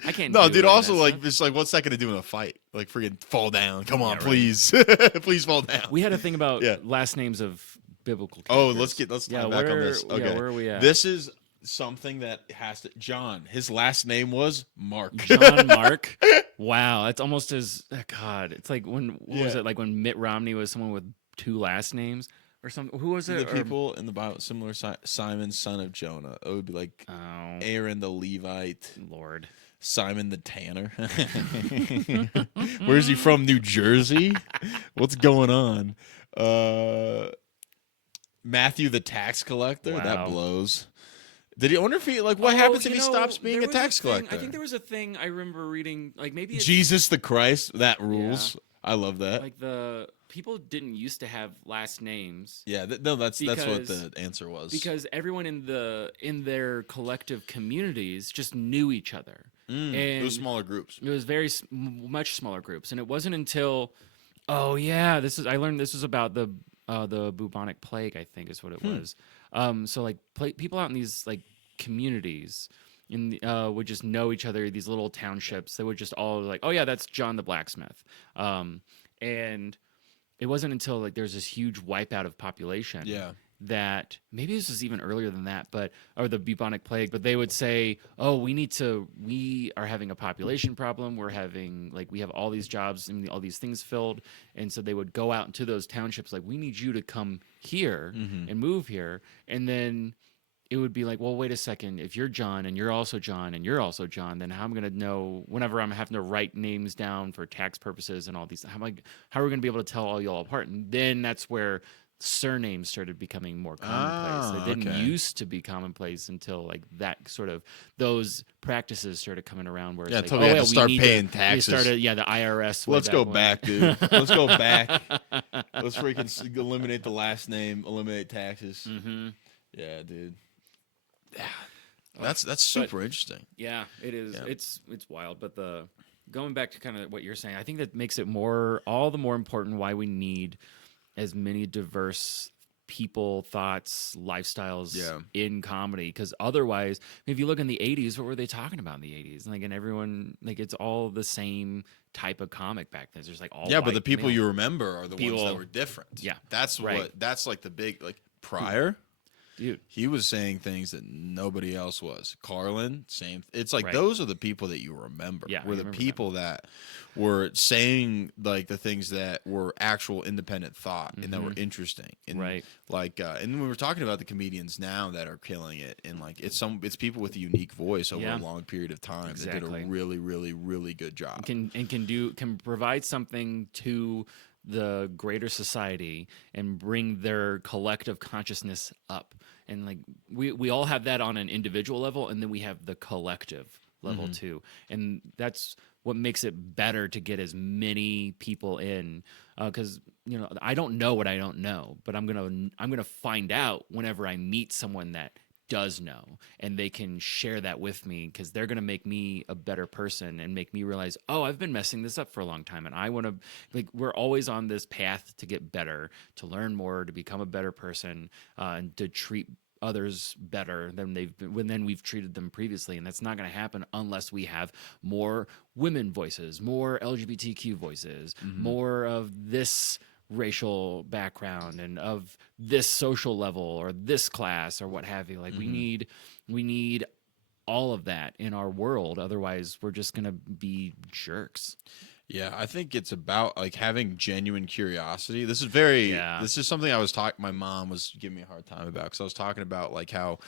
I can't. No, do dude. any of Also, that like, stuff. it's like, what's that gonna do in a fight? Like, freaking fall down. Come on, please, please fall down. We had a thing about last names of biblical characters. characters. Let's talk back on this. Okay, where are we at? This is something that has to. John, his last name was Mark. John Mark. Wow, that's almost as God. It's like what was it like when Mitt Romney was someone with 2 last names or something? Who was it? The people in the Bible, similar Simon, son of Jonah. It would be like Aaron the Levite. Lord. Simon the Tanner. Where's he from? New Jersey? What's going on? Matthew the tax collector. Wow. That blows. Did he wonder if he what happens if he stops being a tax collector? I think there was a thing I remember reading, like maybe it's, Jesus the Christ. That rules. Yeah. I love that. Like the people didn't used to have last names. Yeah, that's what the answer was. Because everyone in their collective communities just knew each other. And it was smaller groups. It was much smaller groups, and it wasn't until I learned this was about the bubonic plague, I think is what it was. So like people out in these like communities would just know each other. These little townships, they would just all like, oh yeah, that's John the blacksmith. And it wasn't until like there's this huge wipeout of population. Yeah. That maybe this was even earlier than that, or the bubonic plague, but they would say, oh, we are having a population problem. We have all these jobs and all these things filled. And so they would go out into those townships like, we need you to come here and move here. And then it would be like, well, wait a second. If you're John and you're also John and you're also John, then how am I going to know whenever I'm having to write names down for tax purposes and all these? How are we going to be able to tell all y'all apart? And then that's where surnames started becoming more commonplace. They didn't okay. used to be commonplace until like that sort of those practices started coming around. Where it's Yeah, like, until we had to start need paying we taxes. started, the IRS. way Let's go when. back, dude. Let's go back. Let's freaking eliminate the last name, eliminate taxes. Mm-hmm. Yeah, dude. Yeah, that's super interesting. Yeah, it is. Yeah. It's wild. But going back to kind of what you're saying, I think that makes it all the more important why we need as many diverse people, thoughts, lifestyles Yeah. in comedy. Because otherwise, if you look in the '80s, what were they talking about in the '80s? Like, and everyone, like, it's all the same type of comic back then. There's like all Yeah, but white the people male. you remember are the ones People- that were different. Yeah, that's right. what. That's like the big like Pryor. Dude. He was saying things that nobody else was. Carlin, same. It's like Right. those are the people that you remember. Yeah, I were the remember people that were saying like the things that were actual independent thought and that were interesting. And Right. like, and when we're talking about the comedians now that are killing it, and like it's people with a unique voice over Yeah. a long period of time that Exactly. did a really, really, really good job. Can provide something to the greater society and bring their collective consciousness up. And like we all have that on an individual level, and then we have the collective level too. And that's what makes it better to get as many people in, because I don't know what I don't know, but I'm gonna find out whenever I meet someone that does know, and they can share that with me, because they're going to make me a better person and make me realize, oh, I've been messing this up for a long time, and I want to, like, we're always on this path to get better, to learn more, to become a better person, and to treat others better than we've treated them previously. And that's not going to happen unless we have more women voices, more LGBTQ voices, more of this racial background and of this social level or this class or what have you. Like we need all of that in our world. Otherwise we're just gonna be jerks. Yeah, I think it's about like having genuine curiosity. This is this is something I was talking. My mom was giving me a hard time about, because I was talking about like how,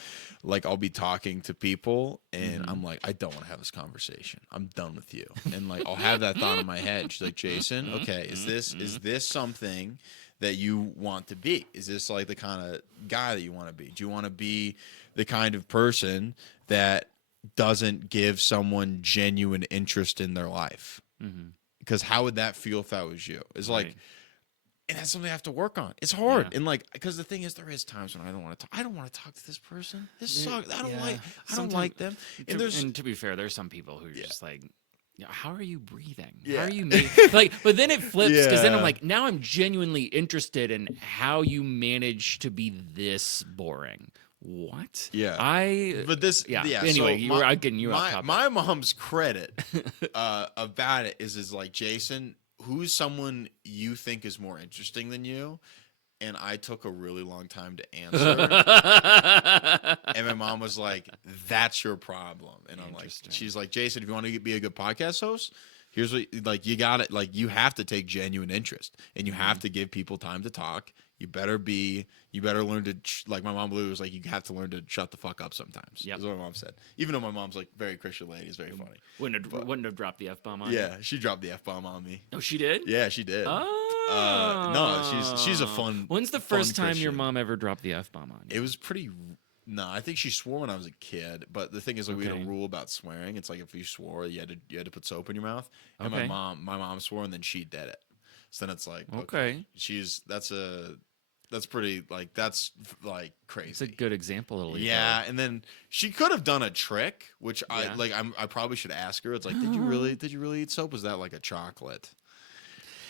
like, I'll be talking to people and I'm like, I don't want to have this conversation. I'm done with you. And like I'll have that thought in my head. She's like, Jason, okay, is this something that you want to be? Is this like the kind of guy that you want to be? Do you want to be the kind of person that doesn't give someone genuine interest in their life? Because how would that feel if that was you? It's like, Right. and that's something I have to work on. It's hard, Yeah. and like, because the thing is, there is times when I don't want to talk. I don't want to talk to this person. This sucks. I don't Sometimes- like them. And to be fair, there's some people who are just like, how are you breathing? Yeah. How are you like? But then it flips, because then I'm Yeah. like, now I'm genuinely interested in how you manage to be this boring. What? Yeah. But this, Anyway, so I'm getting you off topic. my mom's credit about it is like, Jason, who's someone you think is more interesting than you? And I took a really long time to answer. And my mom was like, that's your problem. And I'm like, Interesting. she's like, Jason, if you want to be a good podcast host, here's what, like, you got it. Like, you have to take genuine interest, and you have to give people time to talk. You better learn to, like, my mom Lou was like, you have to learn to shut the fuck up sometimes. Yep. Is what my mom said. Even though my mom's like very Christian lady, is very funny. Wouldn't have dropped the F-bomb on you. Yeah, she dropped the F-bomb on me. Oh, she did? Yeah, she did. Oh. No, she's a fun. When's the fun first time your Christian. mom ever dropped the F-bomb on you? It was pretty. No, I think she swore when I was a kid. But the thing is, like, we had Okay. a rule about swearing. It's like if you swore, you had to put soap in your mouth. And Okay. my mom swore, and then she did it. So then it's like, Okay. that's pretty, like, that's like crazy. It's a good example. It'll Yeah, and then she could have done a trick, which Yeah. I probably should ask her. It's like, did you really eat soap? Was that like a chocolate,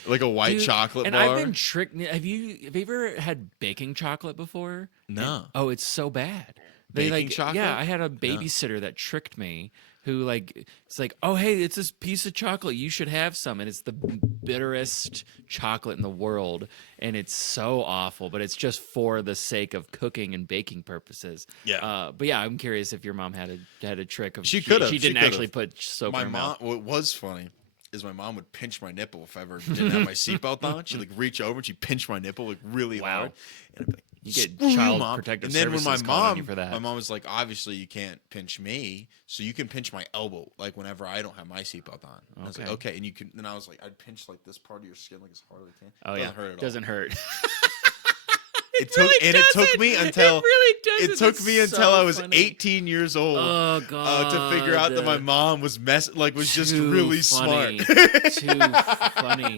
like a white Dude, chocolate and bar? I've been tricked. Have you ever had baking chocolate before? No. Oh, it's so bad. Baking chocolate? Yeah, I had a babysitter that tricked me. Who it's like, oh hey, it's this piece of chocolate. You should have some, and it's the bitterest chocolate in the world, and it's so awful. But it's just for the sake of cooking and baking purposes. Yeah. But yeah, I'm curious if your mom had a trick of She could've, She she didn't could've. actually put soap My in her mom, mouth. what was funny is my mom would pinch my nipple if I ever didn't have my seatbelt on. She'd like reach over and she'd pinch my nipple like really Wow. hard. And I'd be like, You get Screw you, child Mom. protective And then when services my called on mom, you for that. my mom was like, obviously you can't pinch me, so you can pinch my elbow, like whenever I don't have my seatbelt on. And I was like, Okay. okay, and you can. Then I was like, I'd pinch like this part of your skin, like as hard as I can. Oh Doesn't yeah, hurt at all. doesn't hurt. It took me until it really doesn't. it took It's me until so I was funny. 18 years old. Oh god! To figure out that my mom was just Too really funny. smart. Too funny.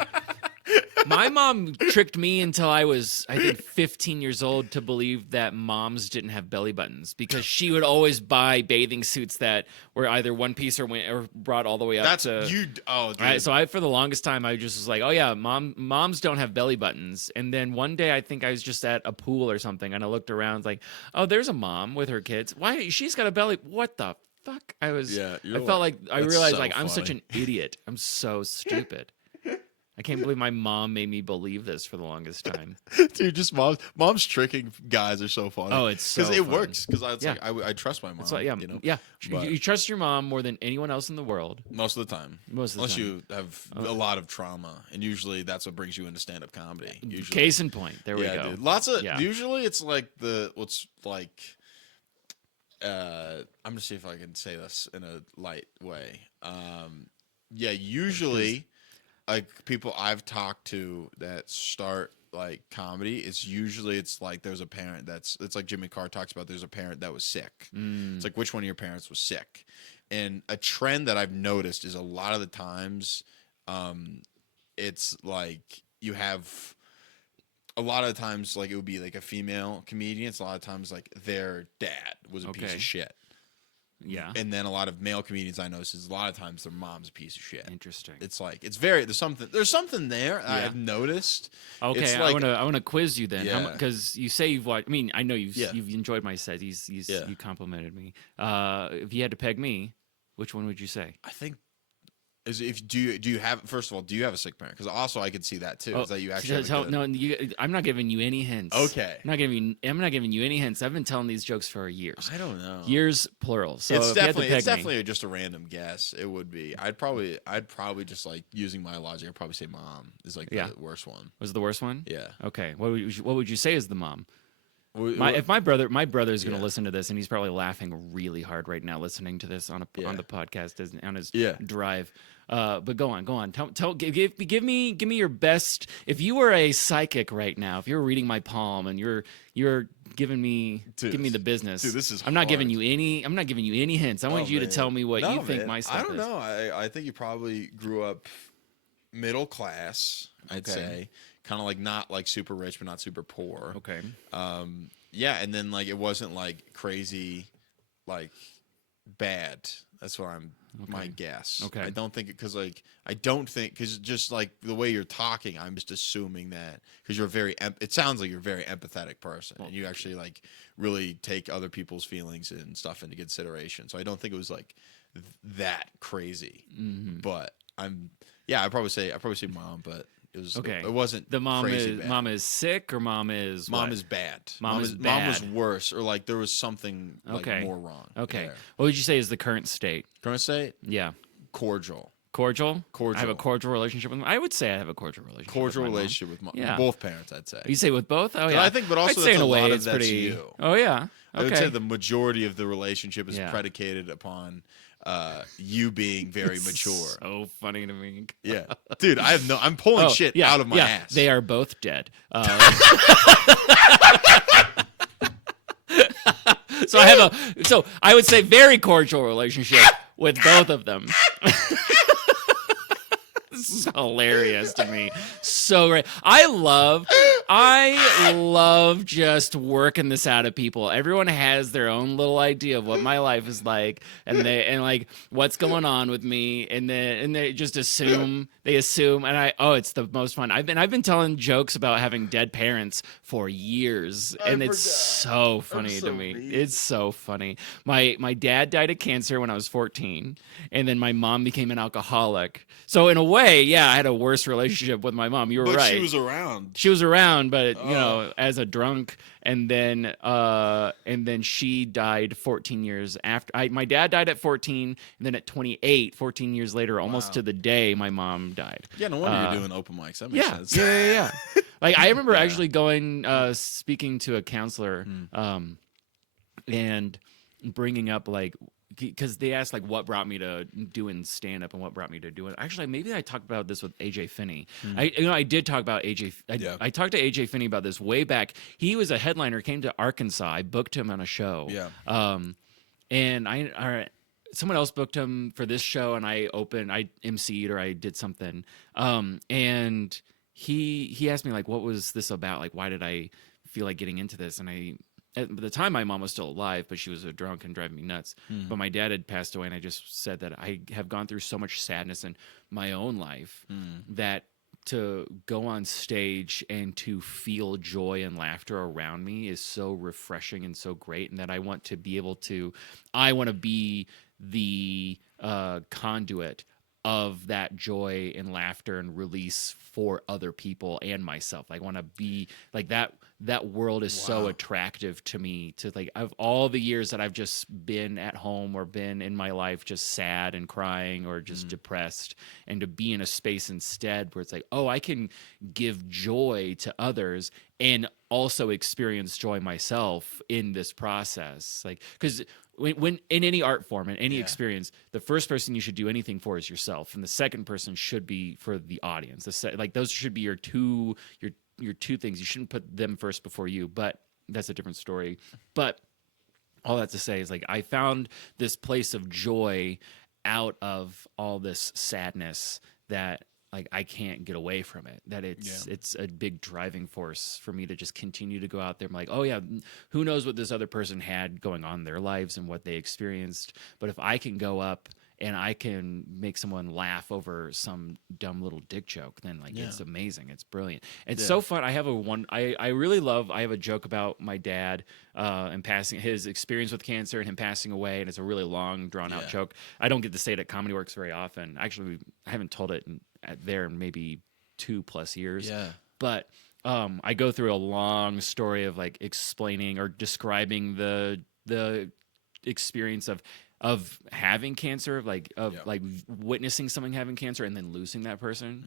My mom tricked me until I was, I think, 15 years old to believe that moms didn't have belly buttons because she would always buy bathing suits that were either one piece or brought all the way up That's to. you. Oh, dude. Right, so for the longest time, I just was like, "Oh yeah, moms don't have belly buttons." And then one day, I think I was just at a pool or something, and I looked around, like, "Oh, there's a mom with her kids. Why she's got a belly? What the fuck?" I was. Yeah, I you're felt like I that's realized so like I'm such funny. an idiot. I'm so stupid. I can't believe my mom made me believe this for the longest time. Dude, just mom's tricking guys are so funny. Oh, it's so it fun. works. Because Yeah. I trust my mom. That's why, yeah, you know? yeah. But- You trust your mom more than anyone else in the world. Most of the time. Most of the Unless time. you have a lot of trauma, and usually that's what brings you into stand-up comedy. Usually. Case in point. There we Yeah, go. dude. Lots of Yeah. usually it's like what's like. I'm gonna see if I can say this in a light way. Yeah, usually, like people I've talked to that start like comedy, it's like there's a parent it's like Jimmy Carr talks about. There's a parent that was sick. It's like which one of your parents was sick, and a trend that I've noticed is a lot of the times, it's like you have. A lot of the times, like it would be like a female comedian. It's a lot of times like their dad was a piece Okay. of shit. Yeah. And then a lot of male comedians I notice is a lot of times their mom's a piece of shit. Interesting. It's like there's something there I've noticed. Okay, It's I like- want to quiz you then, Yeah. because you say you've watched. I mean, I know Yeah. you've enjoyed my set. Yeah. You complimented me. If you had to peg me, which one would you say? I think is if do you have first of all do you have a sick parent? Because also I could see that too. Is that you actually have a good- no? I'm not giving you any hints. Okay. I'm not giving you any hints. I've been telling these jokes for years. I don't know. Years plural. So It's if you had to definitely peg me- just a random guess. It would be. I'd probably just like using my logic. I'd probably say mom is like Yeah. the worst one. was the worst one. Yeah. Okay. What would you say is the mom? Wh- If my brother's going to Yeah. listen to this, and he's probably laughing really hard right now listening to this on Yeah. the podcast on his Yeah. drive. But go on. Give me your best. If you were a psychic right now, if you were reading my palm and you're giving me Dude, give me the business. dude, this is I'm not giving hard. you any. I'm not giving you any hints. I want you to man. tell me what No, you think man. my stuff I don't is. know. I think you probably grew up middle class. I'd Okay. say kind of like not like super rich, but not super poor. Okay. Yeah, and then like it wasn't like crazy, like bad. That's what my guess. Okay. I don't think because just like the way you're talking, I'm just assuming that because you're it sounds like you're a very empathetic person and you actually like really take other people's feelings and stuff into consideration. So I don't think it was like that crazy. Mm-hmm. But I'd probably say mom, but it was Okay. It wasn't The mom crazy is bad. mom is sick, or mom is Mom what? is bad. Mom is Mom was bad. worse, or like there was something like Okay. more wrong. Okay. there. What would you say is the current state? Can I say Yeah. cordial? Cordial? Cordial. I have a cordial relationship with I would say I have a cordial relationship. Cordial with my mom. relationship with Yeah. both parents. I'd say. You say with both? Oh yeah. I think, but also I'd say that's in a a way lot of it's that's pretty. you. Oh yeah. I would Okay. say the majority of the relationship is Yeah. predicated upon you being very mature. So funny to me. Yeah, dude, I'm pulling shit yeah, out of my yeah, ass. They are both dead. So I would say very cordial relationship with both of them. This is hilarious to me. So great. I love just working this out of people. Everyone has their own little idea of what my life is like, and like what's going on with me, and they just assume. And it's the most fun. I've been telling jokes about having dead parents for years, and it's so funny to me. It's so funny. My dad died of cancer when I was 14, and then my mom became an alcoholic. So in a way, yeah, I had a worse relationship with my mom. You were but right. she was around. She was around, but as a drunk, and then she died 14 years after. My dad died at 14, and then at 28, 14 years later, almost to the day, my mom died. Yeah, no wonder you're doing open mics. That makes Yeah, sense. yeah. Like I remember Yeah. actually going speaking to a counselor and bringing up like because they asked like what brought me to doing stand up and what brought me to doing actually maybe I talked about this with AJ Finney. I did talk about AJ. Yeah. I talked to AJ Finney about this way back. He was a headliner, came to Arkansas. I booked him on a show. Yeah. And someone else booked him for this show, and I emceed or I did something. And he asked me like, what was this about? Like, why did I feel like getting into this? And at the time, my mom was still alive, but she was a drunk and driving me nuts. But my dad had passed away, and I just said that I have gone through so much sadness in my own life that to go on stage and to feel joy and laughter around me is so refreshing and so great, and that I want to be the conduit of that joy and laughter and release for other people and myself. Like, I want to be like that. That world is so attractive to me. To like, of all the years that I've just been at home or been in my life just sad and crying or just depressed, and to be in a space instead where it's like, oh, I can give joy to others and also experience joy myself in this process. Like, because when in any art form, in any experience, the first person you should do anything for is yourself, and the second person should be for the audience. Like, those should be your two things. You shouldn't put them first before you, but that's a different story. But all that to say is, like, I found this place of joy out of all this sadness that, like, I can't get away from it. That it's a big driving force for me to just continue to go out there. I'm like, oh yeah, who knows what this other person had going on in their lives and what they experienced. But if I can go up and I can make someone laugh over some dumb little dick joke, then like it's amazing. It's brilliant. It's so fun. I have I have a joke about my dad and his experience with cancer and him passing away, and it's a really long, drawn out joke. I don't get to say it at Comedy Works very often. Actually, I haven't told it there in maybe 2+ years. Yeah. But I go through a long story of like explaining or describing the experience of having cancer, like witnessing someone having cancer and then losing that person.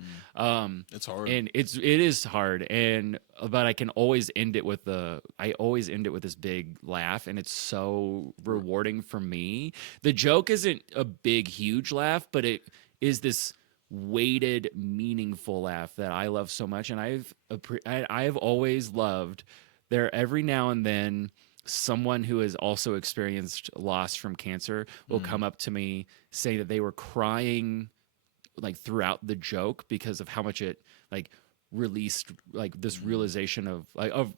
It's hard. And it is hard. But I can always end it with this big laugh, and it's so rewarding for me. The joke isn't a big, huge laugh, but it is this weighted, meaningful laugh that I love so much. And I've always loved there every now and then someone who has also experienced loss from cancer will come up to me, say that they were crying like throughout the joke because of how much it like released like this realization of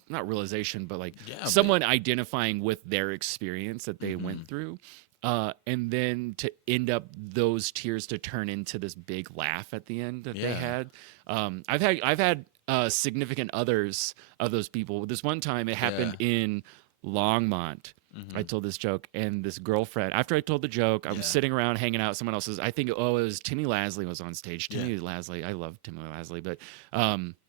not realization, but like someone identifying with their experience that they went through. And then to end up those tears to turn into this big laugh at the end that they had. I've had significant others of those people. This one time it happened in Longmont. I told this joke, and this girlfriend, after I told the joke, I'm sitting around hanging out. Someone else's, it was Timmy Lasley was on stage. Timmy Lasley, I love Timmy Lasley, but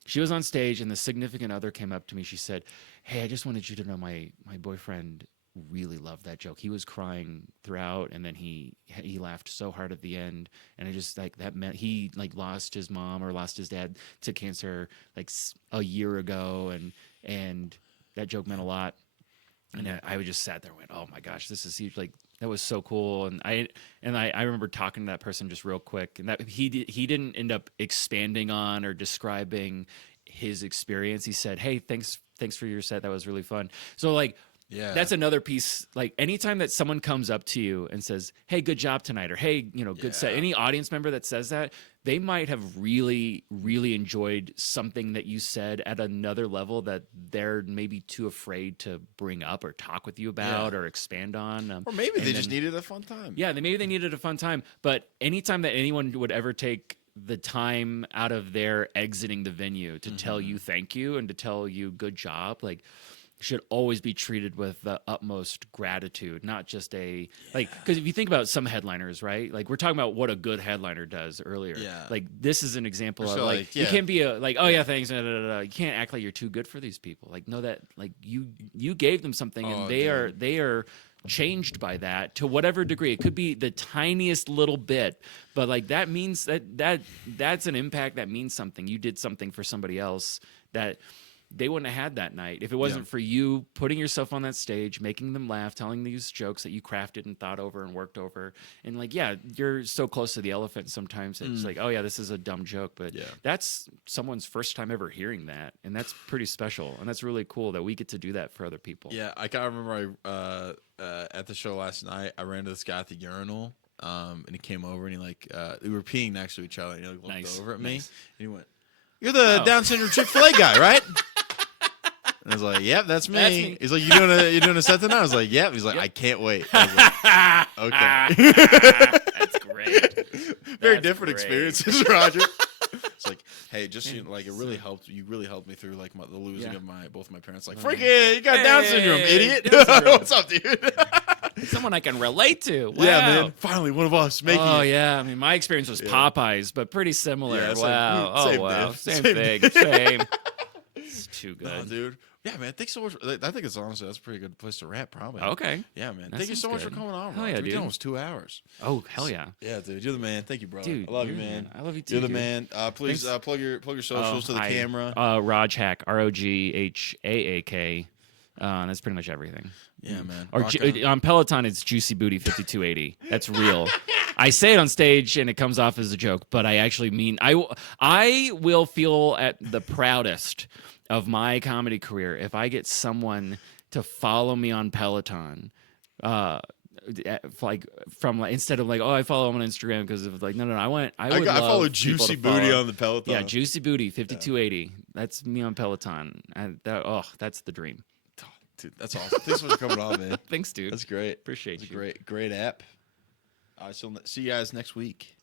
she was on stage, and the significant other came up to me. She said, "Hey, I just wanted you to know my boyfriend really loved that joke. He was crying throughout, and then he laughed so hard at the end, and I just like that meant he like lost his mom or lost his dad to cancer like a year ago, and that joke meant a lot." And I just sat there and went, "Oh my gosh, this is huge!" Like, that was so cool. And I remember talking to that person just real quick, and that he didn't end up expanding on or describing his experience. He said, "Hey, thanks for your set. That was really fun." So like, that's another piece. Like, anytime that someone comes up to you and says, "Hey, good job tonight," or "Hey, good set," any audience member that says that, they might have really, really enjoyed something that you said at another level that they're maybe too afraid to bring up or talk with you about or expand on. Or maybe they just needed a fun time. Yeah, maybe they needed a fun time. But anytime that anyone would ever take the time out of their exiting the venue to tell you thank you and to tell you good job, like, should always be treated with the utmost gratitude, not just because if you think about some headliners, right? Like, we're talking about what a good headliner does earlier. Yeah. Like, this is an example of like you can't be thanks. You can't act like you're too good for these people. Like, know that like you gave them something, and they are changed by that to whatever degree. It could be the tiniest little bit, but like that means that's an impact that means something. You did something for somebody else that they wouldn't have had that night if it wasn't for you putting yourself on that stage, making them laugh, telling these jokes that you crafted and thought over and worked over. And like, yeah, you're so close to the elephant sometimes. It's like, oh yeah, this is a dumb joke, but that's someone's first time ever hearing that. And that's pretty special. And that's really cool that we get to do that for other people. Yeah, I kind of remember at the show last night, I ran to this guy at the urinal, and he came over and he we were peeing next to each other, and he looked over at me, and he went, "You're the Down syndrome Chick-fil-A guy, right?" And I was like, "Yep, that's me." That's me. He's like, "You doing a set tonight?" I was like, "Yep." He's like, "I can't wait." I was like, "Okay." That's great. Very That's different great. experiences, Roger. It's like, hey, just it really helped. You really helped me through like the losing of both my parents. Like, freaking, you got Down syndrome, idiot. Down syndrome. What's up, dude? Someone I can relate to. Wow. Yeah, man. Finally, one of us making Oh it. yeah, I mean my experience was Popeyes, but pretty similar. Yeah, same- wow. same Oh wow. diff. Same Same thing. diff. Same. It's too good. Oh, dude. Yeah, man. Thanks so much. I think it's honestly that's a pretty good place to wrap, probably. Okay. Yeah, man. That Thank you so sounds much for good. coming on, Hell Roger. yeah, We did dude. almost 2 hours. Oh hell yeah. Yeah, dude. You're the man. Thank you, bro. Dude, I love you, you're the man. man. I love you too, You're the dude. man. Please Thanks. plug your socials to the camera. Raj Haak, ROGHAAK. That's pretty much everything. Yeah, man. Or Rock on Peloton, it's Juicy Booty 5280. That's real. I say it on stage and it comes off as a joke, but I actually mean I will feel at the proudest of my comedy career if I get someone to follow me on Peloton. Instead of like, oh, I follow him on Instagram because of like, no, I would I love follow people Juicy to Booty follow. on the Peloton. Yeah, Juicy Booty 5280. That's me on Peloton. And that's the dream. Dude, that's awesome. Thanks for coming on, man. Thanks, dude. That's great. Appreciate It's you. a great app. So see you guys next week.